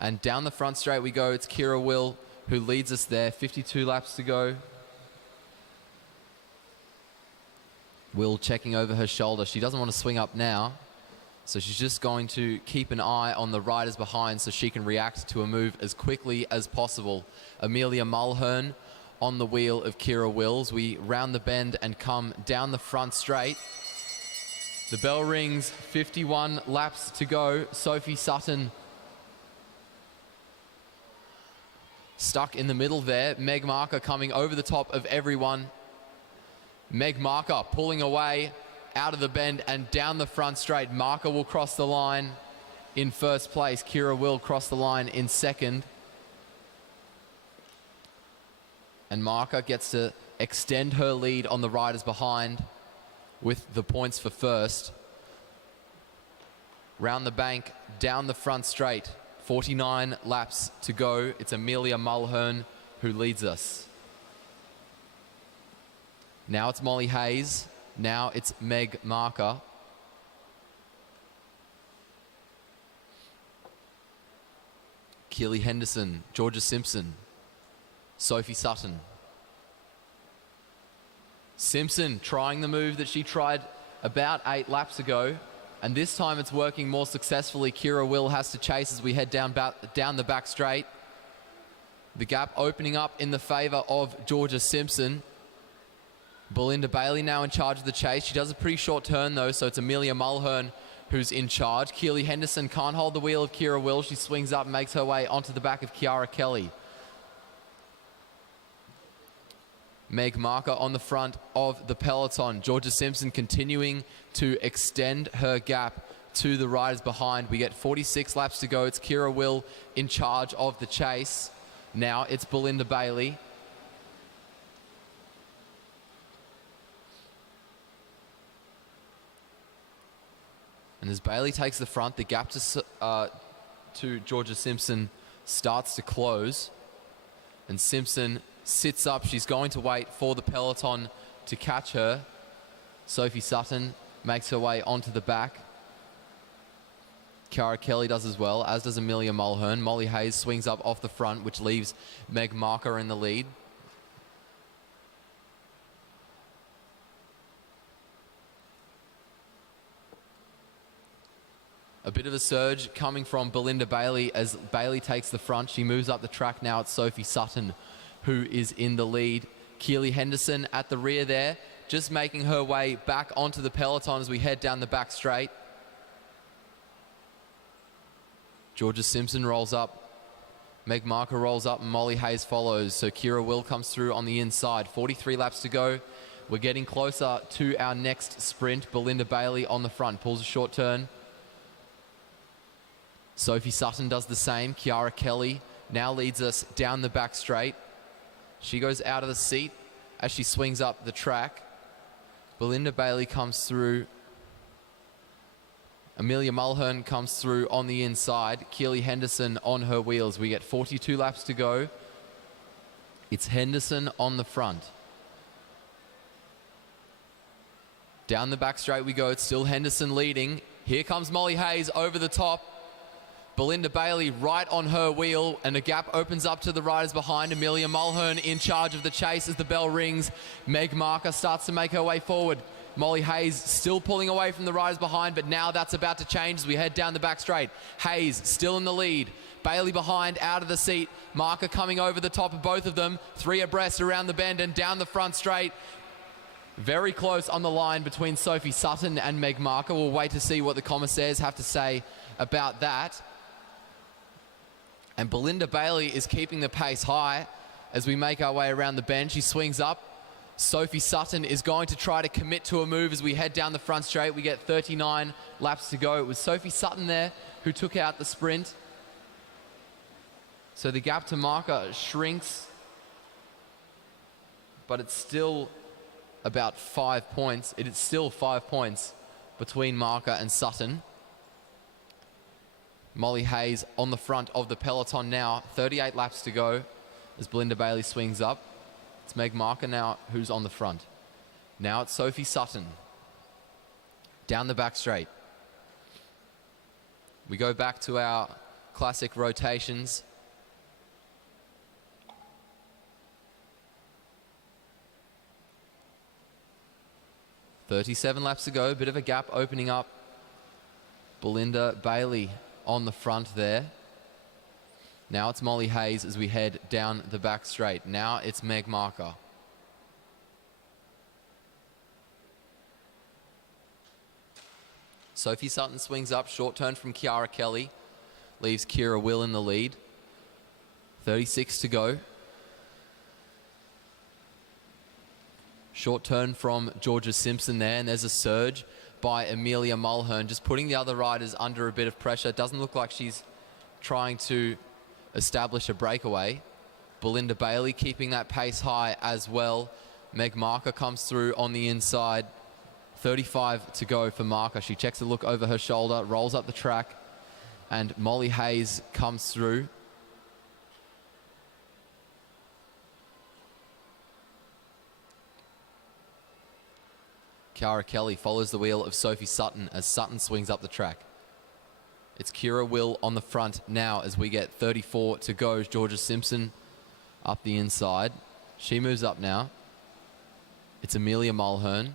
and down the front straight we go. It's Kira Will who leads us there. 52 laps to go. Will checking over her shoulder. She doesn't want to swing up now, so she's just going to keep an eye on the riders behind so she can react to a move as quickly as possible. Amelia Mulhern on the wheel of Kira Wills. We round the bend and come down the front straight. The bell rings, 51 laps to go. Sophie Sutton Stuck in the middle there. Meg Marker coming over the top of everyone. Meg Marker pulling away out of the bend and down the front straight. Marker will cross the line in first place. Kira will cross the line in second. And Marker gets to extend her lead on the riders behind with the points for first. Round the bank, down the front straight. 49 laps to go. It's Amelia Mulhern who leads us. Now it's Molly Hayes. Now it's Meg Marker. Keely Henderson, Georgia Simpson, Sophie Sutton. Simpson trying the move that she tried about 8 laps ago, and this time it's working more successfully. Kira Will has to chase as we head down the back straight. The gap opening up in the favour of Georgia Simpson. Belinda Bailey now in charge of the chase. She does a pretty short turn though, so it's Amelia Mulhern who's in charge. Keely Henderson can't hold the wheel of Kira Will. She swings up and makes her way onto the back of Kiara Kelly. Meg Marker on the front of the peloton. Georgia Simpson continuing to extend her gap to the riders behind. We get 46 laps to go. It's Kira Will in charge of the chase. Now it's Belinda Bailey. And as Bailey takes the front, the gap to Georgia Simpson starts to close. And Simpson sits up. She's going to wait for the peloton to catch her. Sophie Sutton makes her way onto the back. Kiara Kelly does as well, as does Amelia Mulhern. Molly Hayes swings up off the front, which leaves Meg Marker in the lead. A bit of a surge coming from Belinda Bailey as Bailey takes the front. She moves up the track now. It's Sophie Sutton who is in the lead. Keely Henderson at the rear there, just making her way back onto the peloton as we head down the back straight. Georgia Simpson rolls up. Meg Marker rolls up and Molly Hayes follows. So Kira Will comes through on the inside. 43 laps to go. We're getting closer to our next sprint. Belinda Bailey on the front, pulls a short turn. Sophie Sutton does the same. Kiara Kelly now leads us down the back straight. She goes out of the seat as she swings up the track. Belinda Bailey comes through. Amelia Mulhern comes through on the inside. Keely Henderson on her wheels. We get 42 laps to go. It's Henderson on the front. Down the back straight we go. It's still Henderson leading. Here comes Molly Hayes over the top. Belinda Bailey right on her wheel, and a gap opens up to the riders behind. Amelia Mulhern in charge of the chase as the bell rings. Meg Marker starts to make her way forward. Molly Hayes still pulling away from the riders behind, but now that's about to change as we head down the back straight. Hayes still in the lead. Bailey behind, out of the seat. Marker coming over the top of both of them. 3 abreast around the bend and down the front straight. Very close on the line between Sophie Sutton and Meg Marker. We'll wait to see what the commissaires have to say about that. And Belinda Bailey is keeping the pace high as we make our way around the bend. She swings up. Sophie Sutton is going to try to commit to a move as we head down the front straight. We get 39 laps to go. It was Sophie Sutton there who took out the sprint. So the gap to Marker shrinks, but it's still about 5 points. It is still 5 points between Marker and Sutton. Molly Hayes on the front of the peloton now. 38 laps to go as Belinda Bailey swings up. It's Meg Marker now who's on the front. Now it's Sophie Sutton. Down the back straight. We go back to our classic rotations. .37 laps to go. Bit of a gap opening up. Belinda Bailey on the front there. Now it's Molly Hayes as we head down the back straight. Now it's Meg Marker. Sophie Sutton swings up, short turn from Kiara Kelly. Leaves Kira Will in the lead. 36 to go. Short turn from Georgia Simpson there, and there's a surge by Amelia Mulhern, just putting the other riders under a bit of pressure. It doesn't look like she's trying to establish a breakaway. Belinda Bailey keeping that pace high as well. Meg Marker comes through on the inside. 35 to go for Marker. She checks a look over her shoulder, rolls up the track, and Molly Hayes comes through. Kiara Kelly follows the wheel of Sophie Sutton as Sutton swings up the track. It's Kira Will on the front now as we get 34 to go. Georgia Simpson up the inside. She moves up now. It's Amelia Mulhern.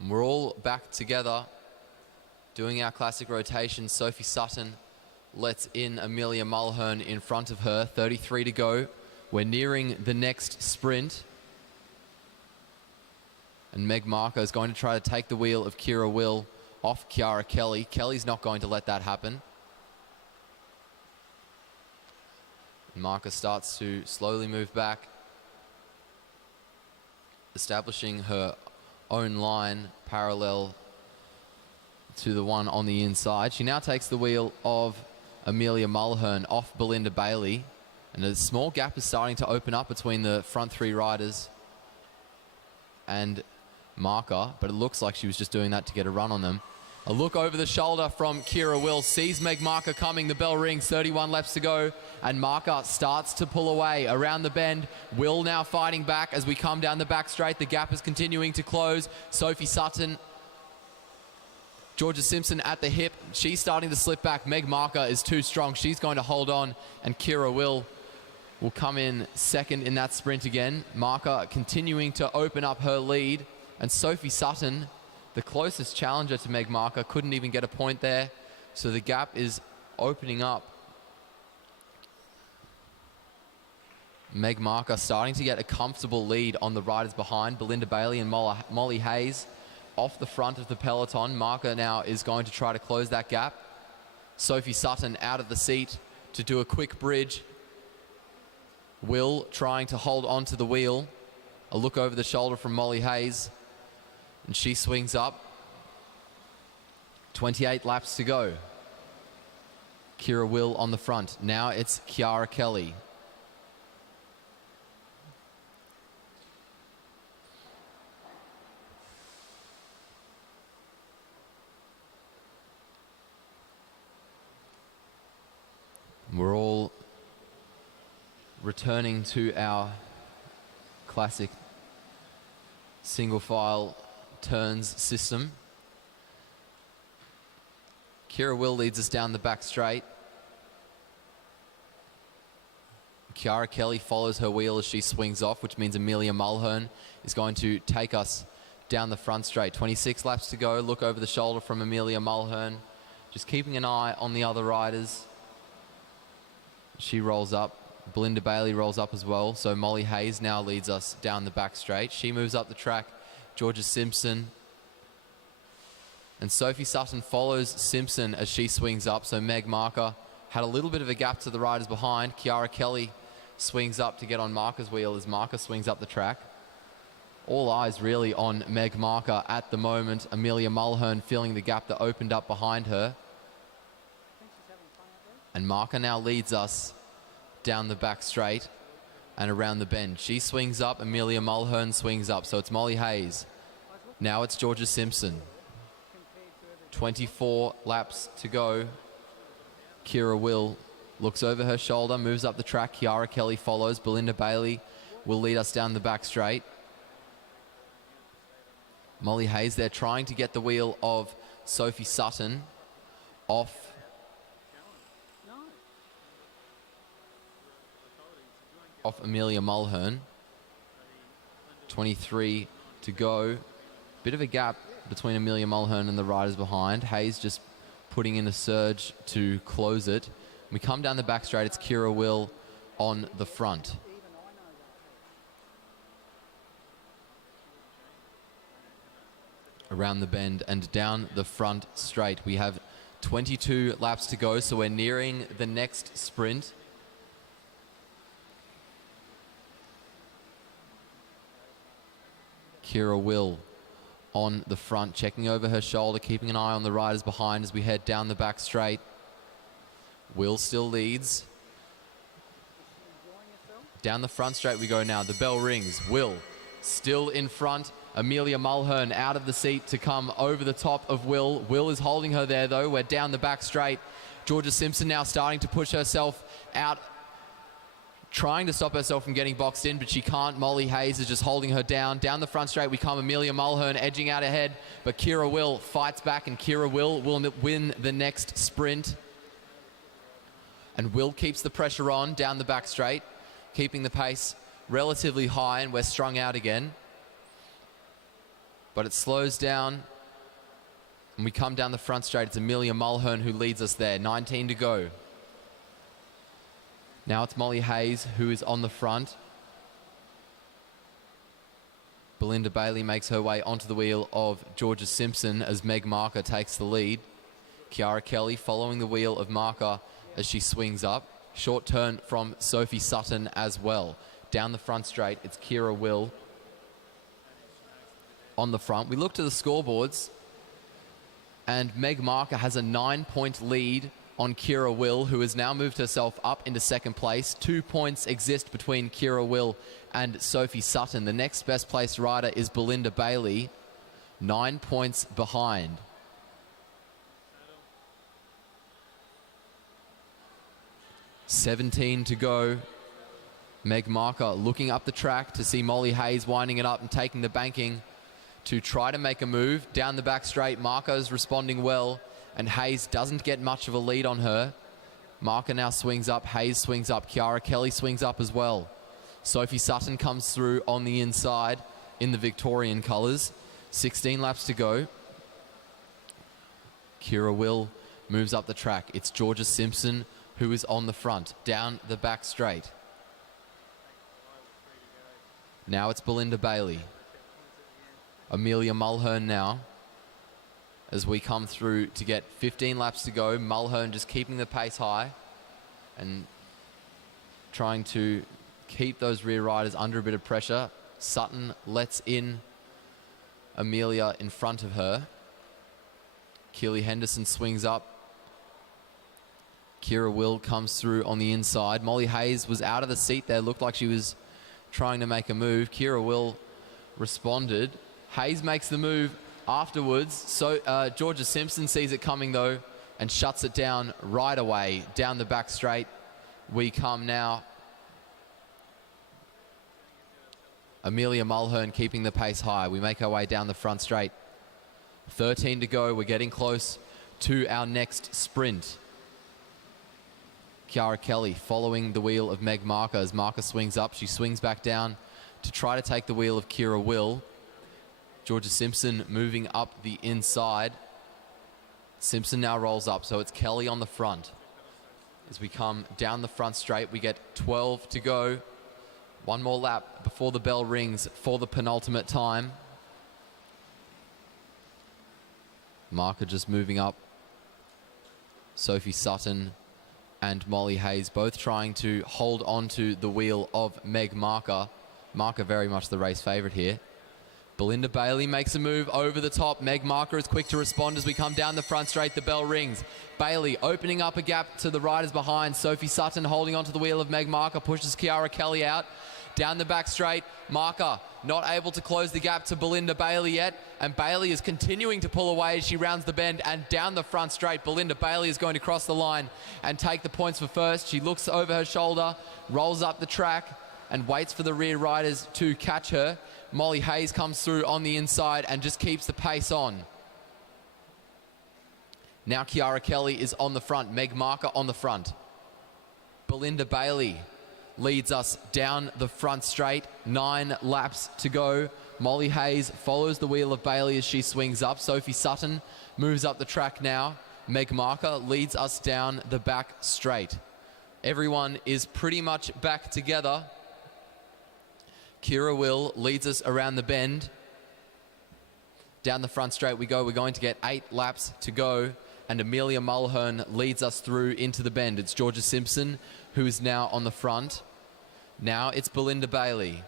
And we're all back together doing our classic rotation. Sophie Sutton lets in Amelia Mulhern in front of her. 33 to go. We're nearing the next sprint. And Meg Marker is going to try to take the wheel of Kira Will off Kiara Kelly. Kelly's not going to let that happen. And Marker starts to slowly move back, establishing her own line parallel to the one on the inside. She now takes the wheel of Amelia Mulhern off Belinda Bailey, and a small gap is starting to open up between the front three riders and Marker, but it looks like she was just doing that to get a run on them. A look over the shoulder from Kira Will, sees Meg Marker coming, the bell rings, 31 laps to go, and Marker starts to pull away around the bend. Will now fighting back as we come down the back straight. The gap is continuing to close. Sophie Sutton, Georgia Simpson at the hip. She's starting to slip back. Meg Marker is too strong. She's going to hold on, and Kira Will come in second in that sprint again. Marker continuing to open up her lead, and Sophie Sutton, the closest challenger to Meg Marker, couldn't even get a point there. So the gap is opening up. Meg Marker starting to get a comfortable lead on the riders behind. Belinda Bailey and Molly Hayes off the front of the peloton. Marker now is going to try to close that gap. Sophie Sutton out of the seat to do a quick bridge. Will trying to hold on to the wheel. A look over the shoulder from Molly Hayes, and she swings up. 28 laps to go. Kira Will on the front. Now it's Kiara Kelly. We're all returning to our classic single file turns system. Kira Will leads us down the back straight. Kiara Kelly follows her wheel as she swings off, which means Amelia Mulhern is going to take us down the front straight. 26 laps to go. Look over the shoulder from Amelia Mulhern, just keeping an eye on the other riders. She rolls up. Belinda Bailey rolls up as well. So Molly Hayes now leads us down the back straight. She moves up the track. Georgia Simpson. And Sophie Sutton follows Simpson as she swings up. So Meg Marker had a little bit of a gap to the riders behind. Kiara Kelly swings up to get on Marker's wheel as Marker swings up the track. All eyes really on Meg Marker at the moment. Amelia Mulhern filling the gap that opened up behind her. And Marker now leads us down the back straight and around the bend. She swings up, Amelia Mulhern swings up. So it's Molly Hayes. Now it's Georgia Simpson. 24 laps to go. Kira Will looks over her shoulder, moves up the track. Kiara Kelly follows. Belinda Bailey will lead us down the back straight. Molly Hayes there trying to get the wheel of Sophie Sutton off Amelia Mulhern. 23 to go. Bit of a gap between Amelia Mulhern and the riders behind. Hayes just putting in a surge to close it. We come down the back straight. It's Kira Will on the front. around the bend and down the front straight. We have 22 laps to go, so we're nearing the next sprint. Kira Will on the front, checking over her shoulder, keeping an eye on the riders behind as we head down the back straight. Will still leads. Down the front straight we go now. The bell rings. Will still in front. Amelia Mulhern out of the seat to come over the top of Will. Will is holding her there though. We're down the back straight. Georgia Simpson now starting to push herself out, trying to stop herself from getting boxed in, but she can't. Molly Hayes is just holding her down. Down the front straight we come. Amelia Mulhern edging out ahead, but Kira Will fights back, and Kira Will win the next sprint. And Will keeps the pressure on down the back straight, keeping the pace relatively high, and we're strung out again. But it slows down, and we come down the front straight. It's Amelia Mulhern who leads us there. 19 to go. Now it's Molly Hayes who is on the front. Belinda Bailey makes her way onto the wheel of Georgia Simpson as Meg Marker takes the lead. Kiara Kelly following the wheel of Marker as she swings up. Short turn from Sophie Sutton as well. Down the front straight, it's Kira Will on the front. We look to the scoreboards, and Meg Marker has a 9-point lead on Kira Will, who has now moved herself up into second place. 2 points exist between Kira Will and Sophie Sutton. The next best placed rider is Belinda Bailey, 9 points behind. $17 to go. Meg Marker looking up the track to see Molly Hayes winding it up and taking the banking to try to make a move. Down the back straight, Marker is responding well, and Hayes doesn't get much of a lead on her. Marker now swings up, Hayes swings up, Kiara Kelly swings up as well. Sophie Sutton comes through on the inside in the Victorian colours. 16 laps to go. Kira Will moves up the track. It's Georgia Simpson who is on the front, down the back straight. Now it's Belinda Bailey. Amelia Mulhern now, as we come through to get 15 laps to go. Mulhern just keeping the pace high and trying to keep those rear riders under a bit of pressure. Sutton lets in Amelia in front of her. Keely Henderson swings up. Kira Will comes through on the inside. Molly Hayes was out of the seat there. Looked like she was trying to make a move. Kira Will responded. Hayes makes the move afterwards. So Georgia Simpson sees it coming though and shuts it down right away. Down the back straight we come now. Amelia Mulhern keeping the pace high. We make our way down the front straight. 13 to go. We're getting close to our next sprint. Kiara Kelly following the wheel of Meg Marker. As Marker swings up, she swings back down to try to take the wheel of Kira Will. Georgia Simpson moving up the inside. Simpson now rolls up, so it's Kelly on the front. As we come down the front straight, we get 12 to go. One more lap before the bell rings for the penultimate time. Marker just moving up. Sophie Sutton and Molly Hayes both trying to hold on to the wheel of Meg Marker. Marker very much the race favourite here. Belinda Bailey makes a move over the top. Meg Marker is quick to respond as we come down the front straight. The bell rings. Bailey opening up a gap to the riders behind. Sophie Sutton holding onto the wheel of Meg Marker, pushes Kiara Kelly out. Down the back straight, Marker not able to close the gap to Belinda Bailey yet, and Bailey is continuing to pull away as she rounds the bend, and down the front straight, Belinda Bailey is going to cross the line and take the points for first. She looks over her shoulder, rolls up the track, and waits for the rear riders to catch her. Molly Hayes comes through on the inside and just keeps the pace on. Now Kiara Kelly is on the front, Meg Marker on the front. Belinda Bailey leads us down the front straight. 9 laps to go. Molly Hayes follows the wheel of Bailey as she swings up. Sophie Sutton moves up the track now. Meg Marker leads us down the back straight. Everyone is pretty much back together. Kira Will leads us around the bend. Down the front straight we go. We're going to get 8 laps to go, and Amelia Mulhern leads us through into the bend. It's Georgia Simpson who is now on the front. Now it's Belinda Bailey.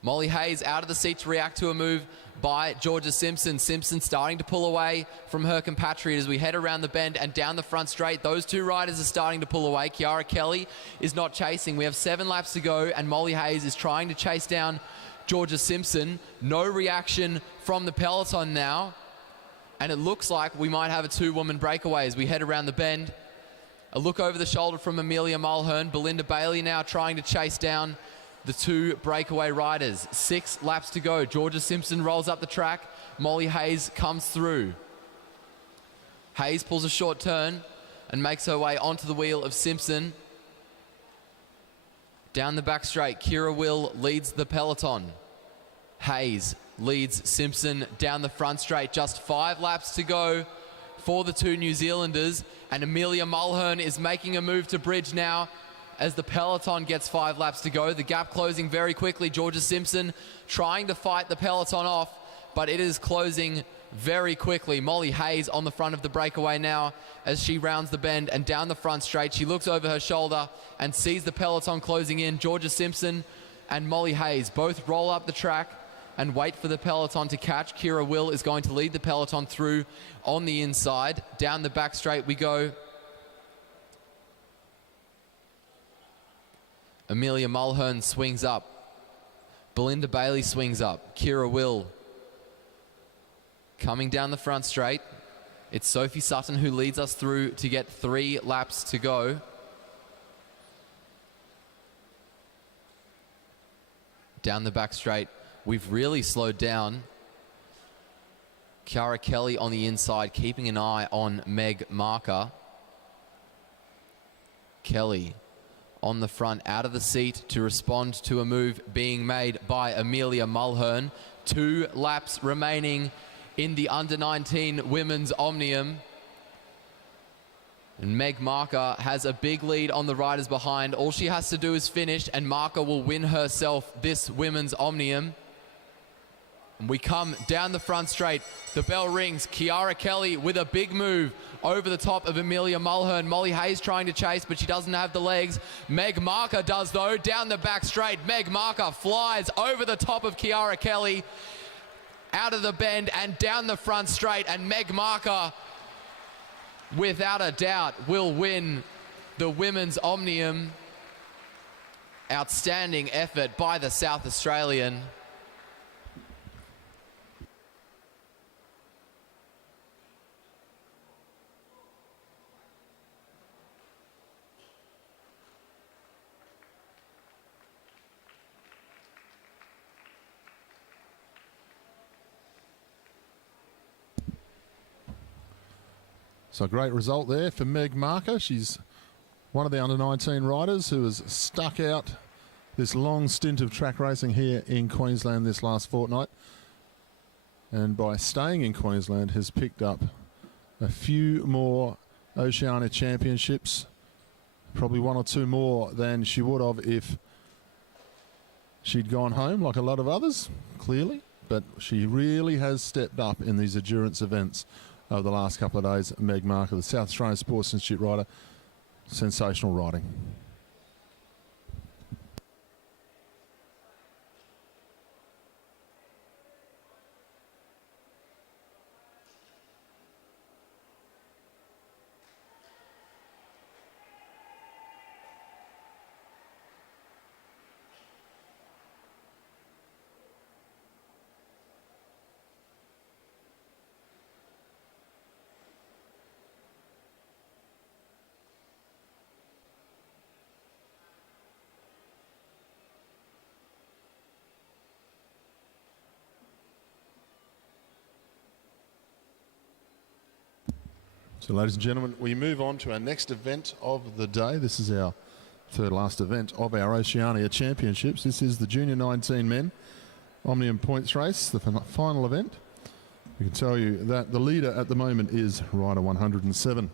Molly Hayes out of the seat to react to a move by Georgia Simpson. Simpson starting to pull away from her compatriot as we head around the bend and down the front straight. Those two riders are starting to pull away. Kiara Kelly is not chasing. We have 7 laps to go, and Molly Hayes is trying to chase down Georgia Simpson. No reaction from the peloton now, and it looks like we might have a 2-woman breakaway as we head around the bend. A look over the shoulder from Amelia Mulhern. Belinda Bailey now trying to chase down the 2 breakaway riders. 6 laps to go. Georgia Simpson rolls up the track. Molly Hayes comes through. Hayes pulls a short turn and makes her way onto the wheel of Simpson. Down the back straight, Kira Will leads the peloton. Hayes leads Simpson down the front straight. Just 5 laps to go for the 2 New Zealanders, and Amelia Mulhern is making a move to bridge now as the peloton gets 5 laps to go. The gap closing very quickly. Georgia Simpson trying to fight the peloton off, but it is closing very quickly. Molly Hayes on the front of the breakaway now as she rounds the bend and down the front straight. She looks over her shoulder and sees the peloton closing in. Georgia Simpson and Molly Hayes both roll up the track and wait for the peloton to catch. Kira Will is going to lead the peloton through on the inside. Down the back straight we go. Amelia Mulhern swings up. Belinda Bailey swings up. Kira Will coming down the front straight. It's Sophie Sutton who leads us through to get 3 laps to go. Down the back straight, we've really slowed down. Kiara Kelly on the inside, keeping an eye on Meg Marker. Kelly on the front, out of the seat to respond to a move being made by Amelia Mulhern. 2 laps remaining in the under-19 women's Omnium. And Meg Marker has a big lead on the riders behind. All she has to do is finish, and Marker will win herself this women's Omnium. And we come down the front straight. The bell rings. Kiara Kelly with a big move over the top of Amelia Mulhern. Molly Hayes trying to chase, but she doesn't have the legs. Meg Marker does, though. Down the back straight, Meg Marker flies over the top of Kiara Kelly, out of the bend and down the front straight. And Meg Marker, without a doubt, will win the women's Omnium. Outstanding effort by the South Australian. So a great result there for Meg Marker. She's one of the under-19 riders who has stuck out this long stint of track racing here in Queensland this last fortnight. And by staying in Queensland has picked up a few more Oceania championships, probably 1 or 2 more than she would have if she'd gone home like a lot of others, clearly. But she really has stepped up in these endurance events over the last couple of days. Meg Marker, the South Australian Sports Institute rider, sensational riding. So, ladies and gentlemen, we move on to our next event of the day. This is our third last event of our Oceania Championships. This is the Junior 19 Men Omnium Points Race, the final event. We can tell you that the leader at the moment is rider 107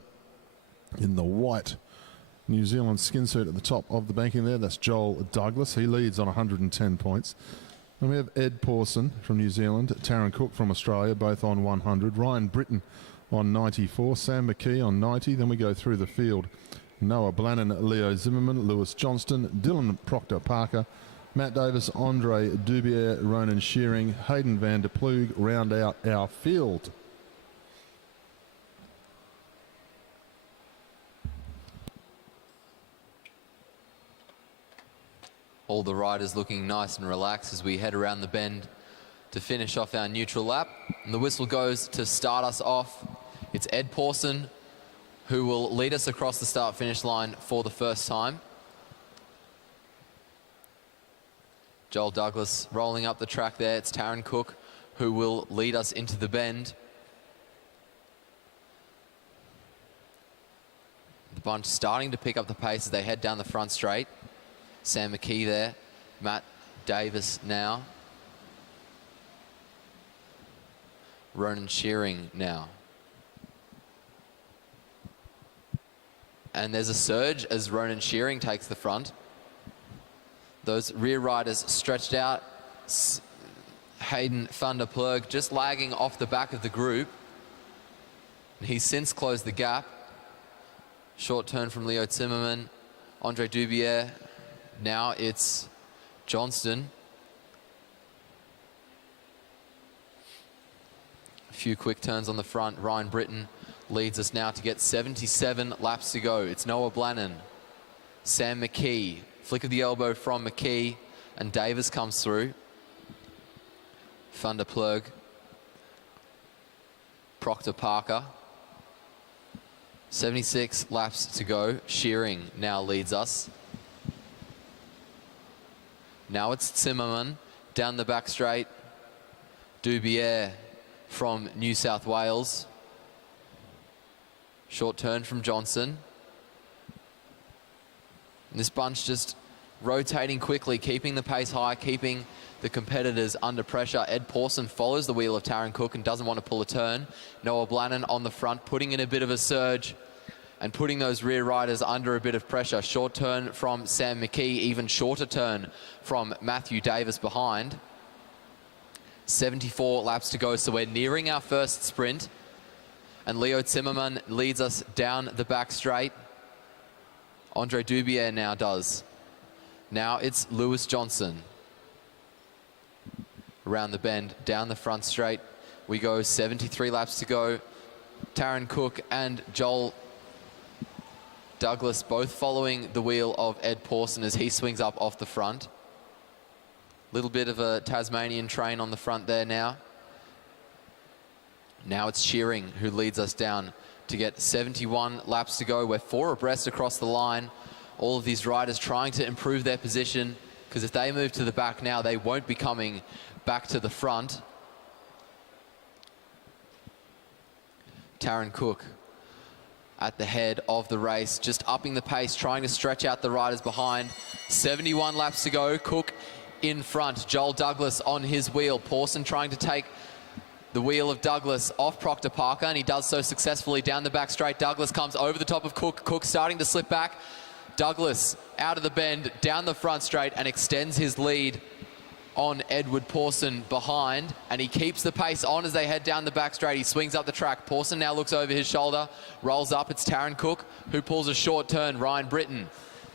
in the white New Zealand skin suit at the top of the banking there. That's Joel Douglas. He leads on 110 points. And we have Ed Pawson from New Zealand, Taryn Cook from Australia, both on 100. Ryan Britton on 94, Sam McKee on 90. Then we go through the field. Noah Blannon, Leo Zimmerman, Lewis Johnston, Dylan Proctor-Parker, Matt Davis, Andre Dubier, Ronan Shearing, Hayden van der Ploeg round out our field. All the riders looking nice and relaxed as we head around the bend to finish off our neutral lap. And the whistle goes to start us off. It's Ed Pawson who will lead us across the start-finish line for the first time. Joel Douglas rolling up the track there. It's Taryn Cook who will lead us into the bend. The bunch starting to pick up the pace as they head down the front straight. Sam McKee there, Matt Davis now. Ronan Shearing now. And there's a surge as Ronan Shearing takes the front. Those rear riders stretched out. Hayden van der Ploeg just lagging off the back of the group. He's since closed the gap. Short turn from Leo Zimmerman, Andre Dubier. Now it's Johnston. A few quick turns on the front. Ryan Britton leads us now to get 77 laps to go. It's Noah Blannon, Sam McKee. Flick of the elbow from McKee, and Davis comes through. Van der Ploeg, Proctor-Parker. 76 laps to go. Shearing now leads us. Now it's Zimmerman down the back straight. Dubier from New South Wales. Short turn from Johnson. And this bunch just rotating quickly, keeping the pace high, keeping the competitors under pressure. Ed Pawson follows the wheel of Taryn Cook and doesn't want to pull a turn. Noah Blannon on the front, putting in a bit of a surge and putting those rear riders under a bit of pressure. Short turn from Sam McKee, even shorter turn from Matthew Davis behind. 74 laps to go, so we're nearing our first sprint. And Leo Zimmerman leads us down the back straight. Andre Dubier now does. Now it's Lewis Johnson. Around the bend, down the front straight. We go 73 laps to go. Taryn Cook and Joel Douglas both following the wheel of Ed Pawson as he swings up off the front. Little bit of a Tasmanian train on the front there now. Now it's Shearing who leads us down to get 71 laps to go. We're 4 abreast across the line. All of these riders trying to improve their position, because if they move to the back now, they won't be coming back to the front. Taryn Cook at the head of the race, just upping the pace, trying to stretch out the riders behind. 71 laps to go. Cook in front. Joel Douglas on his wheel. Pawson trying to take the wheel of Douglas off Proctor-Parker, and he does so successfully down the back straight. Douglas comes over the top of Cook. Cook starting to slip back. Douglas out of the bend, down the front straight, and extends his lead on Edward Pawson behind, and he keeps the pace on as they head down the back straight. He swings up the track. Pawson now looks over his shoulder, rolls up. It's Taryn Cook who pulls a short turn. Ryan Britton.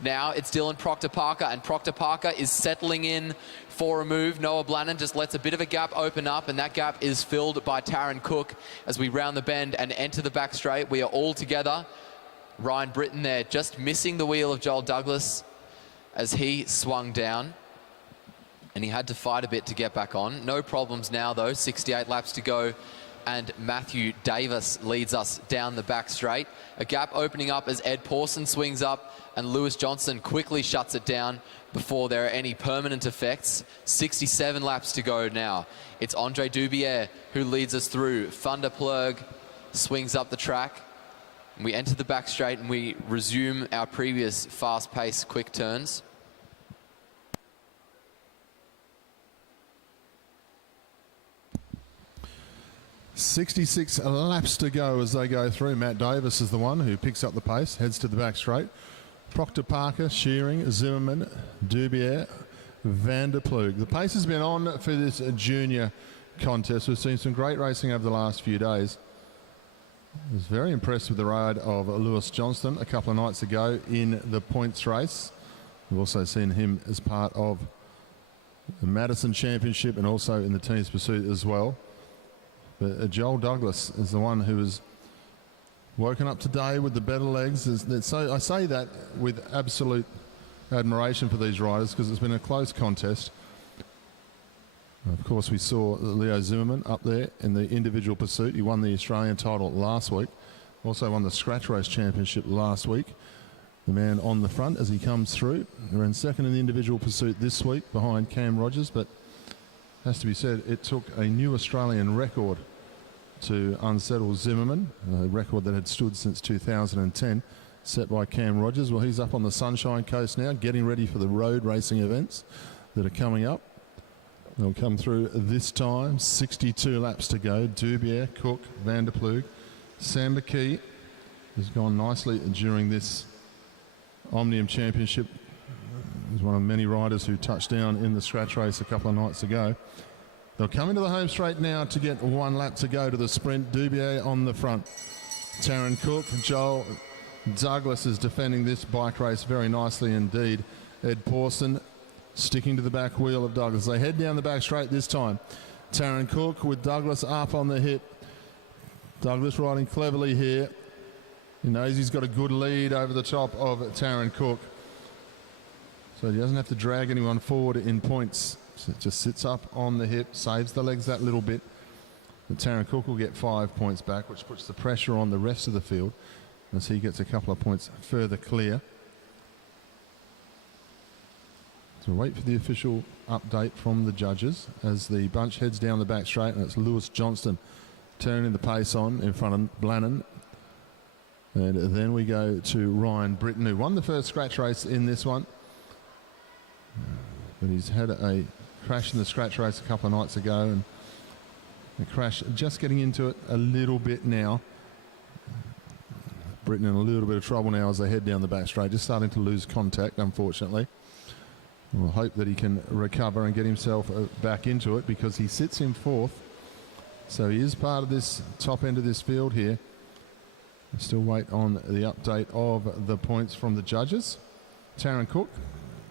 Now it's Dylan Proctor-Parker, and Proctor-Parker is settling in for a move. Noah Blannon just lets a bit of a gap open up, and that gap is filled by Taryn Cook as we round the bend and enter the back straight. We are all together. Ryan Britton there just missing the wheel of Joel Douglas as he swung down, and he had to fight a bit to get back on. No problems now though. 68 laps to go, and Matthew Davis leads us down the back straight. A gap opening up as Ed Pawson swings up, and Lewis Johnson quickly shuts it down before there are any permanent effects. 67 laps to go now. It's Andre Dubier who leads us through. Van der Ploeg swings up the track. We enter the back straight and we resume our previous fast-paced quick turns. .66 laps to go as they go through. Matt Davis is the one who picks up the pace, heads to the back straight. Proctor-Parker, Shearing, Zimmerman, Dubier, van der Ploeg. The pace has been on for this junior contest. We've seen some great racing over the last few days. I was very impressed with the ride of Lewis Johnston a couple of nights ago in the points race. We've also seen him as part of the Madison Championship and also in the team's pursuit as well. But Joel Douglas is the one who has woken up today with the better legs. So I say that with absolute admiration for these riders because it's been a close contest. Of course, we saw Leo Zimmerman up there in the individual pursuit. He won the Australian title last week. Also won the Scratch Race Championship last week. The man on the front as he comes through. They're in second in the individual pursuit this week behind Cam Rogers, but has to be said, it took a new Australian record to unsettle Zimmerman, a record that had stood since 2010, set by Cam Rogers. Well, he's up on the Sunshine Coast now, getting ready for the road racing events that are coming up. They'll come through this time. 62 laps to go. Dubier, Cook, Van der Ploeg. Sam McKee has gone nicely during this Omnium Championship. He's one of many riders who touched down in the scratch race a couple of nights ago. They'll come into the home straight now to get 1 lap to go to the sprint. Dubier on the front. Taryn Cook, Joel Douglas is defending this bike race very nicely indeed. Ed Pawson sticking to the back wheel of Douglas. They head down the back straight this time. Taryn Cook with Douglas up on the hip. Douglas riding cleverly here. He knows he's got a good lead over the top of Taryn Cook. So he doesn't have to drag anyone forward in points. So it just sits up on the hip, saves the legs that little bit. And Taryn Cook will get 5 points back, which puts the pressure on the rest of the field as he gets a couple of points further clear. So wait for the official update from the judges as the bunch heads down the back straight, and it's Lewis Johnston turning the pace on in front of Blannon. And then we go to Ryan Britton, who won the first scratch race in this one. But he's had a crash in the scratch race a couple of nights ago, and the crash just getting into it a little bit now. Britton in a little bit of trouble now as they head down the back straight, just starting to lose contact, unfortunately. We'll hope that he can recover and get himself back into it because he sits in 4th. So he is part of this top end of this field here. We still wait on the update of the points from the judges. Taryn Cook,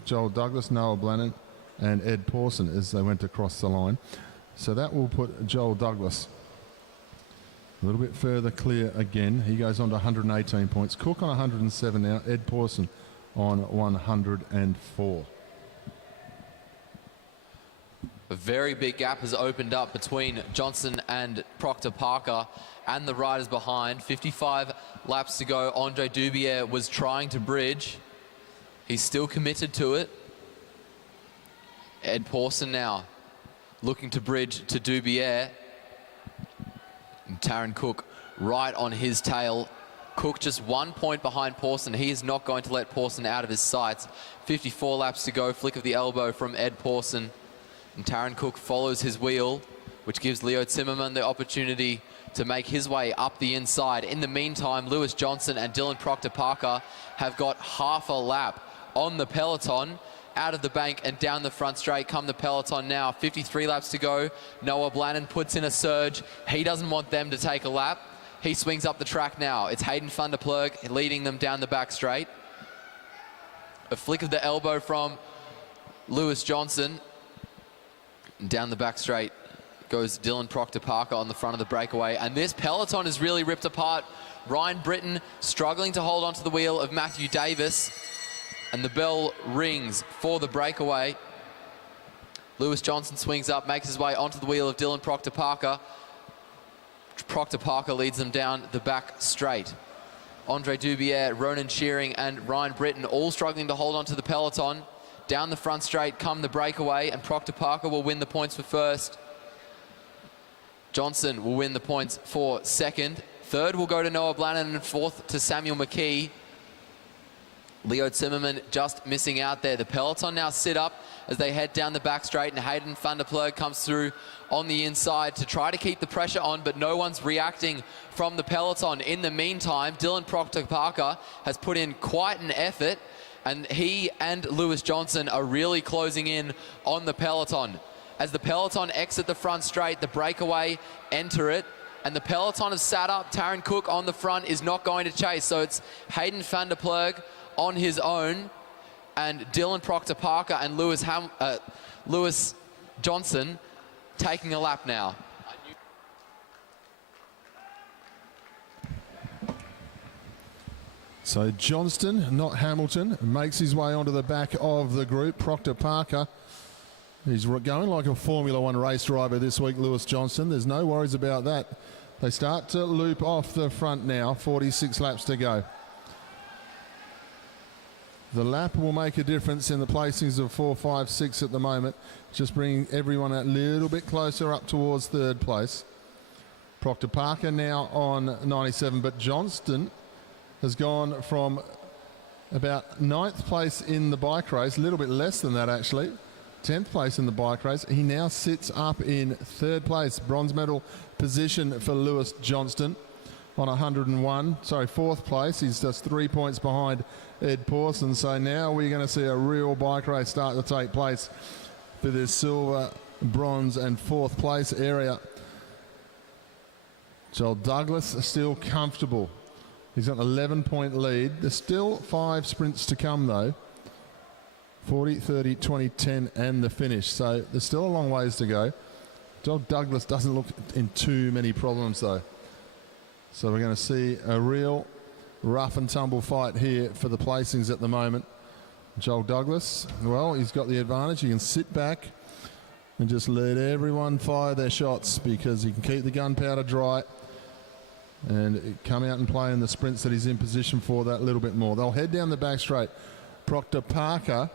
Joel Douglas, Noah Blannon and Ed Pawson as they went across the line. So that will put Joel Douglas a little bit further clear again. He goes on to 118 points. Cook on 107 now. Ed Pawson on 104. A very big gap has opened up between Johnson and Proctor Parker and the riders behind. 55 laps to go. Andre Dubier was trying to bridge. He's still committed to it. Ed Pawson now looking to bridge to Dubier. And Taryn Cook right on his tail. Cook just 1 point behind Pawson. He is not going to let Pawson out of his sights. 54 laps to go. Flick of the elbow from Ed Pawson. And Taryn Cook follows his wheel, which gives Leo Zimmerman the opportunity to make his way up the inside. In the meantime, Lewis Johnson and Dylan Proctor Parker have got half a lap on the peloton. Out of the bank and down the front straight come the peloton now. 53 laps to go. Noah Blannon puts in a surge. He doesn't want them to take a lap. He swings up the track now. It's Hayden van der Ploeg leading them down the back straight. A flick of the elbow from Lewis Johnson. Down the back straight goes Dylan Proctor Parker on the front of the breakaway. And this peloton is really ripped apart. Ryan Britton struggling to hold onto the wheel of Matthew Davis. And the bell rings for the breakaway. Lewis Johnson swings up, makes his way onto the wheel of Dylan Proctor Parker. Proctor Parker leads them down the back straight. Andre Dubier, Ronan Shearing and Ryan Britton all struggling to hold onto the peloton. Down the front straight come the breakaway, and Proctor Parker will win the points for first. Johnson will win the points for second. Third will go to Noah Blannon, and fourth to Samuel McKee. Leo Zimmerman just missing out there. The peloton now sit up as they head down the back straight, and Hayden van der Ploeg comes through on the inside to try to keep the pressure on, but no one's reacting from the peloton. In the meantime, Dylan Proctor Parker has put in quite an effort, And he and Lewis Johnson are really closing in on the peloton. As the peloton exit the front straight, the breakaway enter it, and the peloton have sat up. Taron Cook on the front is not going to chase, so it's Hayden van der Ploeg on his own, and Dylan Proctor-Parker and Lewis Johnson taking a lap now. So Johnston, not Hamilton, makes his way onto the back of the group. Proctor-Parker, he's going like a Formula One race driver this week, Lewis Johnson. There's no worries about that. They start to loop off the front now, 46 laps to go. The lap will make a difference in the placings of 4, 5, 6 at the moment. Just bringing everyone a little bit closer up towards third place. Proctor-Parker now on 97, but Johnston has gone from about 9th place in the bike race, a little bit less than that actually, 10th place in the bike race. He now sits up in 3rd place, bronze medal position for Lewis Johnston on 101, sorry, 4th place. He's just 3 points behind Ed Pawson. So now we're going to see a real bike race start to take place for this silver, bronze and 4th place area. Joel Douglas is still comfortable. He's got an 11-point lead. There's still 5 sprints to come though. 40, 30, 20, 10 and the finish. So there's still a long ways to go. Joel Douglas doesn't look in too many problems though. So we're going to see a real rough and tumble fight here for the placings at the moment. Joel Douglas, well, he's got the advantage. He can sit back and just let everyone fire their shots because he can keep the gunpowder dry and come out and play in the sprints that he's in position for that little bit more. They'll head down the back straight. Proctor-Parker,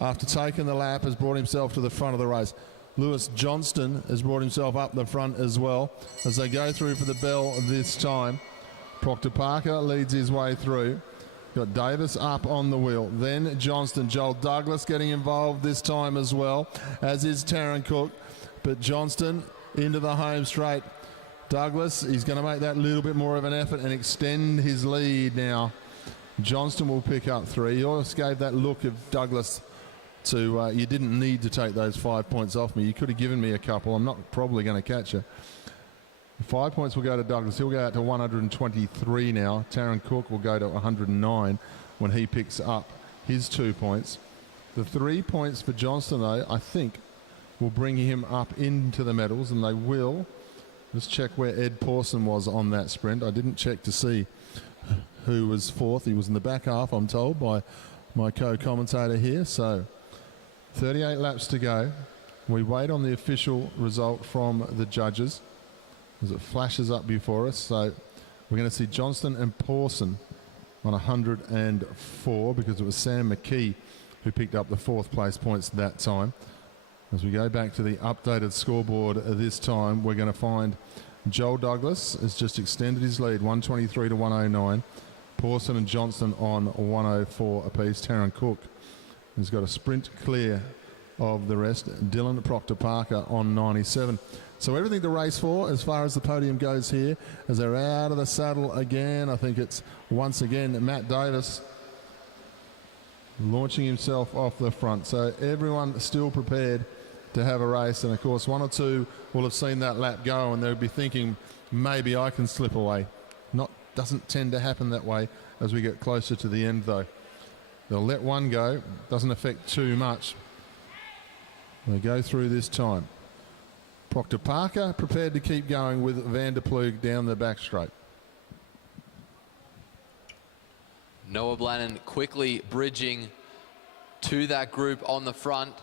after taking the lap, has brought himself to the front of the race. Lewis Johnston has brought himself up the front as well as they go through for the bell this time. Proctor-Parker leads his way through. Got Davis up on the wheel. Then Johnston. Joel Douglas getting involved this time as well, as is Taron Cook. But Johnston into the home straight. Douglas, he's going to make that little bit more of an effort and extend his lead now. Johnston will pick up 3. He always gave that look of Douglas to, you didn't need to take those 5 points off me. You could have given me a couple. I'm not probably going to catch you. 5 points will go to Douglas. He'll go out to 123 now. Taron Cook will go to 109 when he picks up his 2 points. The 3 points for Johnston, though, I think will bring him up into the medals, and they will. Let's check where Ed Pawson was on that sprint. I didn't check to see who was 4th. He was in the back half, I'm told, by my co-commentator here. So 38 laps to go. We wait on the official result from the judges as it flashes up before us. So we're going to see Johnston and Pawson on 104 because it was Sam McKee who picked up the 4th place points that time. As we go back to the updated scoreboard this time, we're going to find Joel Douglas has just extended his lead, 123 to 109. Pawson and Johnston on 104 apiece. Taron Cook has got a sprint clear of the rest. Dylan Proctor-Parker on 97. So everything to race for as far as the podium goes here. As they're out of the saddle again, I think it's once again Matt Davis launching himself off the front. So everyone still prepared to have a race, and of course 1 or 2 will have seen that lap go and they'll be thinking maybe I can slip away. Doesn't tend to happen that way as we get closer to the end though. They'll let one go, doesn't affect too much. They go through this time. Proctor-Parker prepared to keep going with Van der Ploeg down the back straight. Noah Blannon quickly bridging to that group on the front.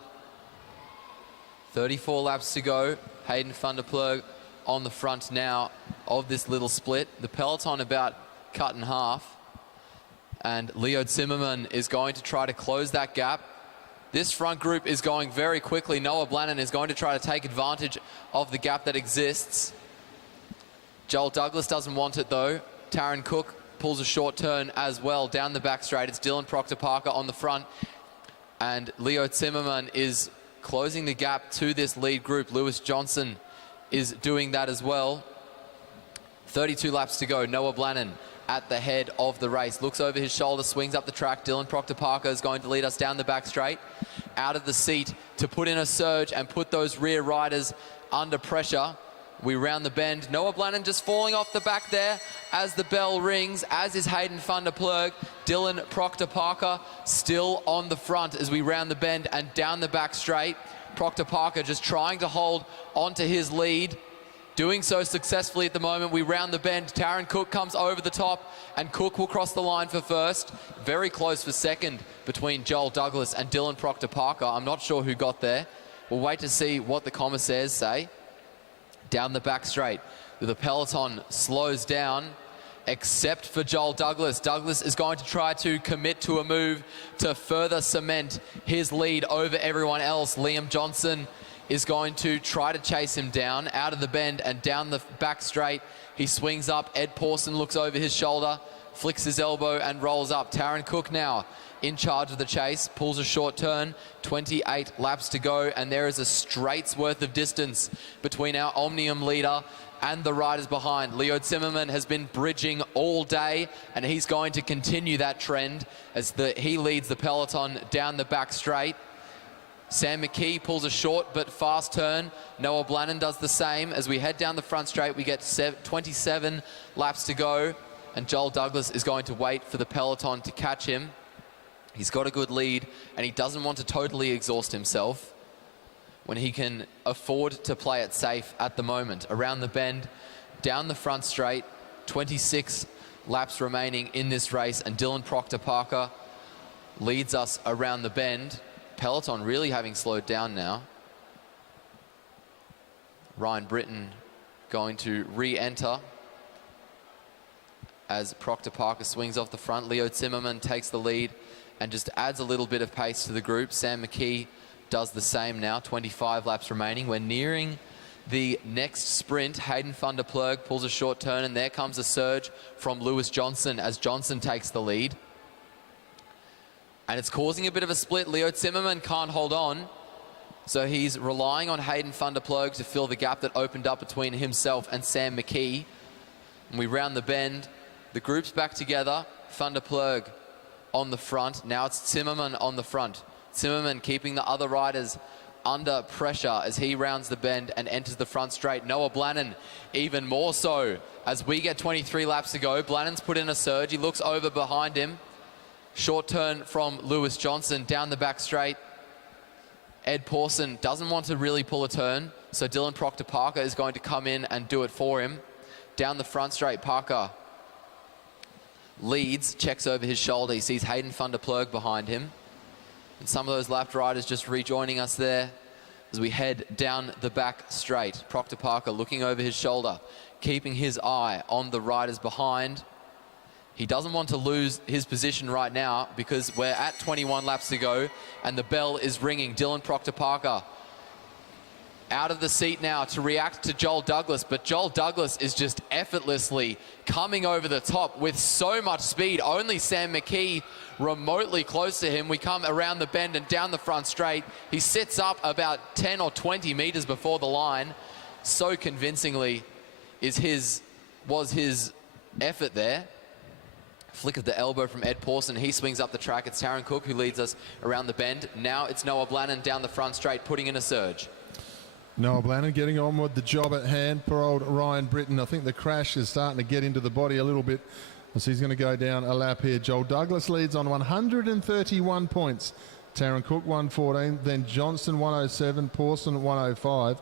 34 laps to go. Hayden van der Ploeg on the front now of this little split. The peloton about cut in half. And Leo Zimmerman is going to try to close that gap. This front group is going very quickly. Noah Blannon is going to try to take advantage of the gap that exists. Joel Douglas doesn't want it though. Taron Cook pulls a short turn as well down the back straight. It's Dylan Proctor-Parker on the front. And Leo Zimmerman is closing the gap to this lead group. Lewis Johnson is doing that as well. 32 laps to go. Noah Blannon at the head of the race. Looks over his shoulder, swings up the track. Dylan Proctor-Parker is going to lead us down the back straight, out of the seat to put in a surge and put those rear riders under pressure. We round the bend. Noah Blannon just falling off the back there as the bell rings, as is Hayden van der Ploeg. Dylan Proctor-Parker still on the front as we round the bend and down the back straight. Proctor-Parker just trying to hold onto his lead. Doing so successfully at the moment. We round the bend. Taron Cook comes over the top and Cook will cross the line for first. Very close for second between Joel Douglas and Dylan Proctor-Parker. I'm not sure who got there. We'll wait to see what the commissaires say. Down the back straight, the peloton slows down, except for Joel Douglas. Douglas is going to try to commit to a move to further cement his lead over everyone else. Liam Johnson is going to try to chase him down out of the bend and down the back straight. He swings up. Ed Pawson looks over his shoulder, flicks his elbow and rolls up. Taron Cook now in charge of the chase, pulls a short turn, 28 laps to go, and there is a straight's worth of distance between our Omnium leader and the riders behind. Leo Zimmerman has been bridging all day, and he's going to continue that trend as he leads the peloton down the back straight. Sam McKee pulls a short but fast turn. Noah Blannon does the same. As we head down the front straight, we get 27 laps to go, and Joel Douglas is going to wait for the peloton to catch him. He's got a good lead, and he doesn't want to totally exhaust himself when he can afford to play it safe at the moment. Around the bend, down the front straight, 26 laps remaining in this race, and Dylan Proctor-Parker leads us around the bend. Peloton really having slowed down now. Ryan Britton going to re-enter as Proctor-Parker swings off the front. Leo Zimmerman takes the lead and just adds a little bit of pace to the group. Sam McKee does the same now, 25 laps remaining. We're nearing the next sprint. Hayden van der Ploeg pulls a short turn, and there comes a surge from Lewis Johnson as Johnson takes the lead. And it's causing a bit of a split. Leo Zimmerman can't hold on, so he's relying on Hayden van der Ploeg to fill the gap that opened up between himself and Sam McKee. And we round the bend. The group's back together. Van der Ploeg on the front. Now it's Zimmerman on the front. Zimmerman keeping the other riders under pressure as he rounds the bend and enters the front straight. Noah Blannon even more so as we get 23 laps to go. Blannon's put in a surge. He looks over behind him. Short turn from Lewis Johnson down the back straight. Ed Pawson doesn't want to really pull a turn, so Dylan Proctor-Parker is going to come in and do it for him. Down the front straight, Parker leads, checks over his shoulder. He sees Hayden van der Ploeg behind him. And some of those lap riders just rejoining us there as we head down the back straight. Proctor-Parker looking over his shoulder, keeping his eye on the riders behind. He doesn't want to lose his position right now because we're at 21 laps to go and the bell is ringing. Dylan Proctor-Parker out of the seat now to react to Joel Douglas, but Joel Douglas is just effortlessly coming over the top with so much speed. Only Sam McKee remotely close to him. We come around the bend and down the front straight. He sits up about 10 or 20 meters before the line. So convincingly was his effort there. Flick of the elbow from Ed Pawson. He swings up the track. It's Taron Cook who leads us around the bend. Now it's Noah Blannon down the front straight, putting in a surge. Noah Blannon getting on with the job at hand. Poor old Ryan Britton. I think the crash is starting to get into the body a little bit as he's going to go down a lap here. Joel Douglas leads on 131 points. Taron Cook 114. Then Johnson 107. Pawson 105.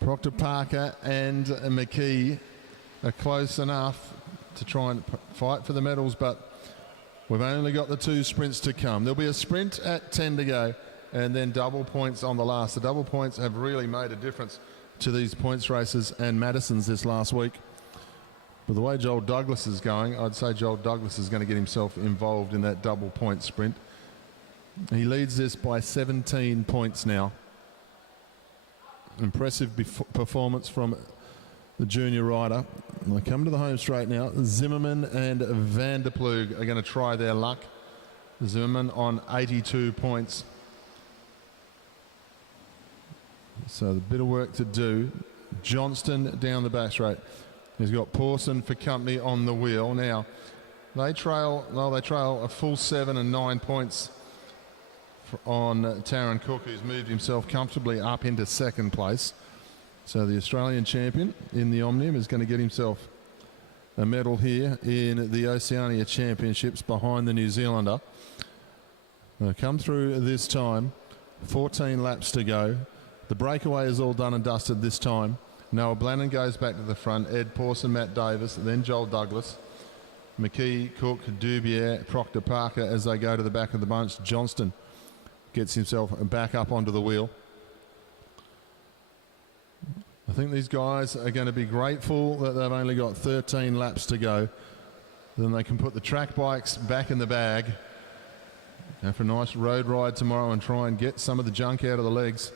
Proctor-Parker and McKee are close enough to try and fight for the medals, but we've only got the 2 sprints to come. There'll be a sprint at 10 to go and then double points on the last. The double points have really made a difference to these points races and Madison's this last week. But the way Joel Douglas is going, I'd say Joel Douglas is going to get himself involved in that double point sprint. He leads this by 17 points now. Impressive performance from the junior rider. And I come to the home straight now. Zimmerman and van der Ploeg are going to try their luck. Zimmerman on 82 points. So a bit of work to do. Johnston down the back straight. He's got Pawson for company on the wheel. Now, they trail a full 7 and 9 points on Taron Cook, who's moved himself comfortably up into second place. So the Australian champion in the Omnium is going to get himself a medal here in the Oceania Championships behind the New Zealander. They'll come through this time, 14 laps to go. The breakaway is all done and dusted this time. Noah Blannon goes back to the front, Ed Pawson, Matt Davis, then Joel Douglas, McKee, Cook, Dubier, Proctor Parker as they go to the back of the bunch. Johnston gets himself back up onto the wheel. I think these guys are going to be grateful that they've only got 13 laps to go. Then they can put the track bikes back in the bag, go for a nice road ride tomorrow and try and get some of the junk out of the legs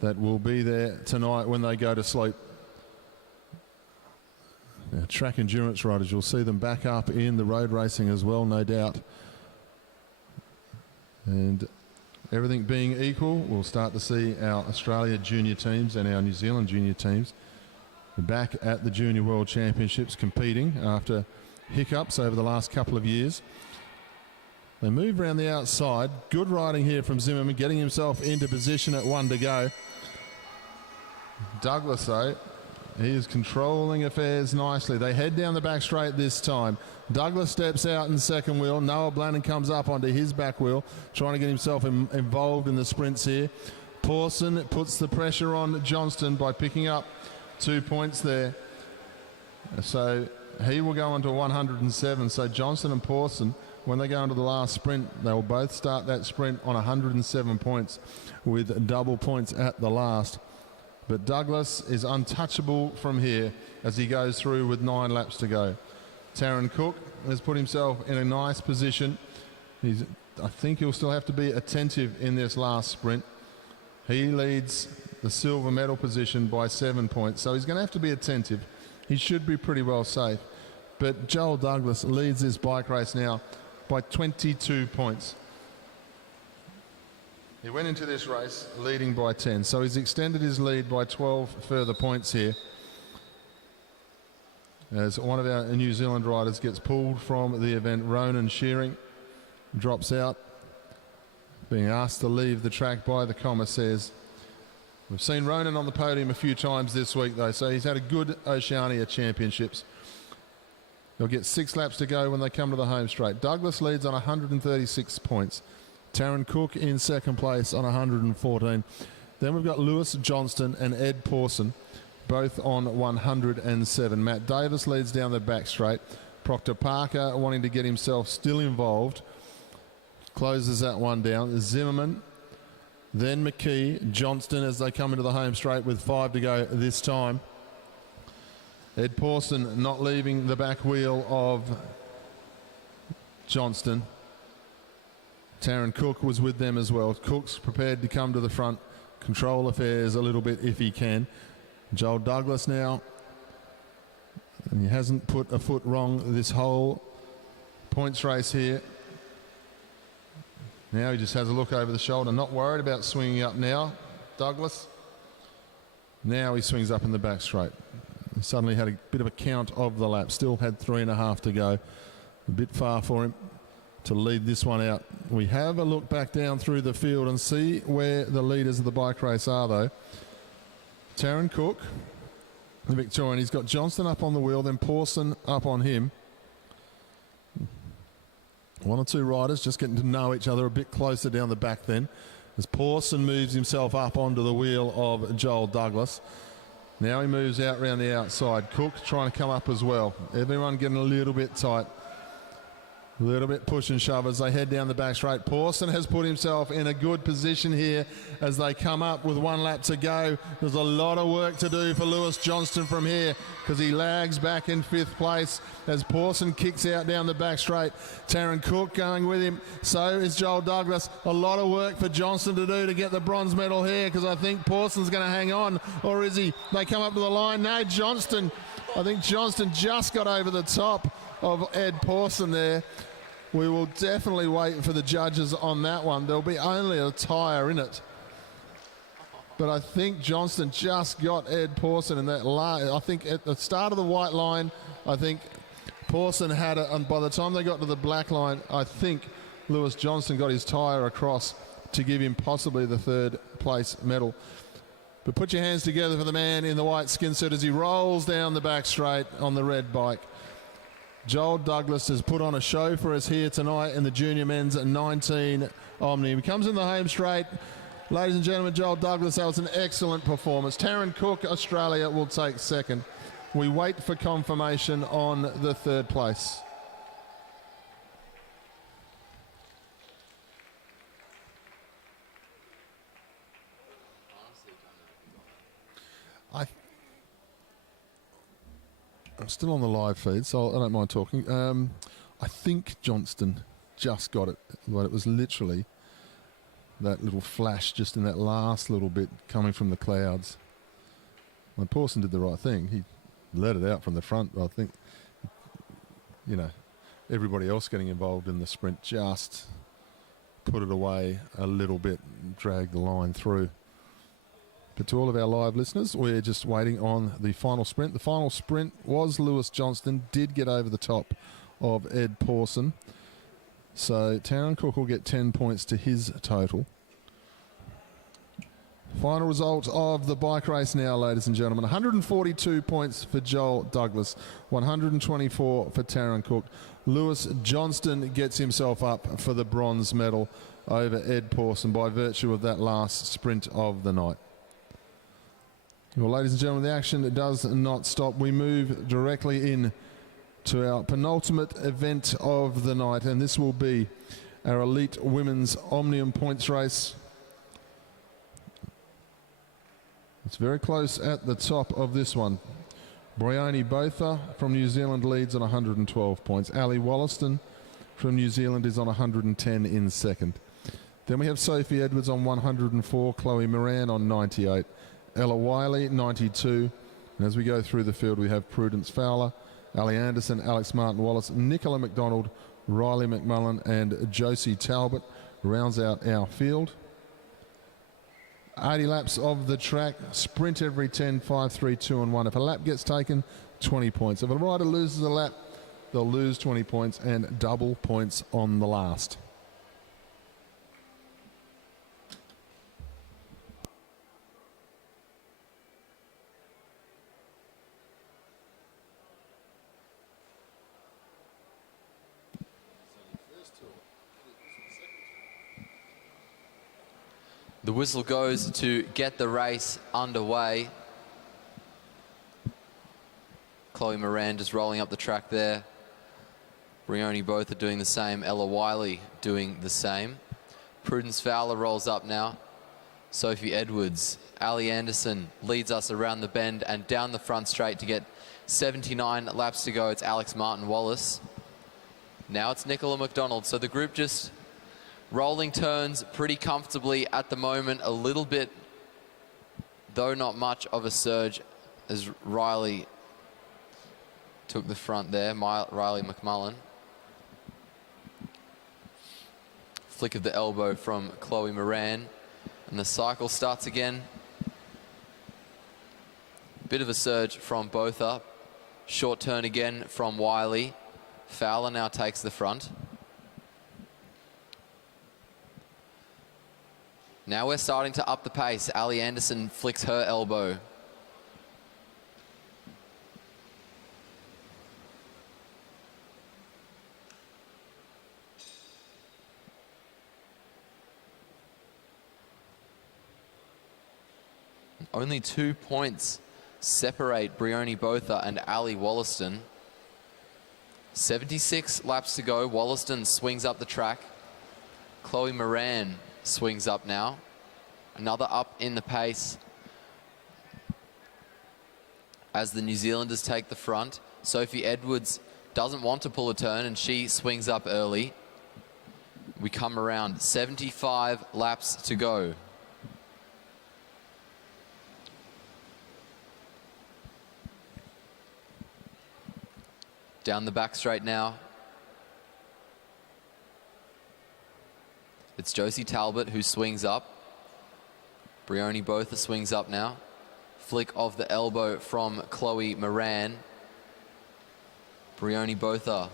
that will be there tonight when they go to sleep. Now, track endurance riders, you'll see them back up in the road racing as well, no doubt. And everything being equal, we'll start to see our Australia junior teams and our New Zealand junior teams back at the Junior World Championships competing after hiccups over the last couple of years. They move around the outside. Good riding here from Zimmerman, getting himself into position at 1 to go. Douglas, though, he is controlling affairs nicely. They head down the back straight this time. Douglas steps out in second wheel. Noah Blannon comes up onto his back wheel, trying to get himself involved in the sprints here. Pawson puts the pressure on Johnston by picking up 2 points there. So he will go into 107. So Johnston and Pawson, when they go into the last sprint, they will both start that sprint on 107 points with double points at the last. But Douglas is untouchable from here as he goes through with 9 laps to go. Taron Cook has put himself in a nice position. I think he'll still have to be attentive in this last sprint. He leads the silver medal position by 7 points, so he's going to have to be attentive. He should be pretty well safe. But Joel Douglas leads this bike race now by 22 points. He went into this race leading by 10, so he's extended his lead by 12 further points here. As one of our New Zealand riders gets pulled from the event, Ronan Shearing drops out, being asked to leave the track by the commissaires. We've seen Ronan on the podium a few times this week, though, so he's had a good Oceania Championships. They'll get 6 laps to go when they come to the home straight. Douglas leads on 136 points. Taron Cook in second place on 114. Then we've got Lewis Johnston and Ed Pawson, both on 107. Matt Davis leads down the back straight. Proctor Parker, wanting to get himself still involved, closes that one down. Zimmerman, then McKee, Johnston as they come into the home straight with 5 to go this time. Ed Pawson not leaving the back wheel of Johnston. Taron Cook was with them as well. Cook's prepared to come to the front, control affairs a little bit if he can. Joel Douglas now, and he hasn't put a foot wrong this whole points race here. Now he just has a look over the shoulder, not worried about swinging up now, Douglas. Now he swings up in the back straight. He suddenly had a bit of a count of the lap, still had 3.5 to go. A bit far for him to lead this one out. We have a look back down through the field and see where the leaders of the bike race are, though. Taron Cook, the Victorian, he's got Johnston up on the wheel, then Pawson up on him. 1 or 2 riders just getting to know each other a bit closer down the back then, as Pawson moves himself up onto the wheel of Joel Douglas. Now he moves out round the outside. Cook trying to come up as well. Everyone getting a little bit tight. A little bit push and shove as they head down the back straight. Pawson has put himself in a good position here as they come up with 1 lap to go. There's a lot of work to do for Lewis Johnston from here because he lags back in 5th place as Pawson kicks out down the back straight. Taron Cook going with him. So is Joel Douglas. A lot of work for Johnston to do to get the bronze medal here because I think Pawson's going to hang on. Or is he? They come up to the line. No, Johnston. I think Johnston just got over the top of Ed Pawson there. We will definitely wait for the judges on that one. There'll be only a tyre in it. but I think Johnston just got Ed Pawson in that I think at the start of the white line, I think Pawson had it, and by the time they got to the black line, I think Lewis Johnston got his tyre across to give him possibly the third place medal. But put your hands together for the man in the white skin suit as he rolls down the back straight on the red bike. Joel Douglas has put on a show for us here tonight in the junior men's 19 Omnium. He comes in the home straight. Ladies and gentlemen, Joel Douglas, that was an excellent performance. Taryn Cook, Australia, will take second. We wait for confirmation on the third place. I'm still on the live feed, so I don't mind talking. I think Johnston just got it, but it was literally that little flash just in that last little bit coming from the clouds. Well, Pawson did the right thing. He let it out from the front, but I think, you know, everybody else getting involved in the sprint just put it away a little bit and dragged the line through. But to all of our live listeners, we're just waiting on the final sprint. The final sprint was Lewis Johnston, did get over the top of Ed Pawson. So Taryn Cook will get 10 points to his total. Final result of the bike race now, ladies and gentlemen. 142 points for Joel Douglas, 124 for Taryn Cook. Lewis Johnston gets himself up for the bronze medal over Ed Pawson by virtue of that last sprint of the night. Well, ladies and gentlemen, the action does not stop. We move directly in to our penultimate event of the night, and this will be our elite women's Omnium points race. It's very close at the top of this one. Bryony Botha from New Zealand leads on 112 points. Ali Wollaston from New Zealand is on 110 in second. Then we have Sophie Edwards on 104, Chloe Moran on 98, Ella Wiley 92, and as we go through the field we have Prudence Fowler, Ali Anderson, Alex Martin-Wallace, Nicola McDonald, Riley McMullen and Josie Talbot rounds out our field. 80 laps of the track, sprint every 10, 5, 3, 2 and 1. If a lap gets taken, 20 points. If a rider loses a lap, they'll lose 20 points and double points on the last. The whistle goes to get the race underway. Chloe Moran just rolling up the track there. Bryony both are doing the same. Ella Wiley doing the same. Prudence Fowler rolls up now. Sophie Edwards. Ali Anderson leads us around the bend and down the front straight to get 79 laps to go. It's Alex Martin-Wallace. Now it's Nicola McDonald. So the group just rolling turns pretty comfortably at the moment. A little bit, though not much of a surge as Riley took the front there. Riley McMullen. Flick of the elbow from Chloe Moran. And the cycle starts again. Bit of a surge from both up. Short turn again from Wiley. Fowler now takes the front. Now we're starting to up the pace. Ali Anderson flicks her elbow. Only 2 points separate Bryony Botha and Ali Wollaston. 76 laps to go. Wollaston swings up the track. Chloe Moran swings up now. Another up in the pace as the New Zealanders take the front. Sophie Edwards doesn't want to pull a turn and she swings up early. We come around 75 laps to go. Down the back straight now. It's Josie Talbot who swings up. Brioni Botha swings up now. Flick of the elbow from Chloe Moran. Brioni Botha.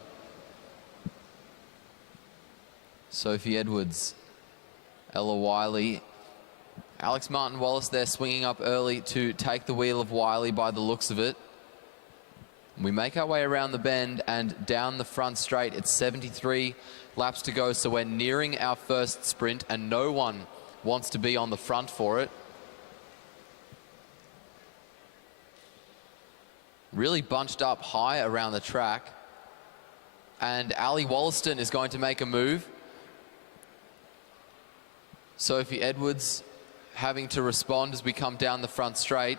Sophie Edwards. Ella Wiley. Alex Martin Wallace there swinging up early to take the wheel of Wiley by the looks of it. We make our way around the bend and down the front straight. It's 73 laps to go, so we're nearing our first sprint and no one wants to be on the front for it. Really bunched up high around the track. And Ali Wollaston is going to make a move. Sophie Edwards having to respond as we come down the front straight.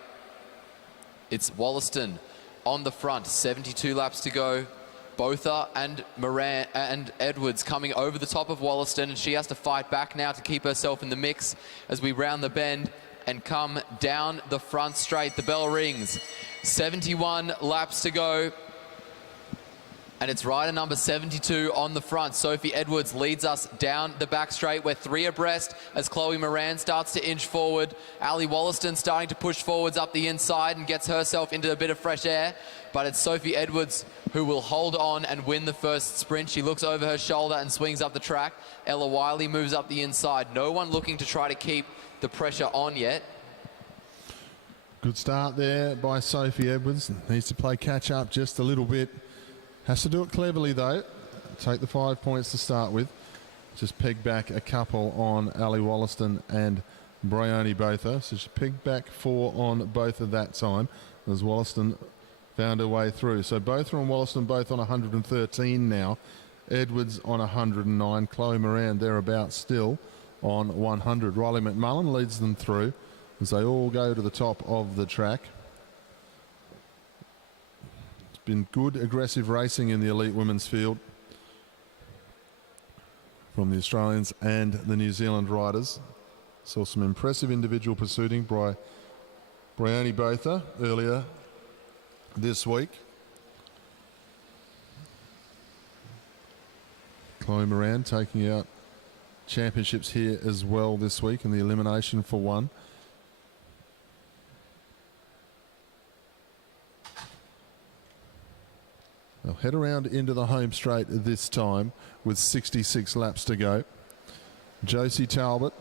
It's Wollaston on the front, 72 laps to go. Botha and Moran and Edwards coming over the top of Wollaston, and she has to fight back now to keep herself in the mix as we round the bend and come down the front straight. The bell rings. 71 laps to go. And it's rider number 72 on the front. Sophie Edwards leads us down the back straight. We're 3 abreast as Chloe Moran starts to inch forward. Ali Wollaston starting to push forwards up the inside and gets herself into a bit of fresh air. But it's Sophie Edwards who will hold on and win the first sprint. She looks over her shoulder and swings up the track. Ella Wiley moves up the inside. No one looking to try to keep the pressure on yet. Good start there by Sophie Edwards. Needs to play catch up just a little bit. Has to do it cleverly though. Take the 5 points to start with. Just peg back a couple on Ali Wollaston and Brioni Botha. So she pegged back 4 on both of that time as Wollaston found her way through. So Botha and Wollaston both on 113 now. Edwards on 109. Chloe Moran thereabouts still on 100. Riley McMullen leads them through as they all go to the top of the track. Been good aggressive racing in the elite women's field from the Australians and the New Zealand riders. Saw some impressive individual pursuing by Brioni Botha earlier this week. Chloe Moran taking out championships here as well this week in the elimination for 1. They'll head around into the home straight this time with 66 laps to go. Josie Talbot,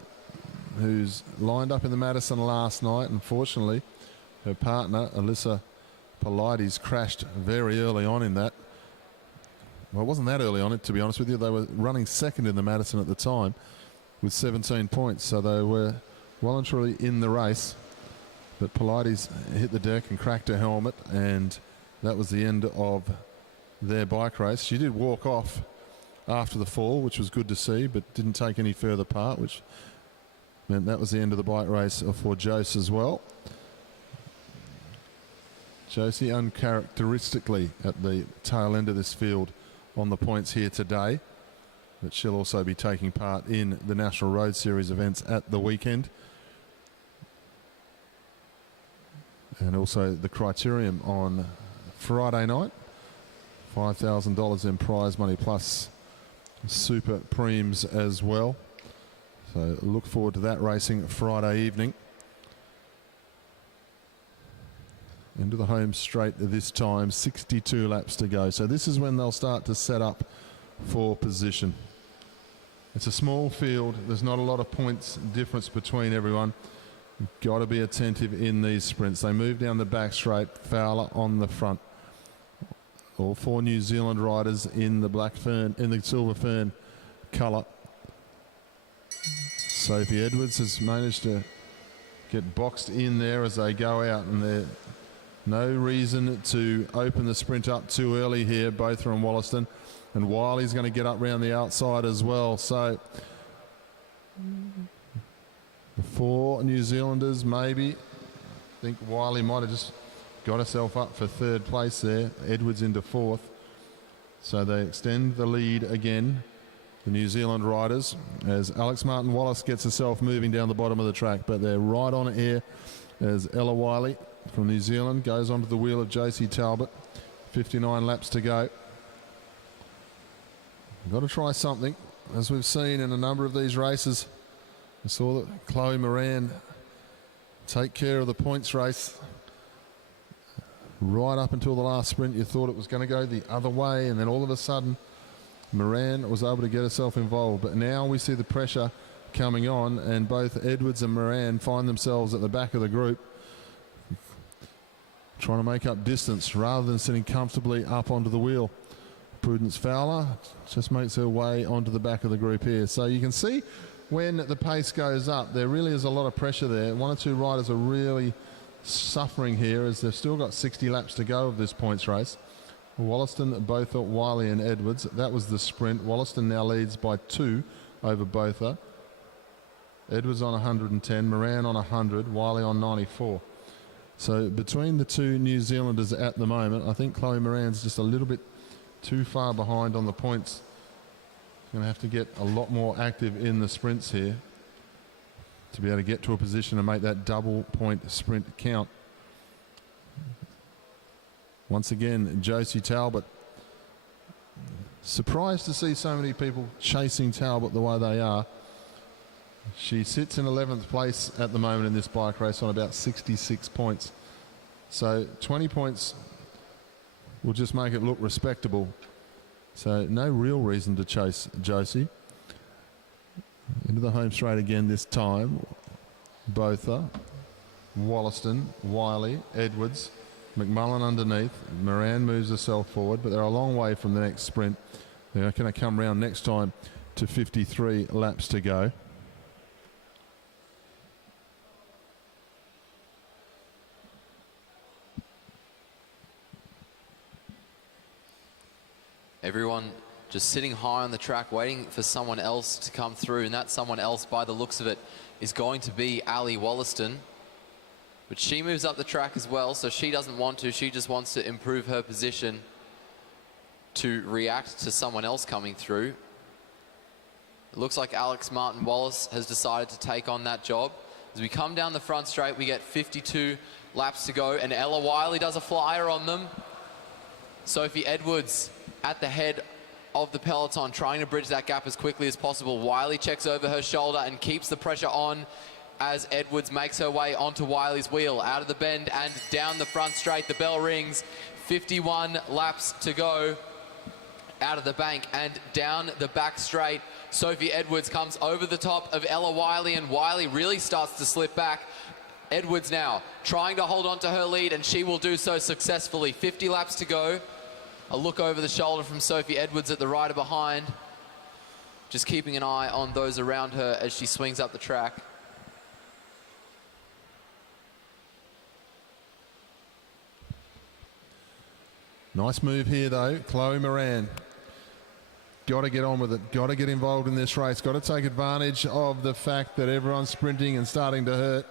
who's lined up in the Madison last night. Unfortunately, her partner, Alyssa Polides, crashed very early on in that. Well, it wasn't that early on, to be honest with you. They were running second in the Madison at the time with 17 points, so they were well and truly in the race. But Polides hit the deck and cracked her helmet, and that was the end of their bike race. She did walk off after the fall, which was good to see, but didn't take any further part, which meant that was the end of the bike race for Jose as well. Josie uncharacteristically at the tail end of this field on the points here today, but she'll also be taking part in the National Road Series events at the weekend. And also the Criterium on Friday night. $5,000 in prize money plus super preems as well. So look forward to that racing Friday evening. Into the home straight this time, 62 laps to go. So this is when they'll start to set up for position. It's a small field. There's not a lot of points difference between everyone. You've got to be attentive in these sprints. They move down the back straight, Fowler on the front. All 4 New Zealand riders in the black fern, in the silver fern colour. Sophie Edwards has managed to get boxed in there as they go out, and there's no reason to open the sprint up too early here. Botha and Wollaston, and Wiley's going to get up round the outside as well. So the 4 New Zealanders maybe. I think Wiley might have just got herself up for 3rd place there. Edwards into 4th. So they extend the lead again, the New Zealand riders, as Alex Martin Wallace gets herself moving down the bottom of the track. But they're right on air as Ella Wiley from New Zealand goes onto the wheel of Josie Talbot. 59 laps to go. Got to try something, as we've seen in a number of these races. I saw that Chloe Moran take care of the points race. Right up until the last sprint, you thought it was going to go the other way, and then all of a sudden, Moran was able to get herself involved. But now we see the pressure coming on, and both Edwards and Moran find themselves at the back of the group, trying to make up distance rather than sitting comfortably up onto the wheel. Prudence Fowler just makes her way onto the back of the group here. So you can see when the pace goes up, there really is a lot of pressure there. One or two riders are really suffering here as they've still got 60 laps to go of this points race. Wollaston, Botha, Wiley and Edwards. That was the sprint. Wollaston now leads by 2 over Botha. Edwards on 110, Moran on 100, Wiley on 94. So between the two New Zealanders at the moment, I think Chloe Moran's just a little bit too far behind on the points. Going to have to get a lot more active in the sprints here to be able to get to a position and make that double point sprint count. Once again, Josie Talbot. Surprised to see so many people chasing Talbot the way they are. She sits in 11th place at the moment in this bike race on about 66 points. So 20 points will just make it look respectable. So no real reason to chase Josie. Into the home straight again this time. Botha, Wollaston, Wiley, Edwards, McMullen underneath. Moran moves herself forward, but they're a long way from the next sprint. They're going to come round next time to 53 laps to go. Everyone just sitting high on the track, waiting for someone else to come through, and that someone else, by the looks of it, is going to be Ali Wollaston. But she moves up the track as well, so she doesn't want to. She just wants to improve her position to react to someone else coming through. It looks like Alex Martin-Wallace has decided to take on that job. As we come down the front straight, we get 52 laps to go, and Ella Wiley does a flyer on them. Sophie Edwards at the head of the peloton, trying to bridge that gap as quickly as possible. Wiley checks over her shoulder and keeps the pressure on as Edwards makes her way onto Wiley's wheel. Out of the bend and down the front straight, the bell rings. 51 laps to go. Out of the bank and down the back straight, Sophie Edwards comes over the top of Ella Wiley, and Wiley really starts to slip back. Edwards now trying to hold on to her lead, and she will do so successfully. 50 laps to go. A look over the shoulder from Sophie Edwards at the rider behind. Just keeping an eye on those around her as she swings up the track. Nice move here though, Chloe Moran. Got to get on with it, got to get involved in this race, got to take advantage of the fact that everyone's sprinting and starting to hurt.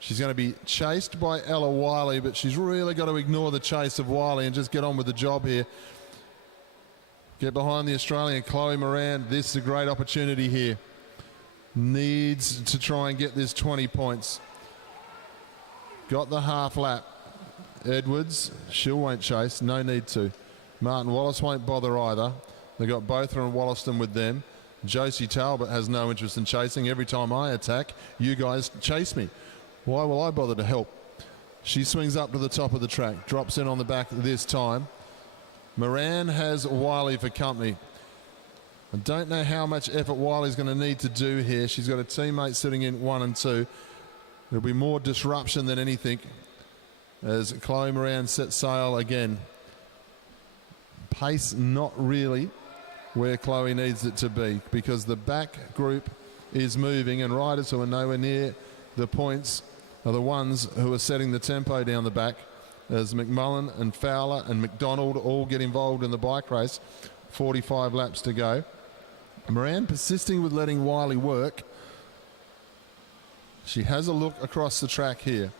She's going to be chased by Ella Wiley, but she's really got to ignore the chase of Wiley and just get on with the job here. Get behind the Australian Chloe Moran. This is a great opportunity here. Needs to try and get this 20 points. Got the half lap. Edwards, she won't chase, no need to. Martin Wallace won't bother either. They've got Botha and Wollaston with them. Josie Talbot has no interest in chasing. Every time I attack, you guys chase me. Why will I bother to help? She swings up to the top of the track, drops in on the back this time. Moran has Wiley for company. I don't know how much effort Wiley's going to need to do here. She's got a teammate sitting in 1 and 2. There'll be more disruption than anything as Chloe Moran sets sail again. Pace not really where Chloe needs it to be, because the back group is moving, and riders who are nowhere near the points are the ones who are setting the tempo down the back, as McMullen and Fowler and McDonald all get involved in the bike race. 45 laps to go. Moran persisting with letting Wiley work. She has a look across the track here.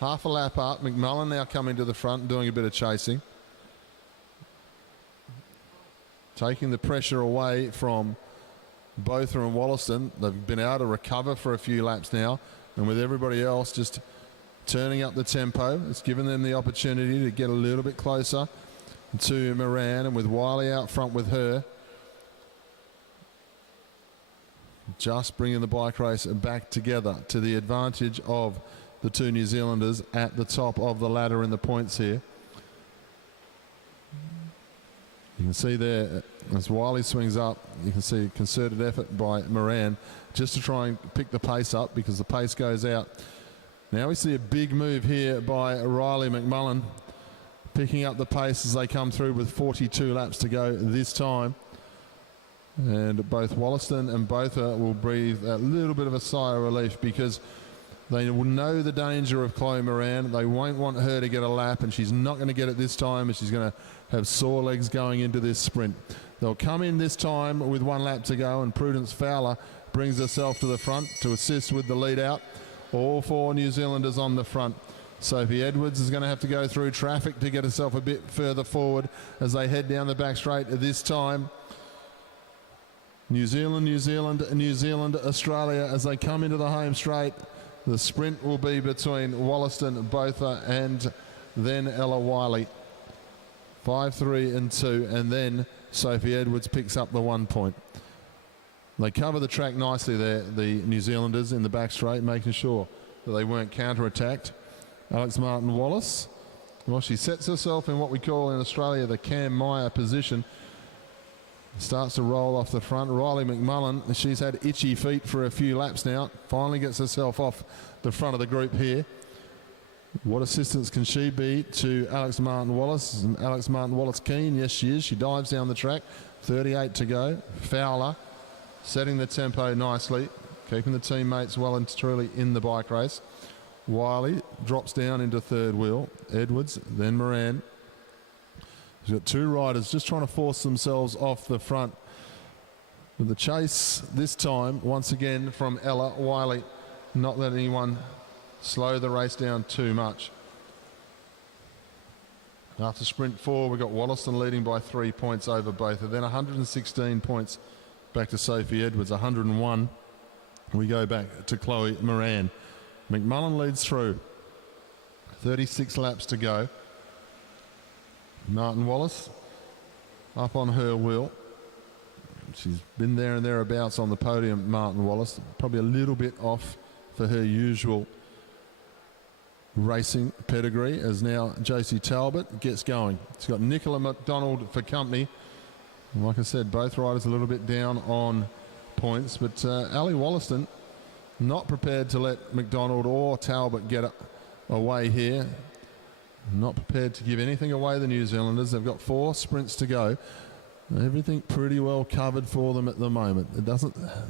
Half a lap up. McMullen now coming to the front, doing a bit of chasing. Taking the pressure away from Botha and Wollaston. They've been able to recover for a few laps now, and with everybody else just turning up the tempo, it's given them the opportunity to get a little bit closer to Moran, and with Wiley out front with her, just bringing the bike race back together to the advantage of the two New Zealanders at the top of the ladder in the points here. You can see there, as Wiley swings up, you can see concerted effort by Moran just to try and pick the pace up because the pace goes out. Now we see a big move here by Riley McMullen, picking up the pace as they come through with 42 laps to go this time. And both Wollaston and Botha will breathe a little bit of a sigh of relief because they will know the danger of Chloe Moran. They won't want her to get a lap, and she's not going to get it this time, and she's going to have sore legs going into this sprint. They'll come in this time with 1 lap to go, and Prudence Fowler brings herself to the front to assist with the lead out. All 4 New Zealanders on the front. Sophie Edwards is going to have to go through traffic to get herself a bit further forward as they head down the back straight this time. New Zealand, Australia as they come into the home straight. The sprint will be between Wollaston, Botha, and then Ella Wiley. 5, 3 and 2, and then Sophie Edwards picks up the 1 point. They cover the track nicely there, the New Zealanders in the back straight, making sure that they weren't counter-attacked. Alex Martin-Wallace, well, she sets herself in what we call in Australia the Cam Meyer position. Starts to roll off the front. Riley McMullen, she's had itchy feet for a few laps now. Finally gets herself off the front of the group here. What assistance can she be to Alex Martin-Wallace? Alex Martin-Wallace keen? Yes, she is. She dives down the track. 38 to go. Fowler setting the tempo nicely, keeping the teammates well and truly in the bike race. Wiley drops down into third wheel. Edwards, then Moran. He's got 2 riders just trying to force themselves off the front. With the chase this time, once again, from Ella Wiley. Not letting anyone slow the race down too much. After sprint 4, we've got Wollaston leading by 3 points over both. And then 116 points back to Sophie Edwards. 101. We go back to Chloe Moran. McMullen leads through. 36 laps to go. Martin Wallace up on her wheel. She's been there and thereabouts on the podium, Martin Wallace. Probably a little bit off for her usual racing pedigree as now Josie Talbot gets going. She's got Nicola McDonald for company. And like I said, both riders a little bit down on points, but Ali Wollaston not prepared to let McDonald or Talbot get away here. Not prepared to give anything away, the New Zealanders. They've got 4 sprints to go. Everything pretty well covered for them at the moment.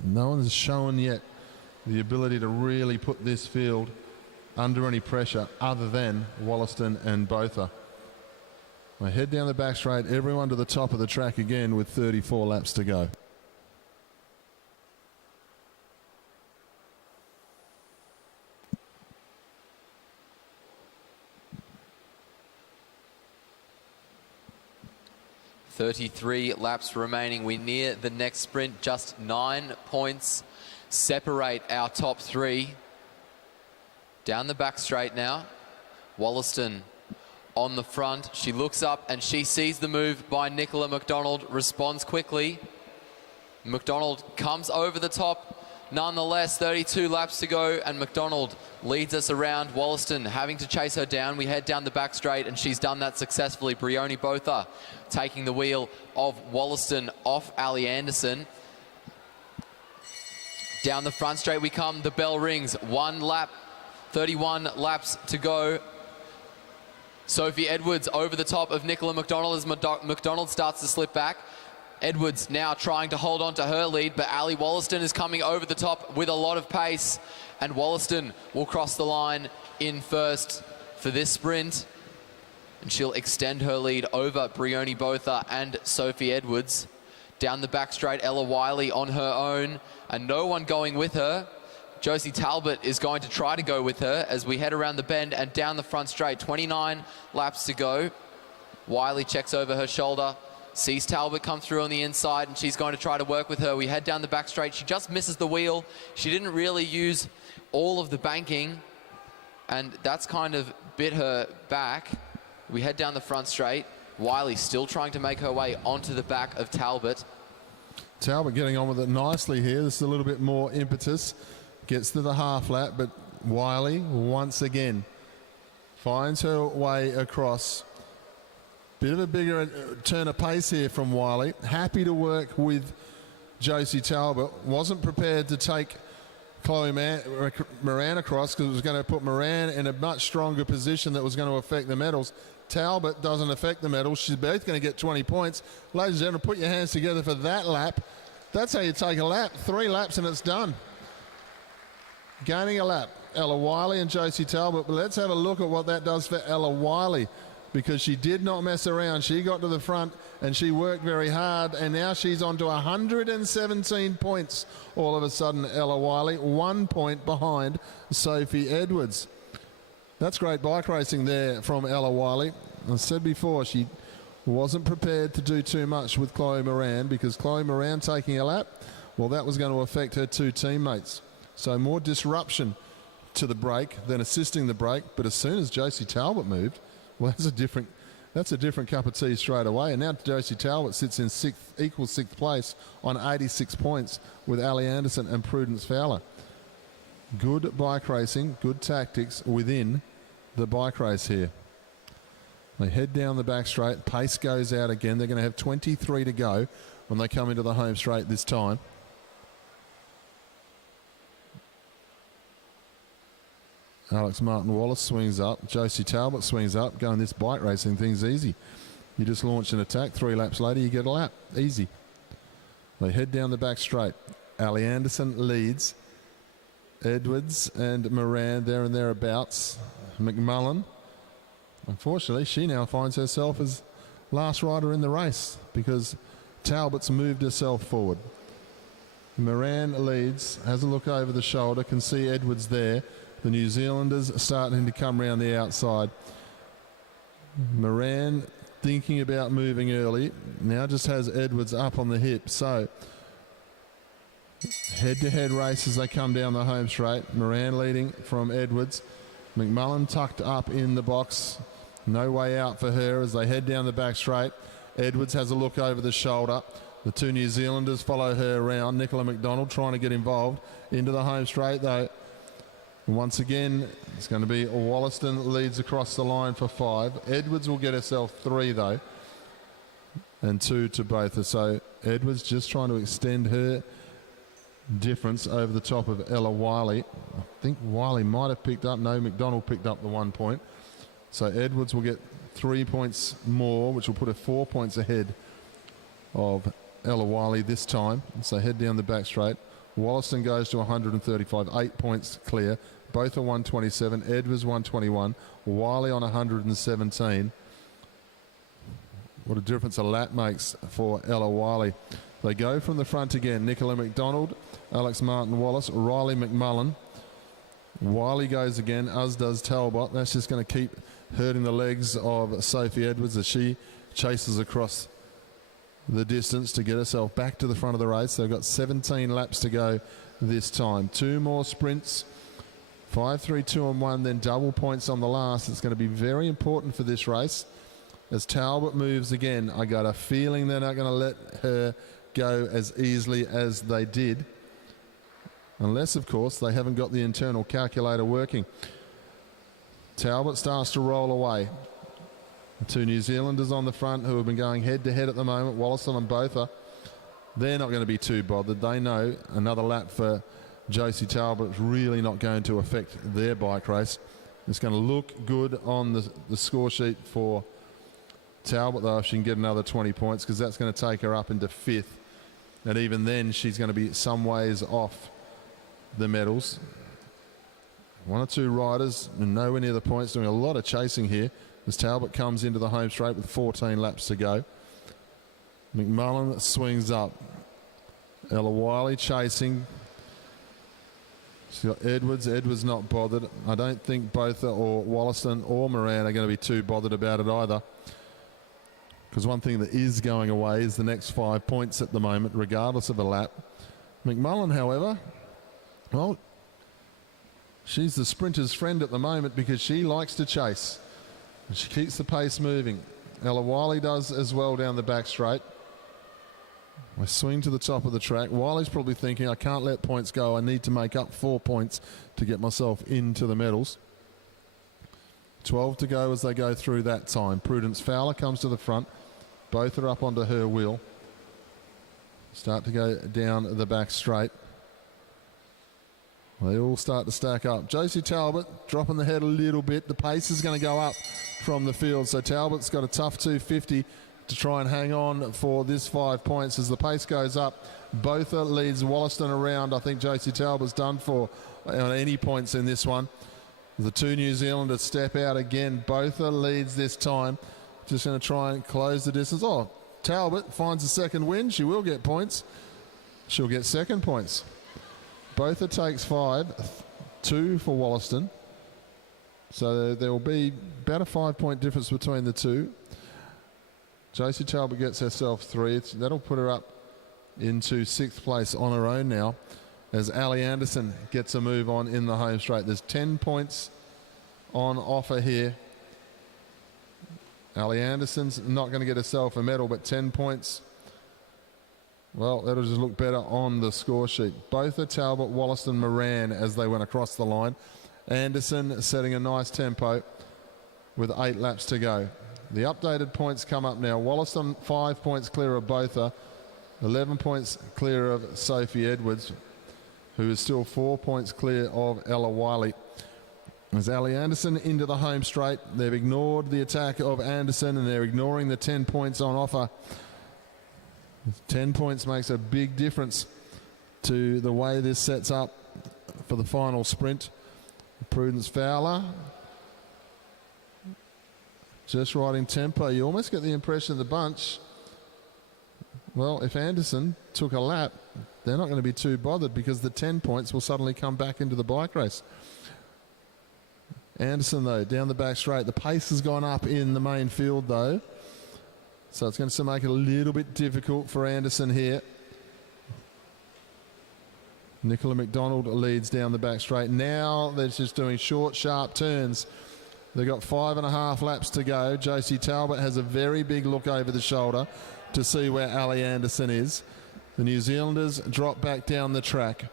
No one's shown yet the ability to really put this field under any pressure other than Wollaston and Botha. They head down the back straight, everyone to the top of the track again with 34 laps to go. .33 laps remaining. We near the next sprint. Just 9 points separate our top 3. Down the back straight now. Wollaston on the front. She looks up and she sees the move by Nicola McDonald. Responds quickly. McDonald comes over the top. Nonetheless, 32 laps to go, and McDonald leads us around. Wollaston having to chase her down. We head down the back straight, and she's done that successfully. Brioni Botha taking the wheel of Wollaston off Ali Anderson. Down the front straight we come. The bell rings. 1 lap, 31 laps to go. Sophie Edwards over the top of Nicola McDonald as McDonald starts to slip back. Edwards now trying to hold on to her lead, but Ali Wollaston is coming over the top with a lot of pace, and Wollaston will cross the line in first for this sprint, and she'll extend her lead over Brioni Botha and Sophie Edwards. Down the back straight, Ella Wiley on her own, and no one going with her. Josie Talbot is going to try to go with her as we head around the bend and down the front straight. 29 laps to go. Wiley checks over her shoulder, sees Talbot come through on the inside, and she's going to try to work with her. We head down the back straight. She just misses the wheel. She didn't really use all of the banking, and that's kind of bit her back. We head down the front straight. Wiley still trying to make her way onto the back of Talbot. Talbot getting on with it nicely here. This is a little bit more impetus. Gets to the half lap, but Wiley once again finds her way across. Bit of a bigger turn of pace here from Wiley. Happy to work with Josie Talbot. Wasn't prepared to take Chloe Moran across because it was going to put Moran in a much stronger position that was going to affect the medals. Talbot doesn't affect the medals. She's both going to get 20 points. Ladies and gentlemen, put your hands together for that lap. That's how you take a lap. 3 laps and it's done. Gaining a lap, Ella Wiley and Josie Talbot. But let's have a look at what that does for Ella Wiley, because she did not mess around. She got to the front and she worked very hard, and now she's on to 117 points all of a sudden, Ella Wiley, 1 point behind Sophie Edwards. That's great bike racing there from Ella Wiley. I said before, she wasn't prepared to do too much with Chloe Moran, because Chloe Moran taking a lap, well, that was going to affect her 2 teammates. So more disruption to the break than assisting the break. But as soon as Josie Talbot moved, well, that's a different cup of tea straight away. And now Josie Talbot sits in equal sixth place on 86 points with Ali Anderson and Prudence Fowler. Good bike racing, good tactics within the bike race here. They head down the back straight. Pace goes out again. They're going to have 23 to go when they come into the home straight this time. Alex Martin-Wallace swings up. Josie Talbot swings up. Going, this bike racing thing's easy. You just launch an attack. 3 laps later, you get a lap. Easy. They head down the back straight. Ali Anderson leads. Edwards and Moran there and thereabouts. McMullen. Unfortunately, she now finds herself as last rider in the race because Talbot's moved herself forward. Moran leads, has a look over the shoulder, can see Edwards there. The New Zealanders starting to come around the outside. Moran thinking about moving early. Now just has Edwards up on the hip. So head-to-head race as they come down the home straight. Moran leading from Edwards. McMullen tucked up in the box. No way out for her as they head down the back straight. Edwards has a look over the shoulder. The 2 New Zealanders follow her around. Nicola McDonald trying to get involved into the home straight though. Once again, it's going to be Wollaston leads across the line for 5. Edwards will get herself 3 though, and 2 to both. So Edwards just trying to extend her difference over the top of Ella Wiley. I think Wiley might have picked up. No, McDonald picked up the 1 point. So Edwards will get 3 points more, which will put her 4 points ahead of Ella Wiley this time. So head down the back straight. Wollaston goes to 135, 8 points clear. Both are 127. Edwards 121. Wiley on 117. What a difference a lap makes for Ella Wiley. They go from the front again. Nicola McDonald, Alex Martin-Wallace, Riley McMullen. Wiley goes again, as does Talbot. That's just going to keep hurting the legs of Sophie Edwards as she chases across the distance to get herself back to the front of the race. They've got 17 laps to go this time. 2 more sprints. 5, 3, 2 and 1, then double points on the last. It's going to be very important for this race. As Talbot moves again, I got a feeling they're not going to let her go as easily as they did. Unless, of course, they haven't got the internal calculator working. Talbot starts to roll away. The 2 New Zealanders on the front who have been going head-to-head at the moment, Wollaston and Botha, they're not going to be too bothered. They know another lap for Josie Talbot is really not going to affect their bike race. It's going to look good on the score sheet for Talbot, though, if she can get another 20 points, because that's going to take her up into 5th. And even then, she's going to be some ways off the medals. 1 or 2 riders, and nowhere near the points, doing a lot of chasing here as Talbot comes into the home straight with 14 laps to go. McMullen swings up. Ella Wiley chasing. She's got Edwards. Edwards not bothered. I don't think Botha or Wollaston or Moran are going to be too bothered about it either. Because one thing that is going away is the next 5 points at the moment, regardless of a lap. McMullen, however, well, she's the sprinter's friend at the moment because she likes to chase. And she keeps the pace moving. Ella Wiley does as well down the back straight. I swing to the top of the track. Wiley's probably thinking, I can't let points go. I need to make up 4 points to get myself into the medals. 12 to go as they go through that time. Prudence Fowler comes to the front. Both are up onto her wheel. Start to go down the back straight. They all start to stack up. Josie Talbot dropping the head a little bit. The pace is going to go up from the field. So Talbot's got a tough 250 to try and hang on for this 5 points. As the pace goes up, Botha leads Wollaston around. I think Josie Talbot's done for on any points in this one. The two New Zealanders step out again. Botha leads this time. Just going to try and close the distance. Oh, Talbot finds a second win. She will get points. She'll get second points. Botha takes 5, 2 for Wollaston. So there will be about a 5-point difference between the two. Josie Talbot gets herself 3. That'll put her up into 6th place on her own now, as Ali Anderson gets a move on in the home straight. There's 10 points on offer here. Ali Anderson's not going to get herself a medal, but 10 points, well, that'll just look better on the score sheet. Both are Talbot, Wollaston, Moran as they went across the line. Anderson setting a nice tempo with 8 laps to go. The updated points come up now. Wollaston 5 points clear of Botha, 11 points clear of Sophie Edwards, who is still 4 points clear of Ella Wiley. As Ali Anderson into the home straight, they've ignored the attack of Anderson and they're ignoring the 10 points on offer. 10 points makes a big difference to the way this sets up for the final sprint. Prudence Fowler just riding tempo. You almost get the impression of the bunch, well, if Anderson took a lap, they're not going to be too bothered because the 10 points will suddenly come back into the bike race. Anderson, though, down the back straight. The pace has gone up in the main field, though. So it's going to make it a little bit difficult for Anderson here. Nicola McDonald leads down the back straight. Now they're just doing short, sharp turns. They've got 5.5 laps to go. Josie Talbot has a very big look over the shoulder to see where Ali Anderson is. The New Zealanders drop back down the track.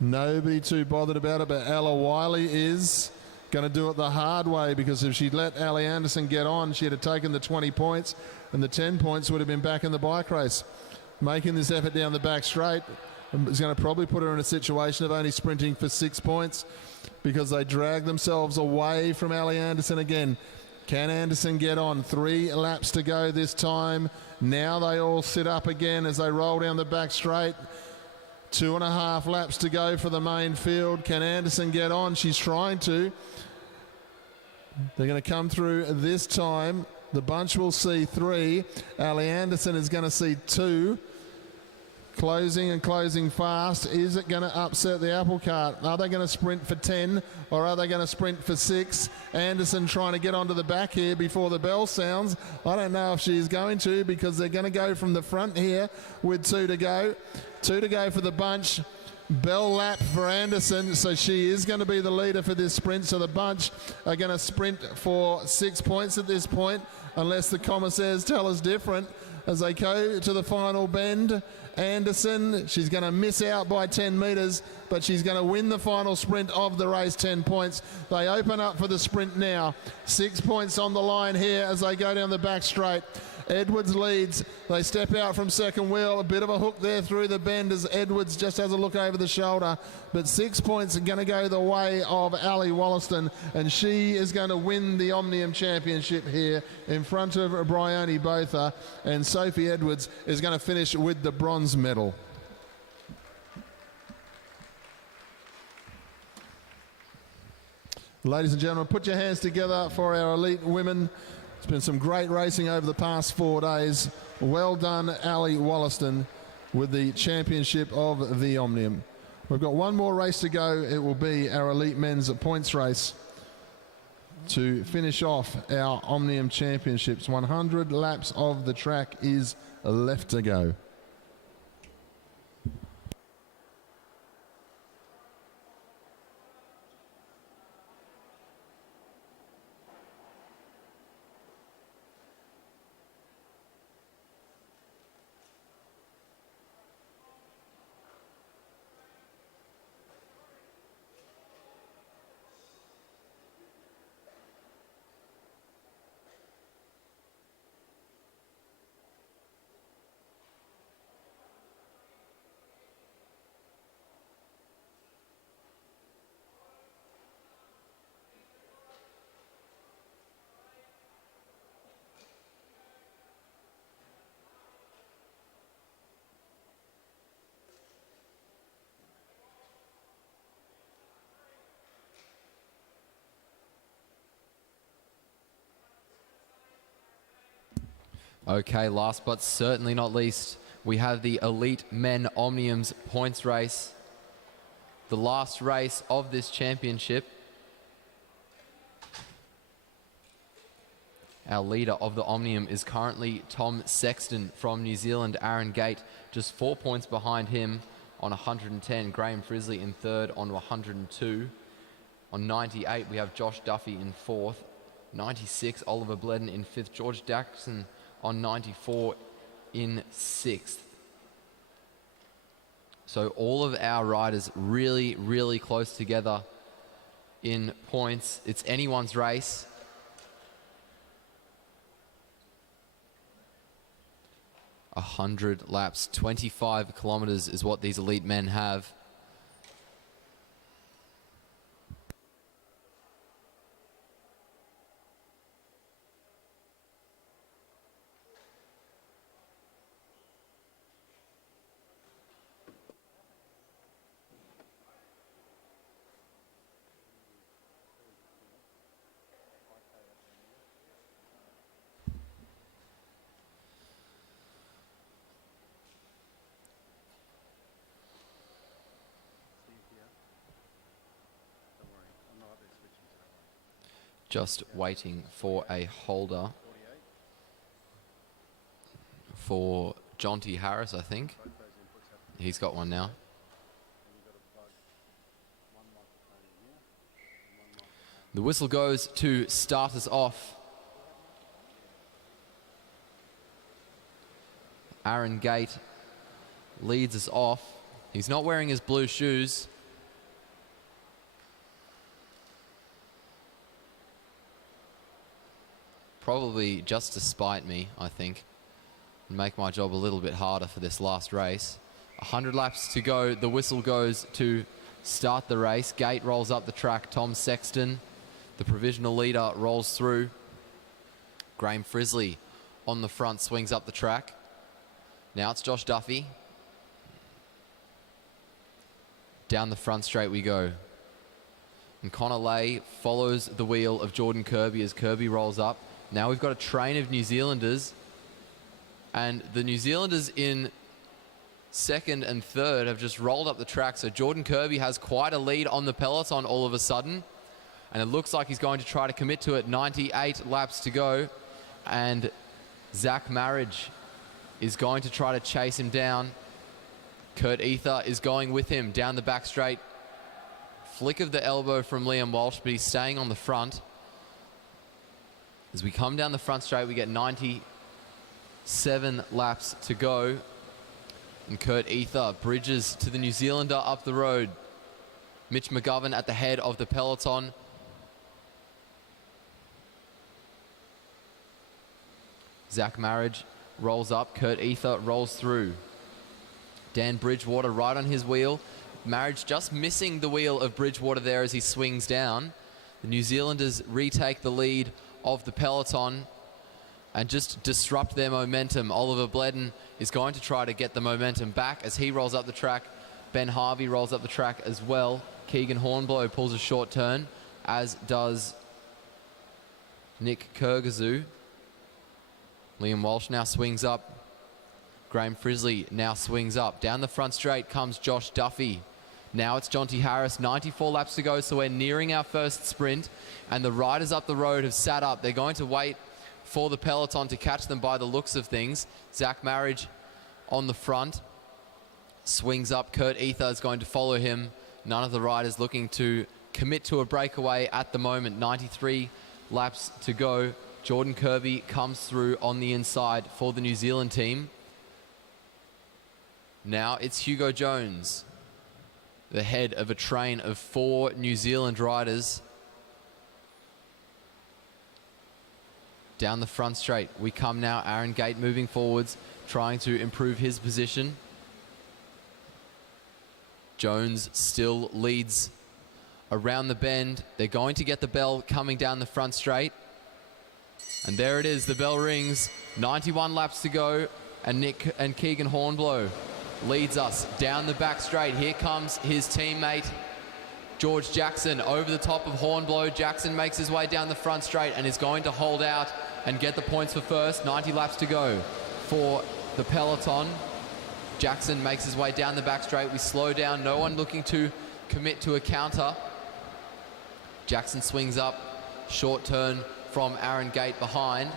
Nobody too bothered about it, but Ella Wiley is going to do it the hard way, because if she'd let Ali Anderson get on, she'd have taken the 20 points and the 10 points would have been back in the bike race. Making this effort down the back straight is going to probably put her in a situation of only sprinting for 6 points, because they drag themselves away from Ali Anderson again. Can Anderson get on? 3 laps to go this time. Now they all sit up again as they roll down the back straight. 2.5 laps to go for the main field. Can Anderson get on? She's trying to. They're going to come through this time. The bunch will see 3. Ali Anderson is going to see 2. Closing and closing fast. Is it going to upset the apple cart? Are they going to sprint for 10 or are they going to sprint for 6? Anderson trying to get onto the back here before the bell sounds. I don't know if she's going to, because they're going to go from the front here with 2 to go. 2 to go for the bunch. Bell lap for Anderson, so she is going to be the leader for this sprint. So the bunch are going to sprint for 6 points at this point, unless the commissaires tell us different. As they go to the final bend, Anderson, she's going to miss out by 10 metres, but she's going to win the final sprint of the race, 10 points. They open up for the sprint now. 6 points on the line here as they go down the back straight. Edwards leads. They step out from second wheel. A bit of a hook there through the bend as Edwards just has a look over the shoulder. But 6 points are going to go the way of Ali Wollaston, and she is going to win the Omnium Championship here in front of Bryony Botha, and Sophie Edwards is going to finish with the bronze medal. Ladies and gentlemen, put your hands together for our elite women. It's been some great racing over the past 4 days. Well done, Ali Wollaston, with the championship of the Omnium. We've got one more race to go. It will be our elite men's points race to finish off our Omnium championships. 100 laps of the track is left to go. Okay, last but certainly not least, we have the Elite Men Omniums points race. The last race of this championship. Our leader of the Omnium is currently Tom Sexton from New Zealand. Aaron Gate just 4 points behind him on 110. Graham Frisley in third on 102. On 98, we have Josh Duffy in fourth. 96, Oliver Bledden in fifth. George Jackson on 94 in sixth. So all of our riders really, really close together in points. It's anyone's race. A 100 laps, 25 kilometers is what these elite men have. Just waiting for a holder for Jonty Harris, I think. He's got one now. The whistle goes to start us off. Aaron Gate leads us off. He's not wearing his blue shoes. Probably just to spite me, I think, and make my job a little bit harder for this last race. 100 laps to go. The whistle goes to start the race. Gate rolls up the track. Tom Sexton, the provisional leader, rolls through. Graham Frisley on the front swings up the track. Now it's Josh Duffy. Down the front straight we go. And Connor Lay follows the wheel of Jordan Kirby as Kirby rolls up. Now we've got a train of New Zealanders, and the New Zealanders in second and third have just rolled up the track. So Jordan Kirby has quite a lead on the peloton all of a sudden, and it looks like he's going to try to commit to it. 98 laps to go, and Zach Marriage is going to try to chase him down. Kurt Ether is going with him down the back straight. Flick of the elbow from Liam Walsh, but he's staying on the front. As we come down the front straight, we get 97 laps to go. And Kurt Ether bridges to the New Zealander up the road. Mitch McGovern at the head of the peloton. Zach Marriage rolls up. Kurt Ether rolls through. Dan Bridgewater right on his wheel. Marriage just missing the wheel of Bridgewater there as he swings down. The New Zealanders retake the lead of the peloton and just disrupt their momentum. Oliver Bledden is going to try to get the momentum back as he rolls up the track. Ben Harvey rolls up the track as well. Keegan Hornblow pulls a short turn, as does Nick Kurgazu. Liam Walsh now swings up. Graham Frisley now swings up. Down the front straight comes Josh Duffy. Now it's Jonty Harris, 94 laps to go, so we're nearing our first sprint, and the riders up the road have sat up. They're going to wait for the peloton to catch them by the looks of things. Zach Marriage on the front, swings up. Kurt Ether is going to follow him. None of the riders looking to commit to a breakaway at the moment. 93 laps to go. Jordan Kirby comes through on the inside for the New Zealand team. Now it's Hugo Jones, the head of a train of 4 New Zealand riders. Down the front straight we come now. Aaron Gate moving forwards, trying to improve his position. Jones still leads around the bend. They're going to get the bell coming down the front straight. And there it is, the bell rings. 91 laps to go, and Keegan Hornblow leads us down the back straight. Here comes his teammate George Jackson over the top of Hornblow. Jackson makes his way down the front straight and is going to hold out and get the points for first. 90 laps to go for the peloton. Jackson makes his way down the back straight. We slow down, no one looking to commit to a counter. Jackson swings up, short turn from Aaron Gate behind.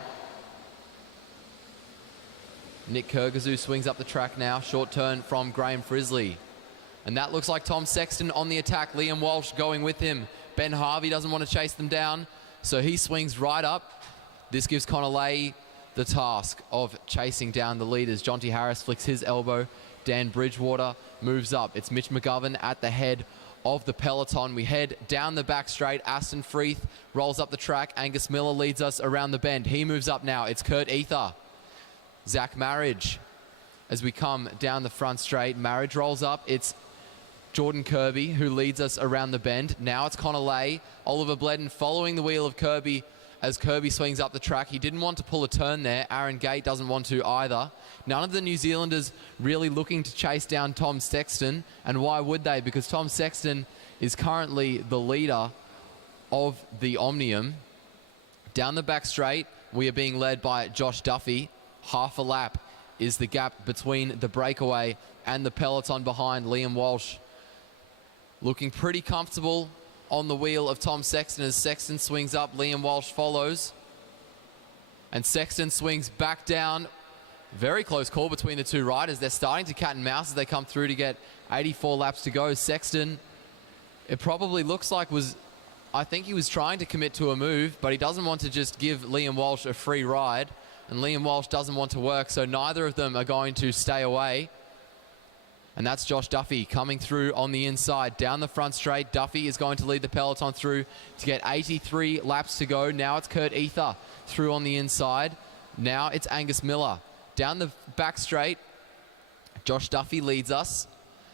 Nick Kurgazoo swings up the track now, short turn from Graham Frisley. And that looks like Tom Sexton on the attack. Liam Walsh going with him. Ben Harvey doesn't want to chase them down, so he swings right up. This gives Connor Leahy the task of chasing down the leaders. Jonty Harris flicks his elbow. Dan Bridgewater moves up. It's Mitch McGovern at the head of the peloton. We head down the back straight. Aston Freeth rolls up the track. Angus Miller leads us around the bend. He moves up now. It's Kurt Ether. Zach Marriage as we come down the front straight. Marriage rolls up. It's Jordan Kirby who leads us around the bend. Now it's Connor Leahy. Oliver Bledden following the wheel of Kirby as Kirby swings up the track. He didn't want to pull a turn there. Aaron Gate doesn't want to either. None of the New Zealanders really looking to chase down Tom Sexton. And why would they? Because Tom Sexton is currently the leader of the Omnium. Down the back straight, we are being led by Josh Duffy. Half a lap is the gap between the breakaway and the peloton behind. Liam Walsh looking pretty comfortable on the wheel of Tom Sexton as Sexton swings up. Liam Walsh follows. And Sexton swings back down. Very close call between the two riders. They're starting to cat and mouse as they come through to get 84 laps to go. Sexton, it probably looks like I think he was trying to commit to a move, but he doesn't want to just give Liam Walsh a free ride. And Liam Walsh doesn't want to work, so neither of them are going to stay away. And that's Josh Duffy coming through on the inside. Down the front straight, Duffy is going to lead the peloton through to get 83 laps to go. Now it's Kurt Ether through on the inside. Now it's Angus Miller. Down the back straight, Josh Duffy leads us.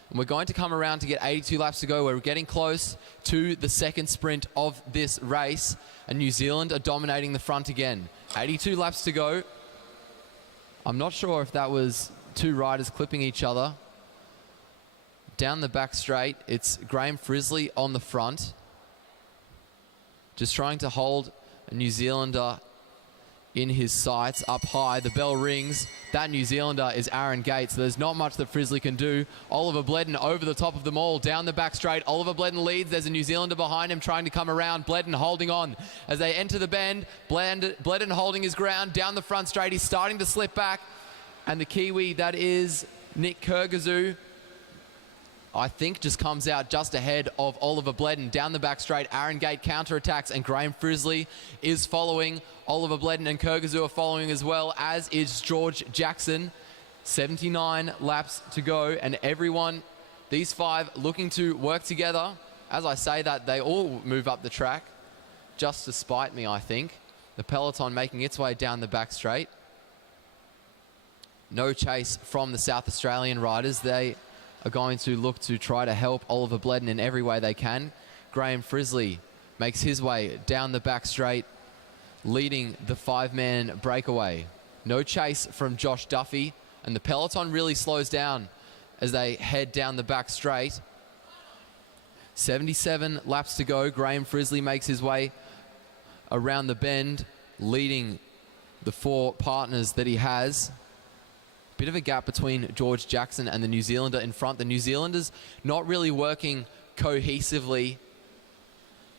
And we're going to come around to get 82 laps to go. We're getting close to the second sprint of this race. And New Zealand are dominating the front again. 82 laps to go. I'm not sure if that was two riders clipping each other. Down the back straight, it's Graham Frisley on the front. Just trying to hold a New Zealander in his sights up high. The bell rings. That New Zealander is Aaron Gates. So there's not much that Frisley can do. Oliver Bledden over the top of them all. Down the back straight. Oliver Bledden leads. There's a New Zealander behind him trying to come around. Bledden holding on as they enter the bend. Bledden holding his ground. Down the front straight. He's starting to slip back. And the Kiwi, that is Nick Kurgazoo, I think just comes out just ahead of Oliver Bledden. Down the back straight, Aaron Gate counterattacks, and Graham Frisley is following. Oliver Bledden and Kurgazoo are following as well, as is George Jackson. 79 laps to go, and everyone, these five, looking to work together. As I say that, they all move up the track, just to spite me, I think. The peloton making its way down the back straight. No chase from the South Australian riders. They are going to look to try to help Oliver Bledden in every way they can. Graham Frisley makes his way down the back straight, leading the five-man breakaway. No chase from Josh Duffy, and the peloton really slows down as they head down the back straight. 77 laps to go. Graham Frisley makes his way around the bend, leading the four partners that he has. Bit of a gap between George Jackson and the New Zealander in front. The New Zealanders not really working cohesively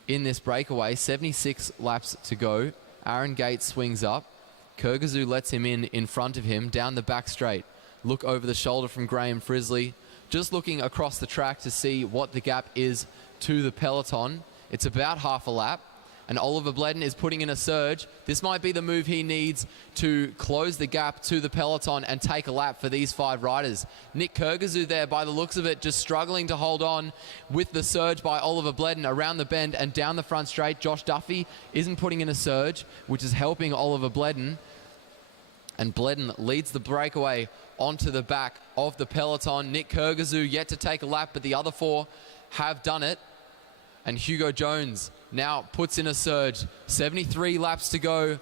in this breakaway. 76 laps to go. Aaron Gates swings up. Kurgazoo lets him in front of him down the back straight. Look over the shoulder from Graham Frisley. Just looking across the track to see what the gap is to the peloton. It's about half a lap. And Oliver Bledden is putting in a surge. This might be the move he needs to close the gap to the peloton and take a lap for these five riders. Nick Kurgazoo there, by the looks of it, just struggling to hold on with the surge by Oliver Bledden around the bend and down the front straight. Josh Duffy isn't putting in a surge, which is helping Oliver Bledden. And Bledden leads the breakaway onto the back of the peloton. Nick Kurgazoo yet to take a lap, but the other four have done it. And Hugo Jones now puts in a surge. 73 laps to go.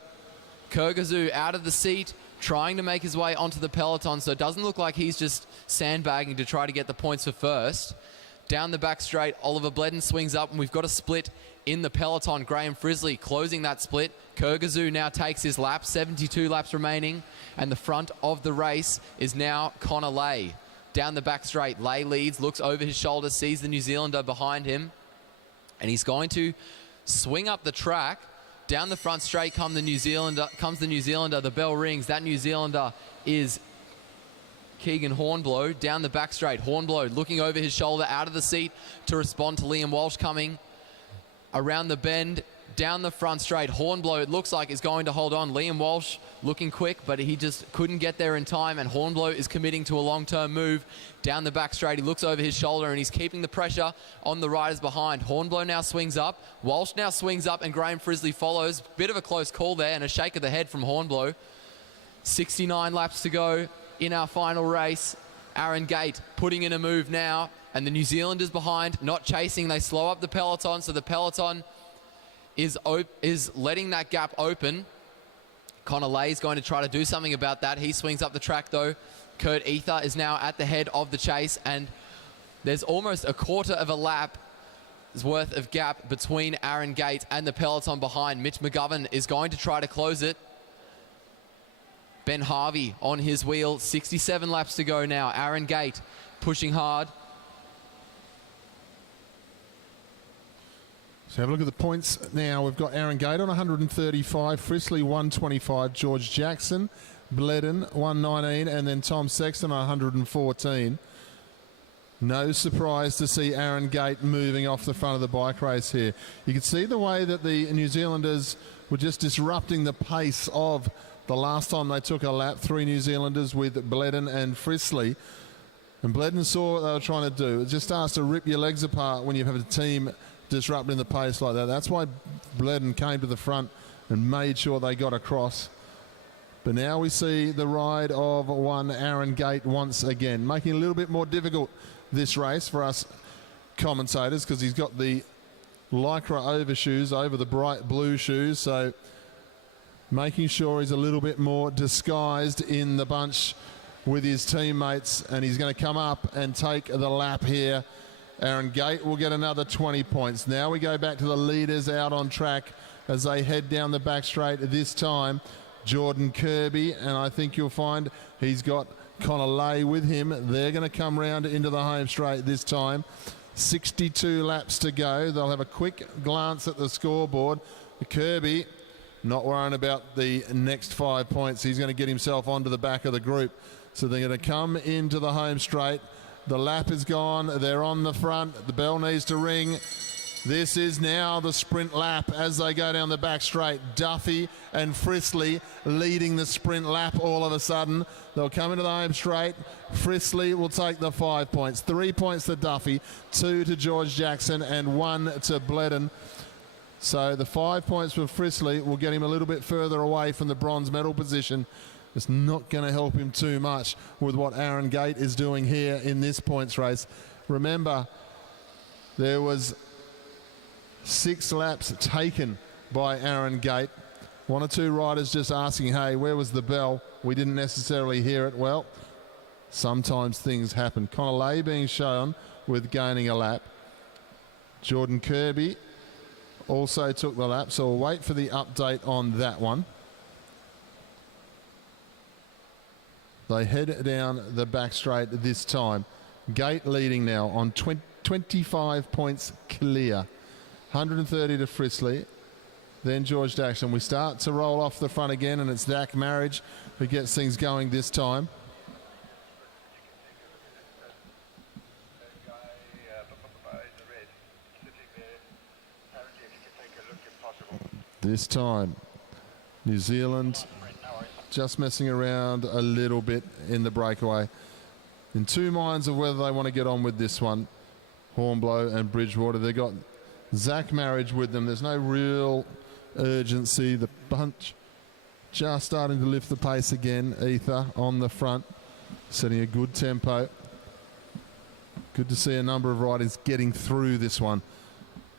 Kurgazoo out of the seat, trying to make his way onto the peloton, so it doesn't look like he's just sandbagging to try to get the points for first. Down the back straight, Oliver Bledden swings up, and we've got a split in the peloton. Graham Frisley closing that split. Kurgazoo now takes his lap, 72 laps remaining, and the front of the race is now Connor Lay. Down the back straight, Lay leads, looks over his shoulder, sees the New Zealander behind him, and he's going to swing up the track. Down the front straight comes the New Zealander. The bell rings. That New Zealander is Keegan Hornblow. Down the back straight, Hornblow looking over his shoulder, out of the seat to respond to Liam Walsh coming around the bend. Down the front straight, Hornblow, it looks like, is going to hold on. Liam Walsh looking quick, but he just couldn't get there in time, and Hornblow is committing to a long-term move. Down the back straight, he looks over his shoulder, and he's keeping the pressure on the riders behind. Hornblow now swings up. Walsh now swings up, and Graham Frisley follows. Bit of a close call there, and a shake of the head from Hornblow. 69 laps to go in our final race. Aaron Gate putting in a move now, and the New Zealanders behind, not chasing. They slow up the peloton, so the peloton is letting that gap open. Connor Lay is going to try to do something about that. He swings up the track, though. Kurt Ether is now at the head of the chase, and there's almost a quarter of a lap's worth of gap between Aaron Gate and the peloton behind. Mitch McGovern is going to try to close it. Ben Harvey on his wheel. 67 laps to go now. Aaron Gate pushing hard. So have a look at the points now. We've got Aaron Gate on 135, Frisley 125, George Jackson, Bledden 119, and then Tom Sexton 114. No surprise to see Aaron Gate moving off the front of the bike race here. You can see the way that the New Zealanders were just disrupting the pace of the last time they took a lap. 3 New Zealanders with Bledden and Frisley. And Bledden saw what they were trying to do. It just starts to rip your legs apart when you have a team disrupting the pace like that. That's why Bledden came to the front and made sure they got across. But now we see the ride of one Aaron Gate once again, making it a little bit more difficult this race for us commentators, because he's got the Lycra overshoes over the bright blue shoes, so making sure he's a little bit more disguised in the bunch with his teammates, and he's going to come up and take the lap here. Aaron Gate will get another 20 points. Now we go back to the leaders out on track as they head down the back straight. This time, Jordan Kirby, and I think you'll find he's got Connor Lay with him. They're going to come round into the home straight this time. 62 laps to go. They'll have a quick glance at the scoreboard. Kirby not worrying about the next 5 points. He's going to get himself onto the back of the group. So they're going to come into the home straight. The lap is gone. They're on the front. The bell needs to ring. This is now the sprint lap as they go down the back straight. Duffy and Frisley leading the sprint lap all of a sudden. They'll come into the home straight. Frisley will take the 5 points. 3 points to Duffy, 2 to George Jackson, and 1 to Bledden. So the 5 points for Frisley will get him a little bit further away from the bronze medal position. It's not going to help him too much with what Aaron Gate is doing here in this points race. Remember, there was 6 laps taken by Aaron Gate. 1 or 2 riders just asking, hey, where was the bell? We didn't necessarily hear it. Well, sometimes things happen. Connor Lay being shown with gaining a lap. Jordan Kirby also took the lap, so we'll wait for the update on that one. They head down the back straight this time. Gate leading now on 25 points clear. 130 to Frisley, then George Jackson. We start to roll off the front again, and it's Zach Marriage who gets things going this time. This time, New Zealand just messing around a little bit in the breakaway. In 2 minds of whether they want to get on with this one. Hornblow and Bridgewater, they've got Zach Marriage with them. There's no real urgency. The bunch just starting to lift the pace again. Ether on the front, setting a good tempo. Good to see a number of riders getting through this one,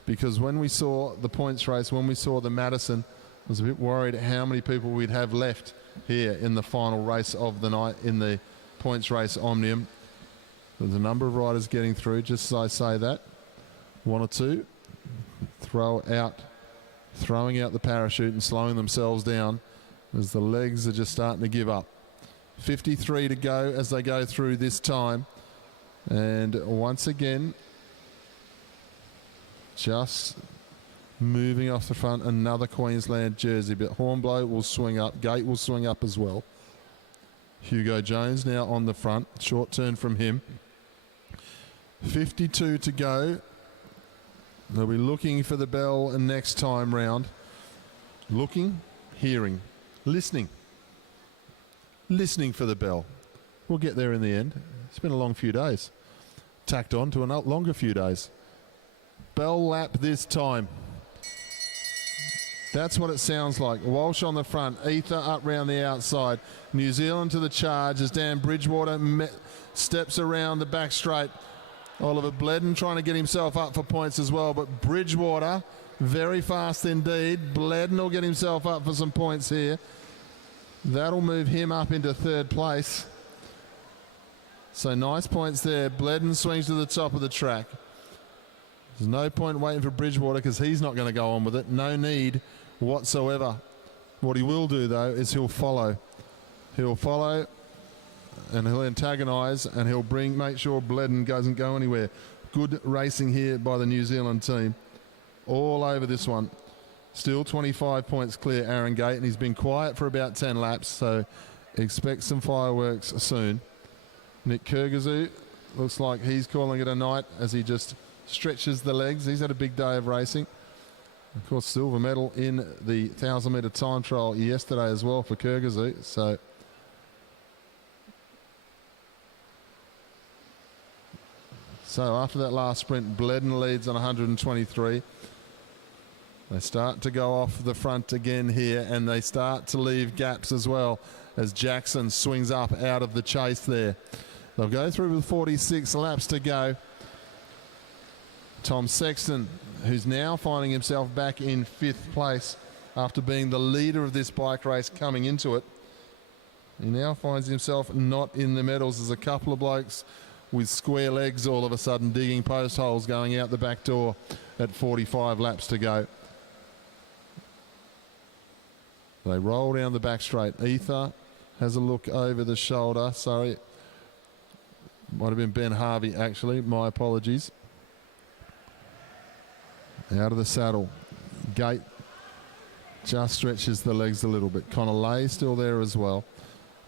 because when we saw the points race, when we saw the Madison, I was a bit worried how many people we'd have left here in the final race of the night in the points race Omnium. There's a number of riders getting through, just as I say that. One or two. Throwing out the parachute and slowing themselves down as the legs are just starting to give up. 53 to go as they go through this time. And once again, just moving off the front, another Queensland jersey, but Hornblow will swing up, Gate will swing up as well. Hugo Jones now on the front, short turn from him. 52 to go. They'll be looking for the bell next time round. Looking, hearing, listening. Listening for the bell. We'll get there in the end. It's been a long few days. Tacked on to a longer few days. Bell lap this time. That's what it sounds like. Walsh on the front. Ether up round the outside. New Zealand to the charge as Dan Bridgewater steps around the back straight. Oliver Bledden trying to get himself up for points as well, but Bridgewater very fast indeed. Bledden will get himself up for some points here. That'll move him up into third place. So nice points there. Bledden swings to the top of the track. There's no point waiting for Bridgewater because he's not going to go on with it. No need whatsoever. What he will do, though, is he'll follow. He'll follow and he'll antagonise and he'll make sure Bledden doesn't go anywhere. Good racing here by the New Zealand team. All over this one. Still 25 points clear, Aaron Gate, and he's been quiet for about 10 laps, so expect some fireworks soon. Nick Kyrgyzou looks like he's calling it a night as he just stretches the legs. He's had a big day of racing. Of course, silver medal in the 1,000-metre time trial yesterday as well for Kyrgyzou. So after that last sprint, Bledden leads on 123. They start to go off the front again here, and they start to leave gaps as well as Jackson swings up out of the chase there. They'll go through with 46 laps to go. Tom Sexton, who's now finding himself back in 5th place after being the leader of this bike race coming into it. He now finds himself not in the medals. There's a couple of blokes with square legs all of a sudden digging post holes going out the back door at 45 laps to go. They roll down the back straight. Ether has a look over the shoulder. Sorry. Might have been Ben Harvey, actually. My apologies. Out of the saddle. Gate just stretches the legs a little bit. Connor Lay still there as well.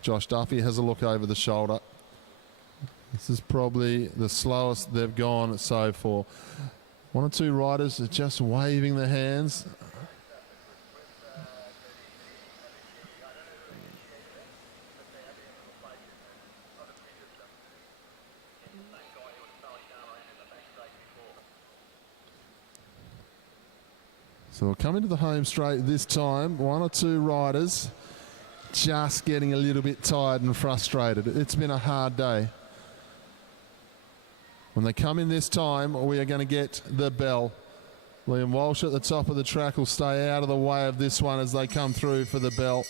Josh Duffy has a look over the shoulder. This is probably the slowest they've gone so far. One or two riders are just waving their hands. So we'll come into the home straight this time. One or two riders just getting a little bit tired and frustrated. It's been a hard day. When they come in this time, we are going to get the bell. Liam Walsh at the top of the track will stay out of the way of this one as they come through for the bell.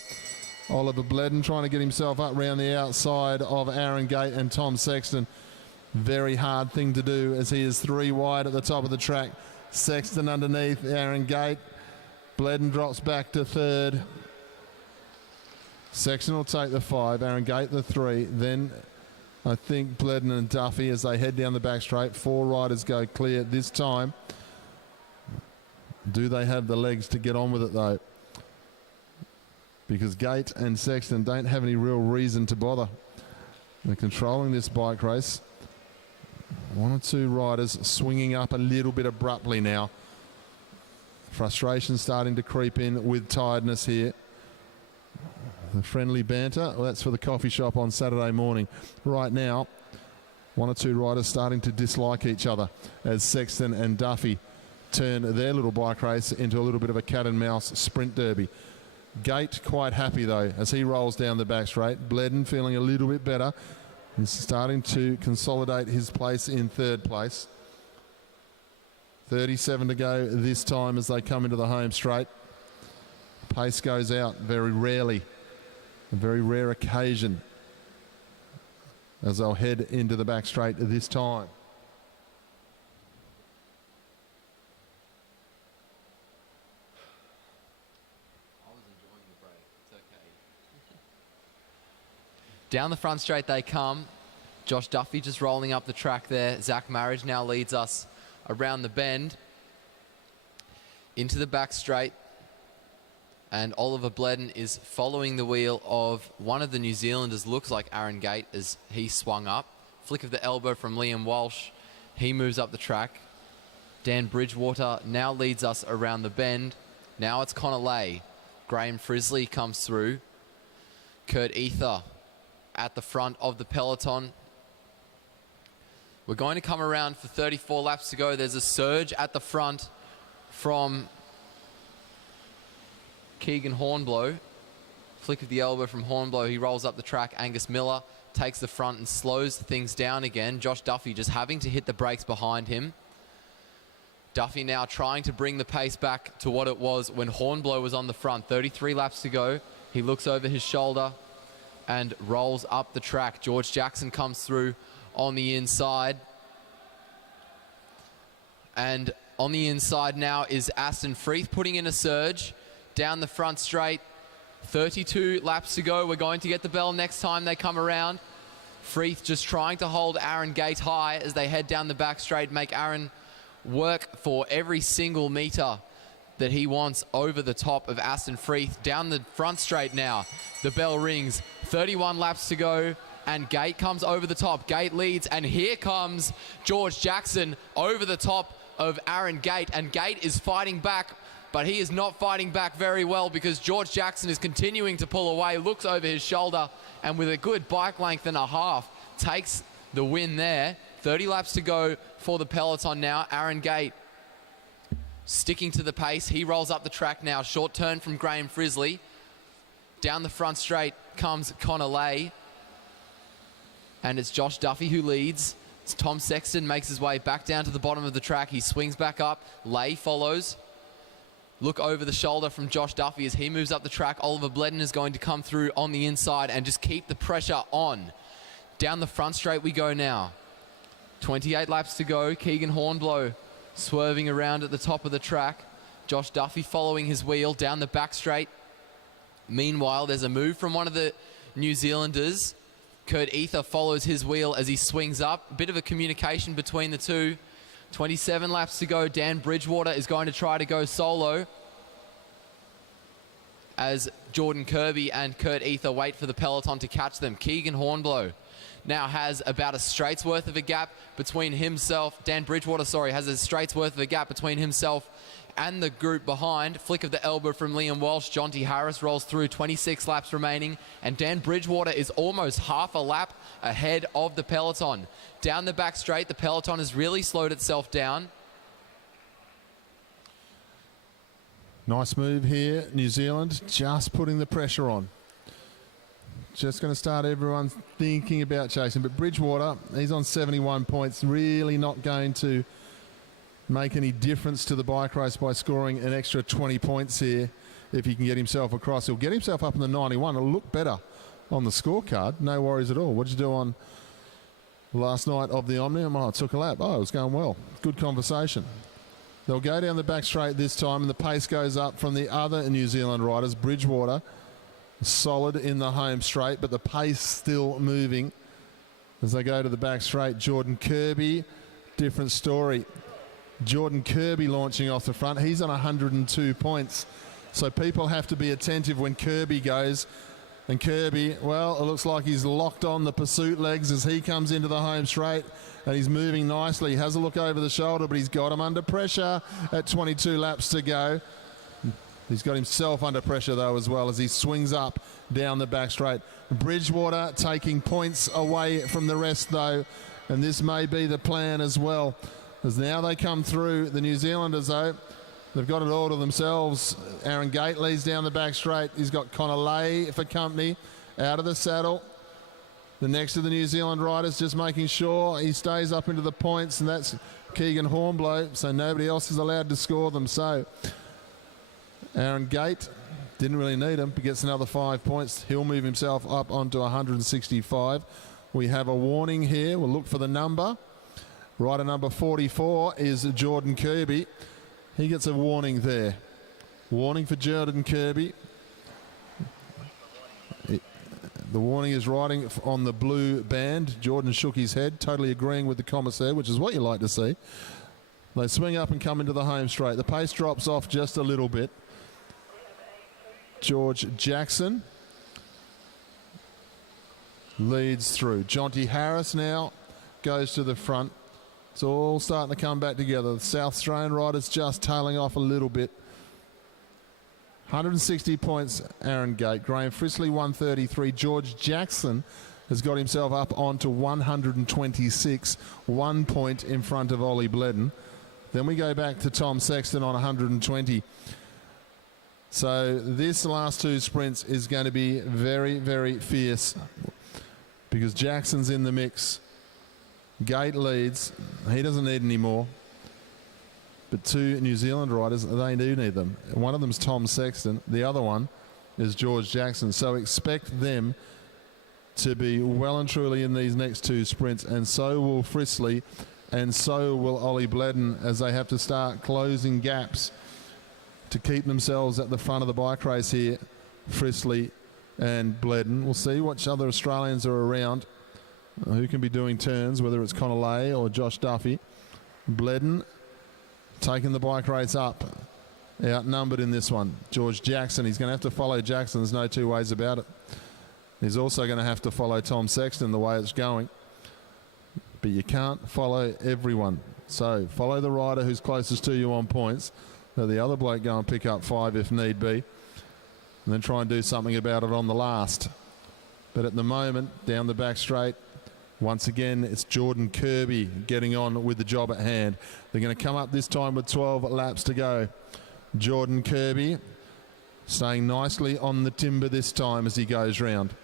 Oliver Bledden trying to get himself up round the outside of Aaron Gate and Tom Sexton. Very hard thing to do as he is 3 wide at the top of the track. Sexton underneath Aaron Gate. Bledden drops back to 3rd. Sexton will take the 5. Aaron Gate the 3. Then I think Bledden and Duffy as they head down the back straight. 4 riders go clear this time. Do they have the legs to get on with it though? Because Gate and Sexton don't have any real reason to bother. They're controlling this bike race. 1 or 2 riders swinging up a little bit abruptly now. Frustration starting to creep in with tiredness here. The friendly banter, well, that's for the coffee shop on Saturday morning. Right now, 1 or 2 riders starting to dislike each other as Sexton and Duffy turn their little bike race into a little bit of a cat and mouse sprint derby. Gate quite happy though as he rolls down the back straight. Bledden feeling a little bit better. He's starting to consolidate his place in 3rd place. 37 to go this time as they come into the home straight. Pace goes out very rarely. A very rare occasion as they'll head into the back straight this time. Down the front straight they come. Josh Duffy just rolling up the track there. Zach Meares now leads us around the bend into the back straight. And Oliver Bledden is following the wheel of one of the New Zealanders, looks like Aaron Gate, as he swung up. Flick of the elbow from Liam Walsh. He moves up the track. Dan Bridgewater now leads us around the bend. Now it's Connor Lay. Graham Frisley comes through. Kurt Ether at the front of the peloton. We're going to come around for 34 laps to go. There's a surge at the front from Keegan Hornblow. Flick of the elbow from Hornblow. He rolls up the track. Angus Miller takes the front and slows things down again. Josh Duffy just having to hit the brakes behind him. Duffy now trying to bring the pace back to what it was when Hornblow was on the front. 33 laps to go. He looks over his shoulder and rolls up the track. George Jackson comes through on the inside. And on the inside now is Aston Freeth putting in a surge down the front straight. 32 laps to go. We're going to get the bell next time they come around. Freeth just trying to hold Aaron Gate high as they head down the back straight, make Aaron work for every single metre that he wants over the top of Aston Freeth. Down the front straight now, the bell rings. 31 laps to go, and Gate comes over the top. Gate leads, and here comes George Jackson over the top of Aaron Gate, and Gate is fighting back, but he is not fighting back very well because George Jackson is continuing to pull away, looks over his shoulder, and with a good bike length and a half, takes the win there. 30 laps to go for the peloton now. Aaron Gate sticking to the pace. He rolls up the track now. Short turn from Graham Frisley. Down the front straight comes Connor Lay. And it's Josh Duffy who leads. It's Tom Sexton makes his way back down to the bottom of the track. He swings back up. Lay follows. Look over the shoulder from Josh Duffy as he moves up the track. Oliver Bledden is going to come through on the inside and just keep the pressure on. Down the front straight we go now. 28 laps to go. Keegan Hornblow swerving around at the top of the track. Josh Duffy following his wheel down the back straight. Meanwhile, there's a move from one of the New Zealanders. Kurt Ether follows his wheel as he swings up. A bit of a communication between the two. 27 laps to go. Dan Bridgewater is going to try to go solo as Jordan Kirby and Kurt Ether wait for the peloton to catch them. Keegan Hornblow now has about a straight's worth of a gap between himself. Dan Bridgewater, has a straight's worth of a gap between himself and the group behind. Flick of the elbow from Liam Walsh. Jonty Harris rolls through. 26 laps remaining. And Dan Bridgewater is almost half a lap ahead of the peloton. Down the back straight, the peloton has really slowed itself down. Nice move here, New Zealand, just putting the pressure on. Just going to start everyone thinking about chasing. But Bridgewater, he's on 71 points, really not going to make any difference to the bike race by scoring an extra 20 points here. If he can get himself across, he'll get himself up in the 91. It'll look better on the scorecard. No worries at all. What did you do on last night of the Omnium? Oh, it took a lap. Oh, it was going well. Good conversation. They'll go down the back straight this time, and the pace goes up from the other New Zealand riders. Bridgewater, solid in the home straight, but the pace still moving as they go to the back straight. Jordan Kirby, different story. Jordan Kirby launching off the front. He's on 102 points. So people have to be attentive when Kirby goes. And Kirby, well, it looks like he's locked on the pursuit legs as he comes into the home straight. And he's moving nicely. He has a look over the shoulder, but he's got him under pressure at 22 laps to go. He's got himself under pressure, though, as well, as he swings up down the back straight. Bridgewater taking points away from the rest, though. And this may be the plan as well. As now they come through, the New Zealanders, though, they've got it all to themselves. Aaron Gate leads down the back straight. He's got Connor Lay for company out of the saddle. The next of the New Zealand riders just making sure he stays up into the points, and that's Keegan Hornblow, so nobody else is allowed to score them. So Aaron Gate didn't really need him, but gets another 5 points. He'll move himself up onto 165. we have a warning here. We'll look for the number. Rider number 44 is Jordan Kirby. He gets a warning there. Warning for Jordan Kirby. The warning is riding on the blue band. Jordan shook his head, totally agreeing with the commissaire, which is what you like to see. They swing up and come into the home straight. The pace drops off just a little bit. George Jackson leads through. Jonty Harris now goes to the front. It's all starting to come back together. The South Australian riders just tailing off a little bit. 160 points, Aaron Gate. Graham Frisley, 133. George Jackson has got himself up onto 126, 1 point in front of Ollie Bledden. Then we go back to Tom Sexton on 120. So this last two sprints is going to be very, very fierce because Jackson's in the mix. Gate leads. He doesn't need any more. But two New Zealand riders, they do need them. One of them's Tom Sexton. The other one is George Jackson. So expect them to be well and truly in these next two sprints. And so will Frisley and so will Ollie Bledden as they have to start closing gaps to keep themselves at the front of the bike race here. Frisley and Bledden. We'll see which other Australians are around who can be doing turns, whether it's Connolly or Josh Duffy. Bledden taking the bike race up, outnumbered in this one. George Jackson, he's going to have to follow Jackson. There's no two ways about it. He's also going to have to follow Tom Sexton the way it's going. But you can't follow everyone. So follow the rider who's closest to you on points. Let the other bloke go and pick up 5 if need be. And then try and do something about it on the last. But at the moment, down the back straight, once again, it's Jordan Kirby getting on with the job at hand. They're going to come up this time with 12 laps to go. Jordan Kirby staying nicely on the timber this time as he goes round.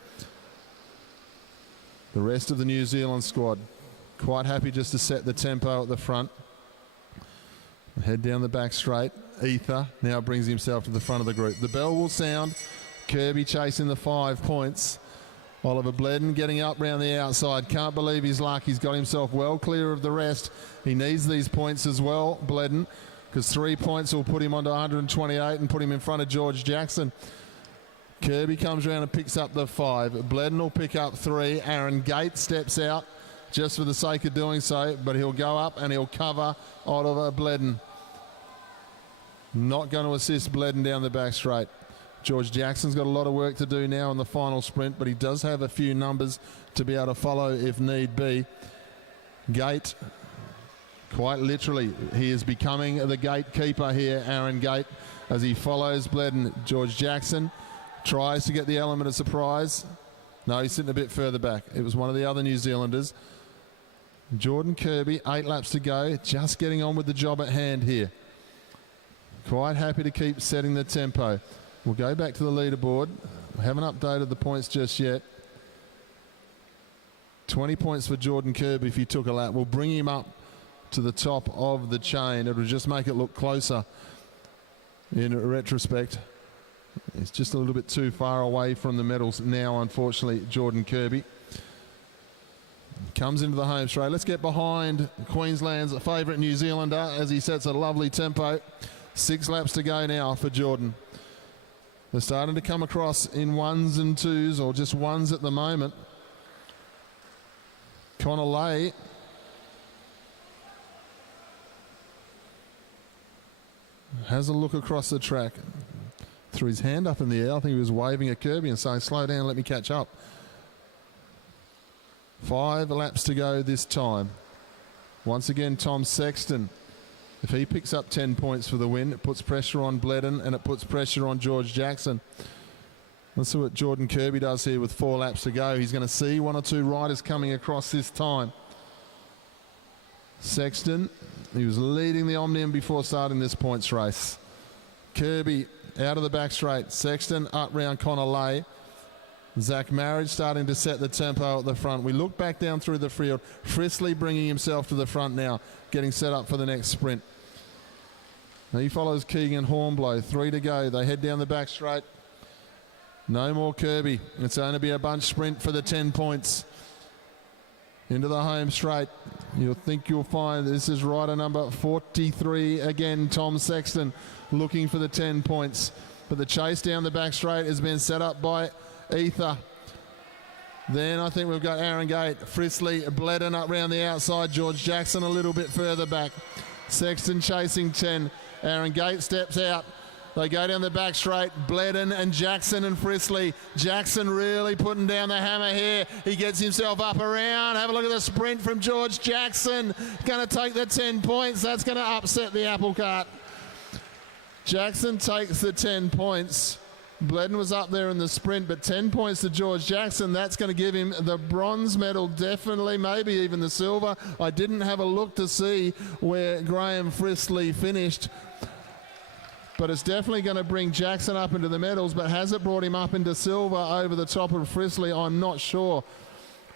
The rest of the New Zealand squad quite happy just to set the tempo at the front. Head down the back straight. Ether now brings himself to the front of the group. The bell will sound. Kirby chasing the 5 points. Oliver Bledden getting up round the outside. Can't believe his luck. He's got himself well clear of the rest. He needs these points as well, Bledden, because 3 points will put him onto 128 and put him in front of George Jackson. Kirby comes around and picks up the 5. Bledden will pick up 3. Aaron Gate steps out just for the sake of doing so, but he'll go up and he'll cover Oliver Bledden. Not going to assist Bledden down the back straight. George Jackson's got a lot of work to do now in the final sprint, but he does have a few numbers to be able to follow if need be. Gate, quite literally, he is becoming the gatekeeper here, Aaron Gate, as he follows Bledden. George Jackson tries to get the element of surprise. No, he's sitting a bit further back. It was one of the other New Zealanders. Jordan Kirby, 8 laps to go, just getting on with the job at hand here. Quite happy to keep setting the tempo. We'll go back to the leaderboard. We haven't updated the points just yet. 20 points for Jordan Kirby if he took a lap. We'll bring him up to the top of the chain. It'll just make it look closer in retrospect. It's just a little bit too far away from the medals now, unfortunately, Jordan Kirby. Comes into the home straight. Let's get behind Queensland's favourite New Zealander as he sets a lovely tempo. 6 laps to go now for Jordan. They're starting to come across in 1s and 2s, or just 1s at the moment. Connolly has a look across the track. Threw his hand up in the air. I think he was waving at Kirby and saying, slow down, let me catch up. 5 laps to go this time. Once again, Tom Sexton. If he picks up 10 points for the win, it puts pressure on Bledden and it puts pressure on George Jackson. Let's see what Jordan Kirby does here with 4 laps to go. He's going to see 1 or 2 riders coming across this time. Sexton, he was leading the Omnium before starting this points race. Kirby out of the back straight. Sexton up round Connolly. Zach Meares starting to set the tempo at the front. We look back down through the field. Frisley bringing himself to the front now, getting set up for the next sprint. Now he follows Keegan Hornblow. 3 to go. They head down the back straight. No more Kirby. It's going to be a bunch sprint for the 10 points. into the home straight. You'll think you'll find this is rider number 43 again, Tom Sexton, looking for the 10 points. But the chase down the back straight has been set up by Ether. Then I think we've got Aaron Gate, Frisley, Bledden up round the outside, George Jackson a little bit further back. Sexton chasing 10. Aaron Gate steps out. They go down the back straight. Bledden and Jackson and Frisley. Jackson really putting down the hammer here. He gets himself up around. Have a look at the sprint from George Jackson. Going to take the 10 points. That's going to upset the apple cart. Jackson takes the 10 points. Bledden was up there in the sprint, but 10 points to George Jackson. That's going to give him the bronze medal, definitely, maybe even the silver. I didn't have a look to see where Graham Frisley finished, but it's definitely going to bring Jackson up into the medals. But has it brought him up into silver over the top of Frisley? I'm not sure.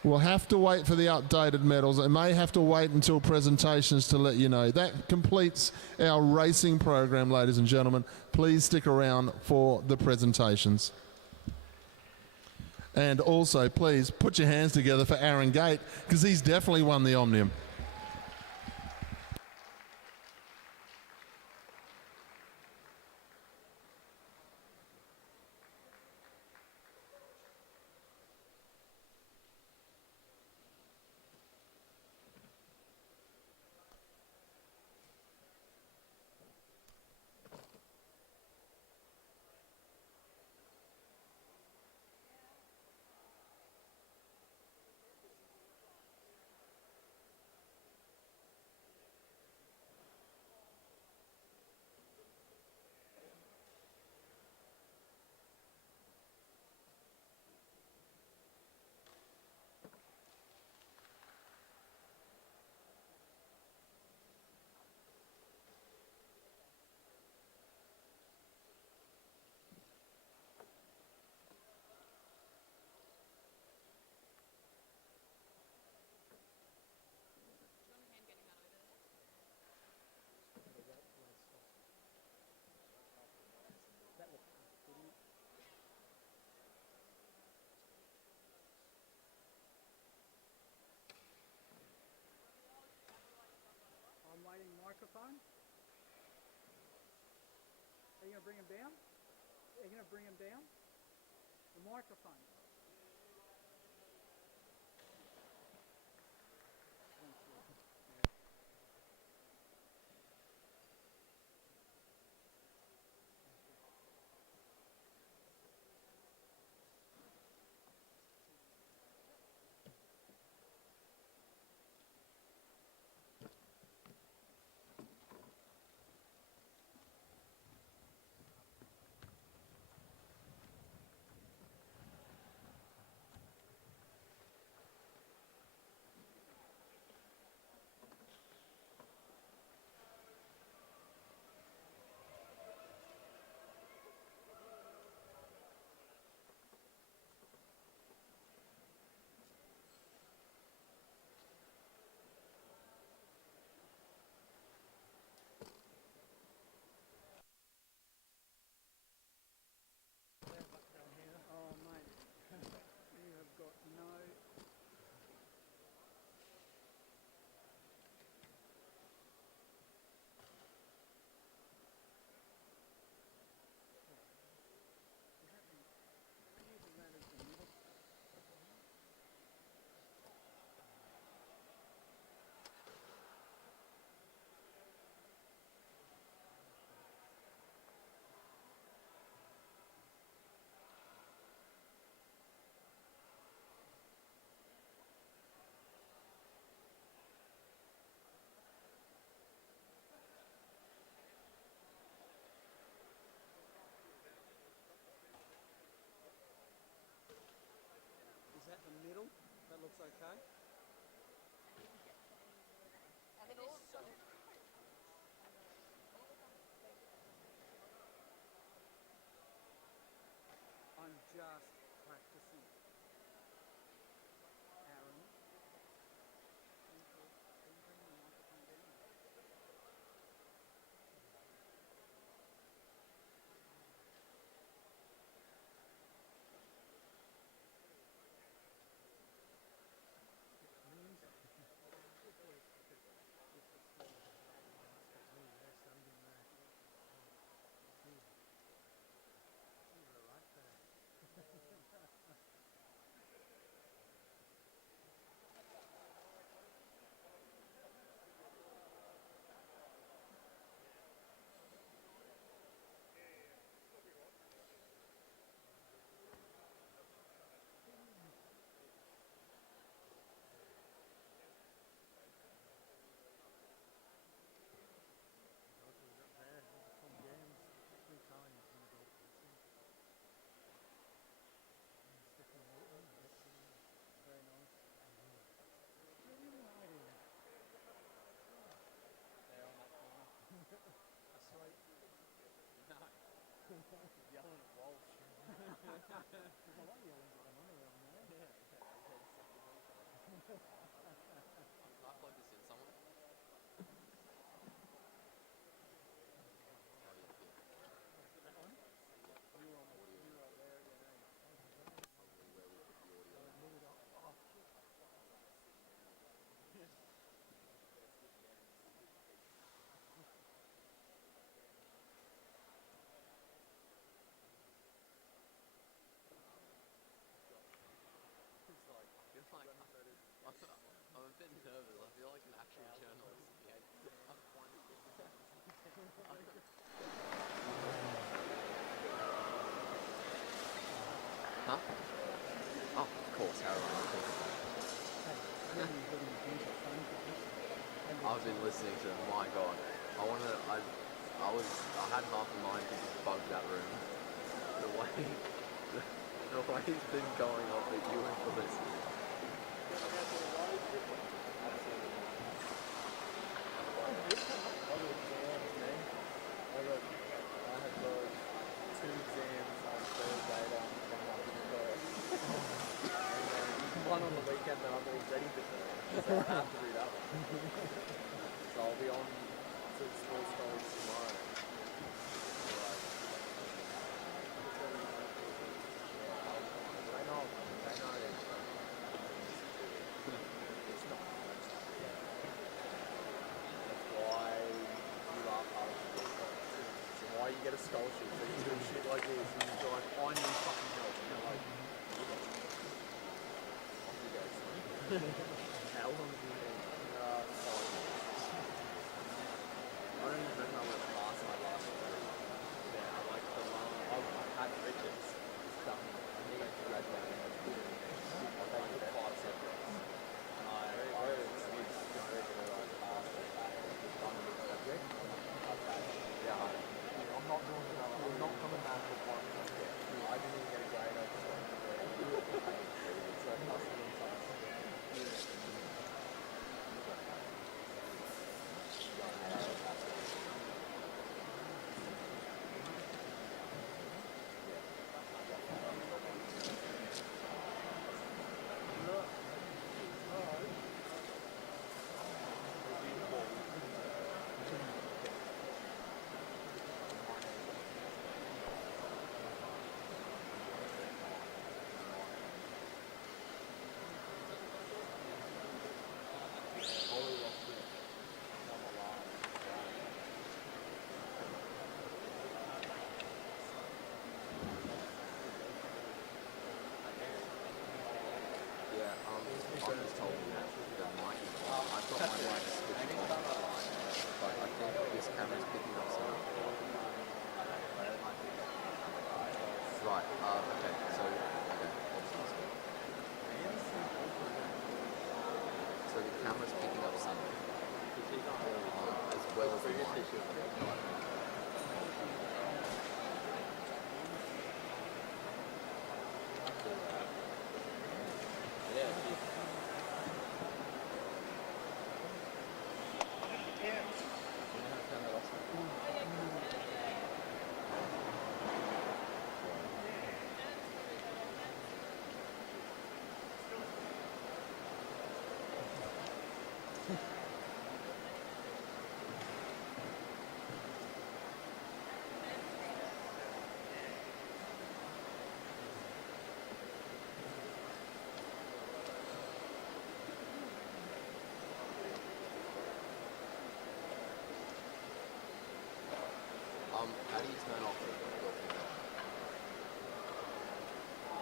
We'll have to wait for the updated medals. I may have to wait until presentations to let you know. That completes our racing program, ladies and gentlemen. Please stick around for the presentations. And also, please put your hands together for Aaron Gate, because he's definitely won the Omnium. I'm waiting microphone. Are you going to bring him down? Are you going to bring him down? The microphone. Oh, mate. You have got no... Is that the middle? That looks okay. I'm just practicing. Aaron. Can you bring the microphone down? actual journalist. Huh? Oh, of course, Harold. I've been listening to him. My God, I had half a mind to just bug that room. The way, the way he's been going off at you and Felicity. One on the weekend that I'm all ready for, so I have to do that one. So I'll be on to sports college tomorrow. I know. It's not. That's why you are part of the sports college. So why you get a scholarship, so you do shit like this, and you're like, I need fucking help. And you're like, how long have you been? I don't even remember when last night last year. Yeah, like the last. I had Richards stuff. I need to graduate. I took 5 subjects. And I was like last one subject. Yeah, I'm not doing another. I'm not coming back with one subject. I didn't even get a grade over one. So custom and science. I just told him that the mic is on. I've got my mic switched on, but I think this camera's picking up some. Right, okay, so, so the camera's picking up some, as well as the mic. How do you turn off your finger?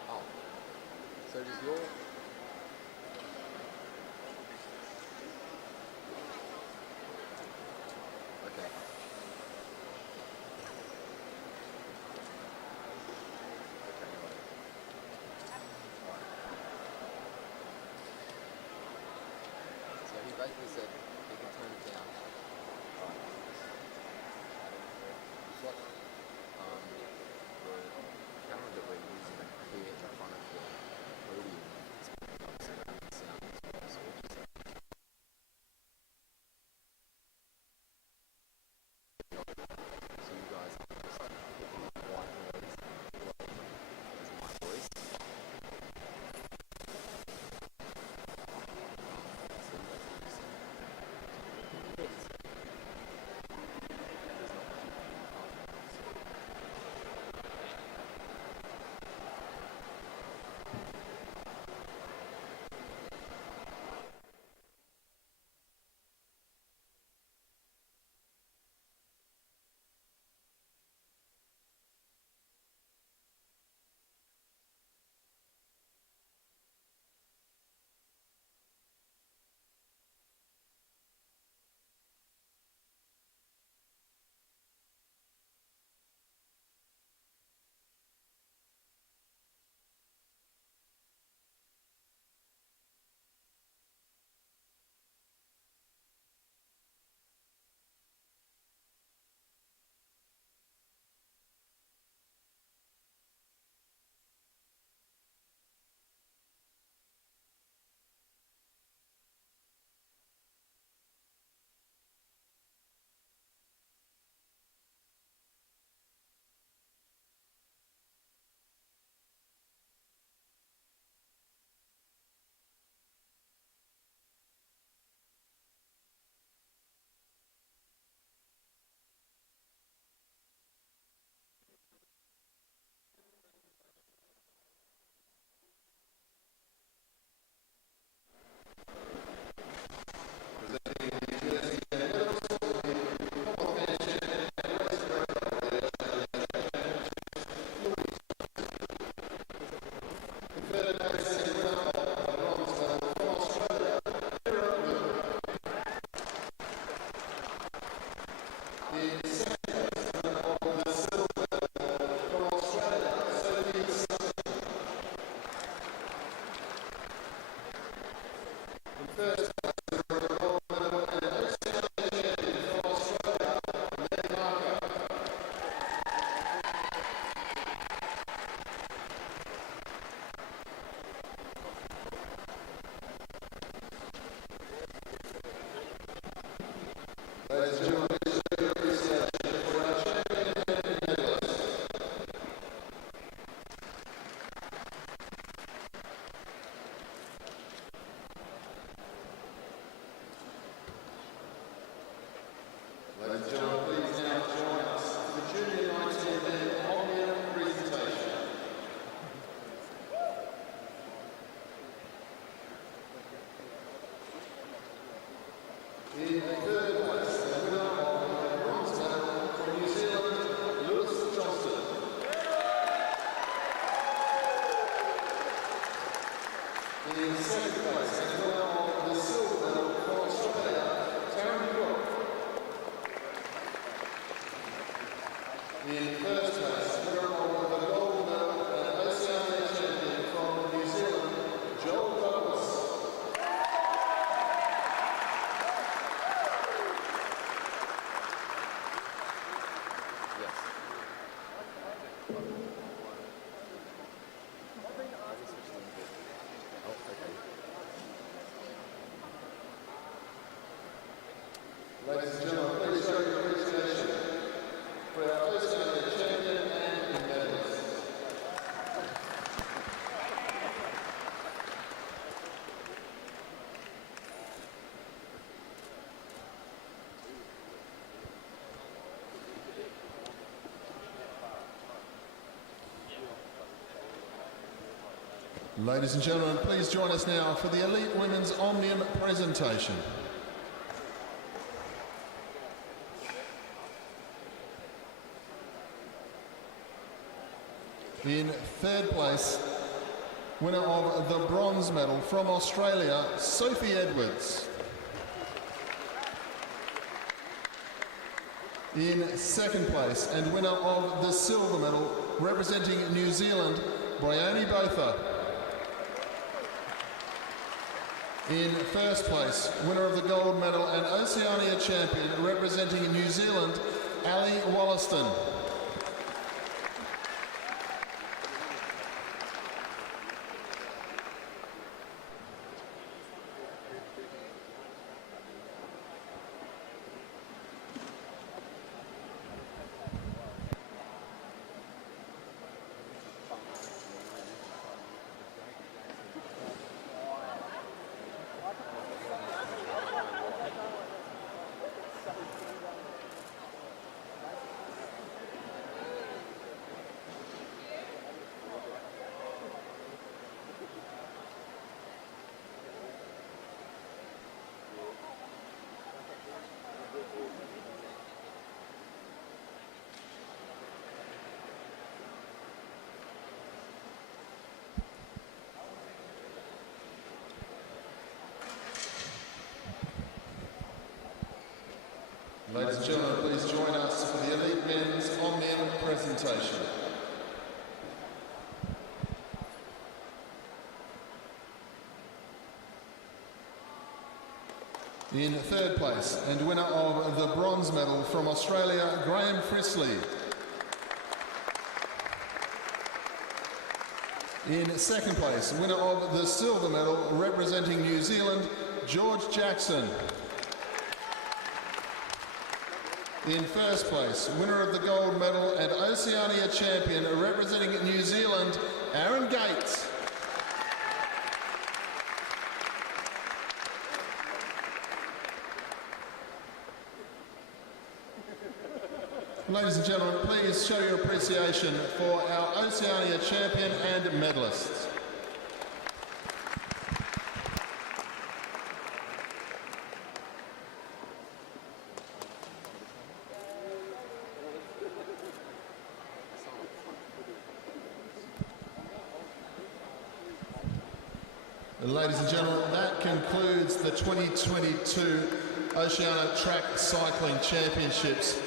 Oh. So does your... Okay. Okay, no worries. Alright. So he basically said he can turn it down. Alright. What the camera that we're using here in front of the podium is picking up surrounding sound as well, so we'll just so you guys are just picking up white noise as my voice. So you guys can just Ladies and gentlemen, please now join us for the Junior 19 men Omnium presentation. In third place, the winner of the bronze medal from New Zealand, Lewis Johnston. In second place, the winner of the silver medal from Australia, Taryn Brook. In first place, winner of the gold medal and Oceania champion from New Zealand, Joel Douglas. Yes. Oh, okay. Ladies and gentlemen, please show your appreciation for our Oceania champion and medalist. Ladies and gentlemen, please join us now for the Elite Women's Omnium presentation. In third place, winner of the bronze medal from Australia, Sophie Edwards. In second place, and winner of the silver medal, representing New Zealand, Bryony Botha. In first place, winner of the gold medal and Oceania champion, representing New Zealand, Ali Wollaston. Ladies and gentlemen, please join us for the Elite Men's Omnium presentation. In third place, and winner of the bronze medal from Australia, Graham Frisley. In second place, winner of the silver medal, representing New Zealand, George Jackson. In first place, winner of the gold medal and Oceania champion, representing New Zealand, Aaron Gates. Ladies and gentlemen, please show your appreciation for our Oceania champion and medalists. Ladies and gentlemen, that concludes the 2022 Oceania Track Cycling Championships.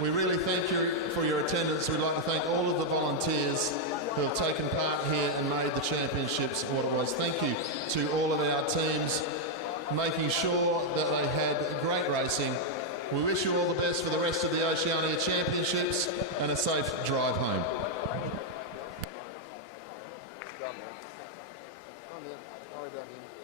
We really thank you for your attendance. We'd like to thank all of the volunteers who have taken part here and made the championships what it was. Thank you to all of our teams making sure that they had great racing. We wish you all the best for the rest of the Oceania Championships and a safe drive home. Go on, man. Go on, man. Don't worry about him.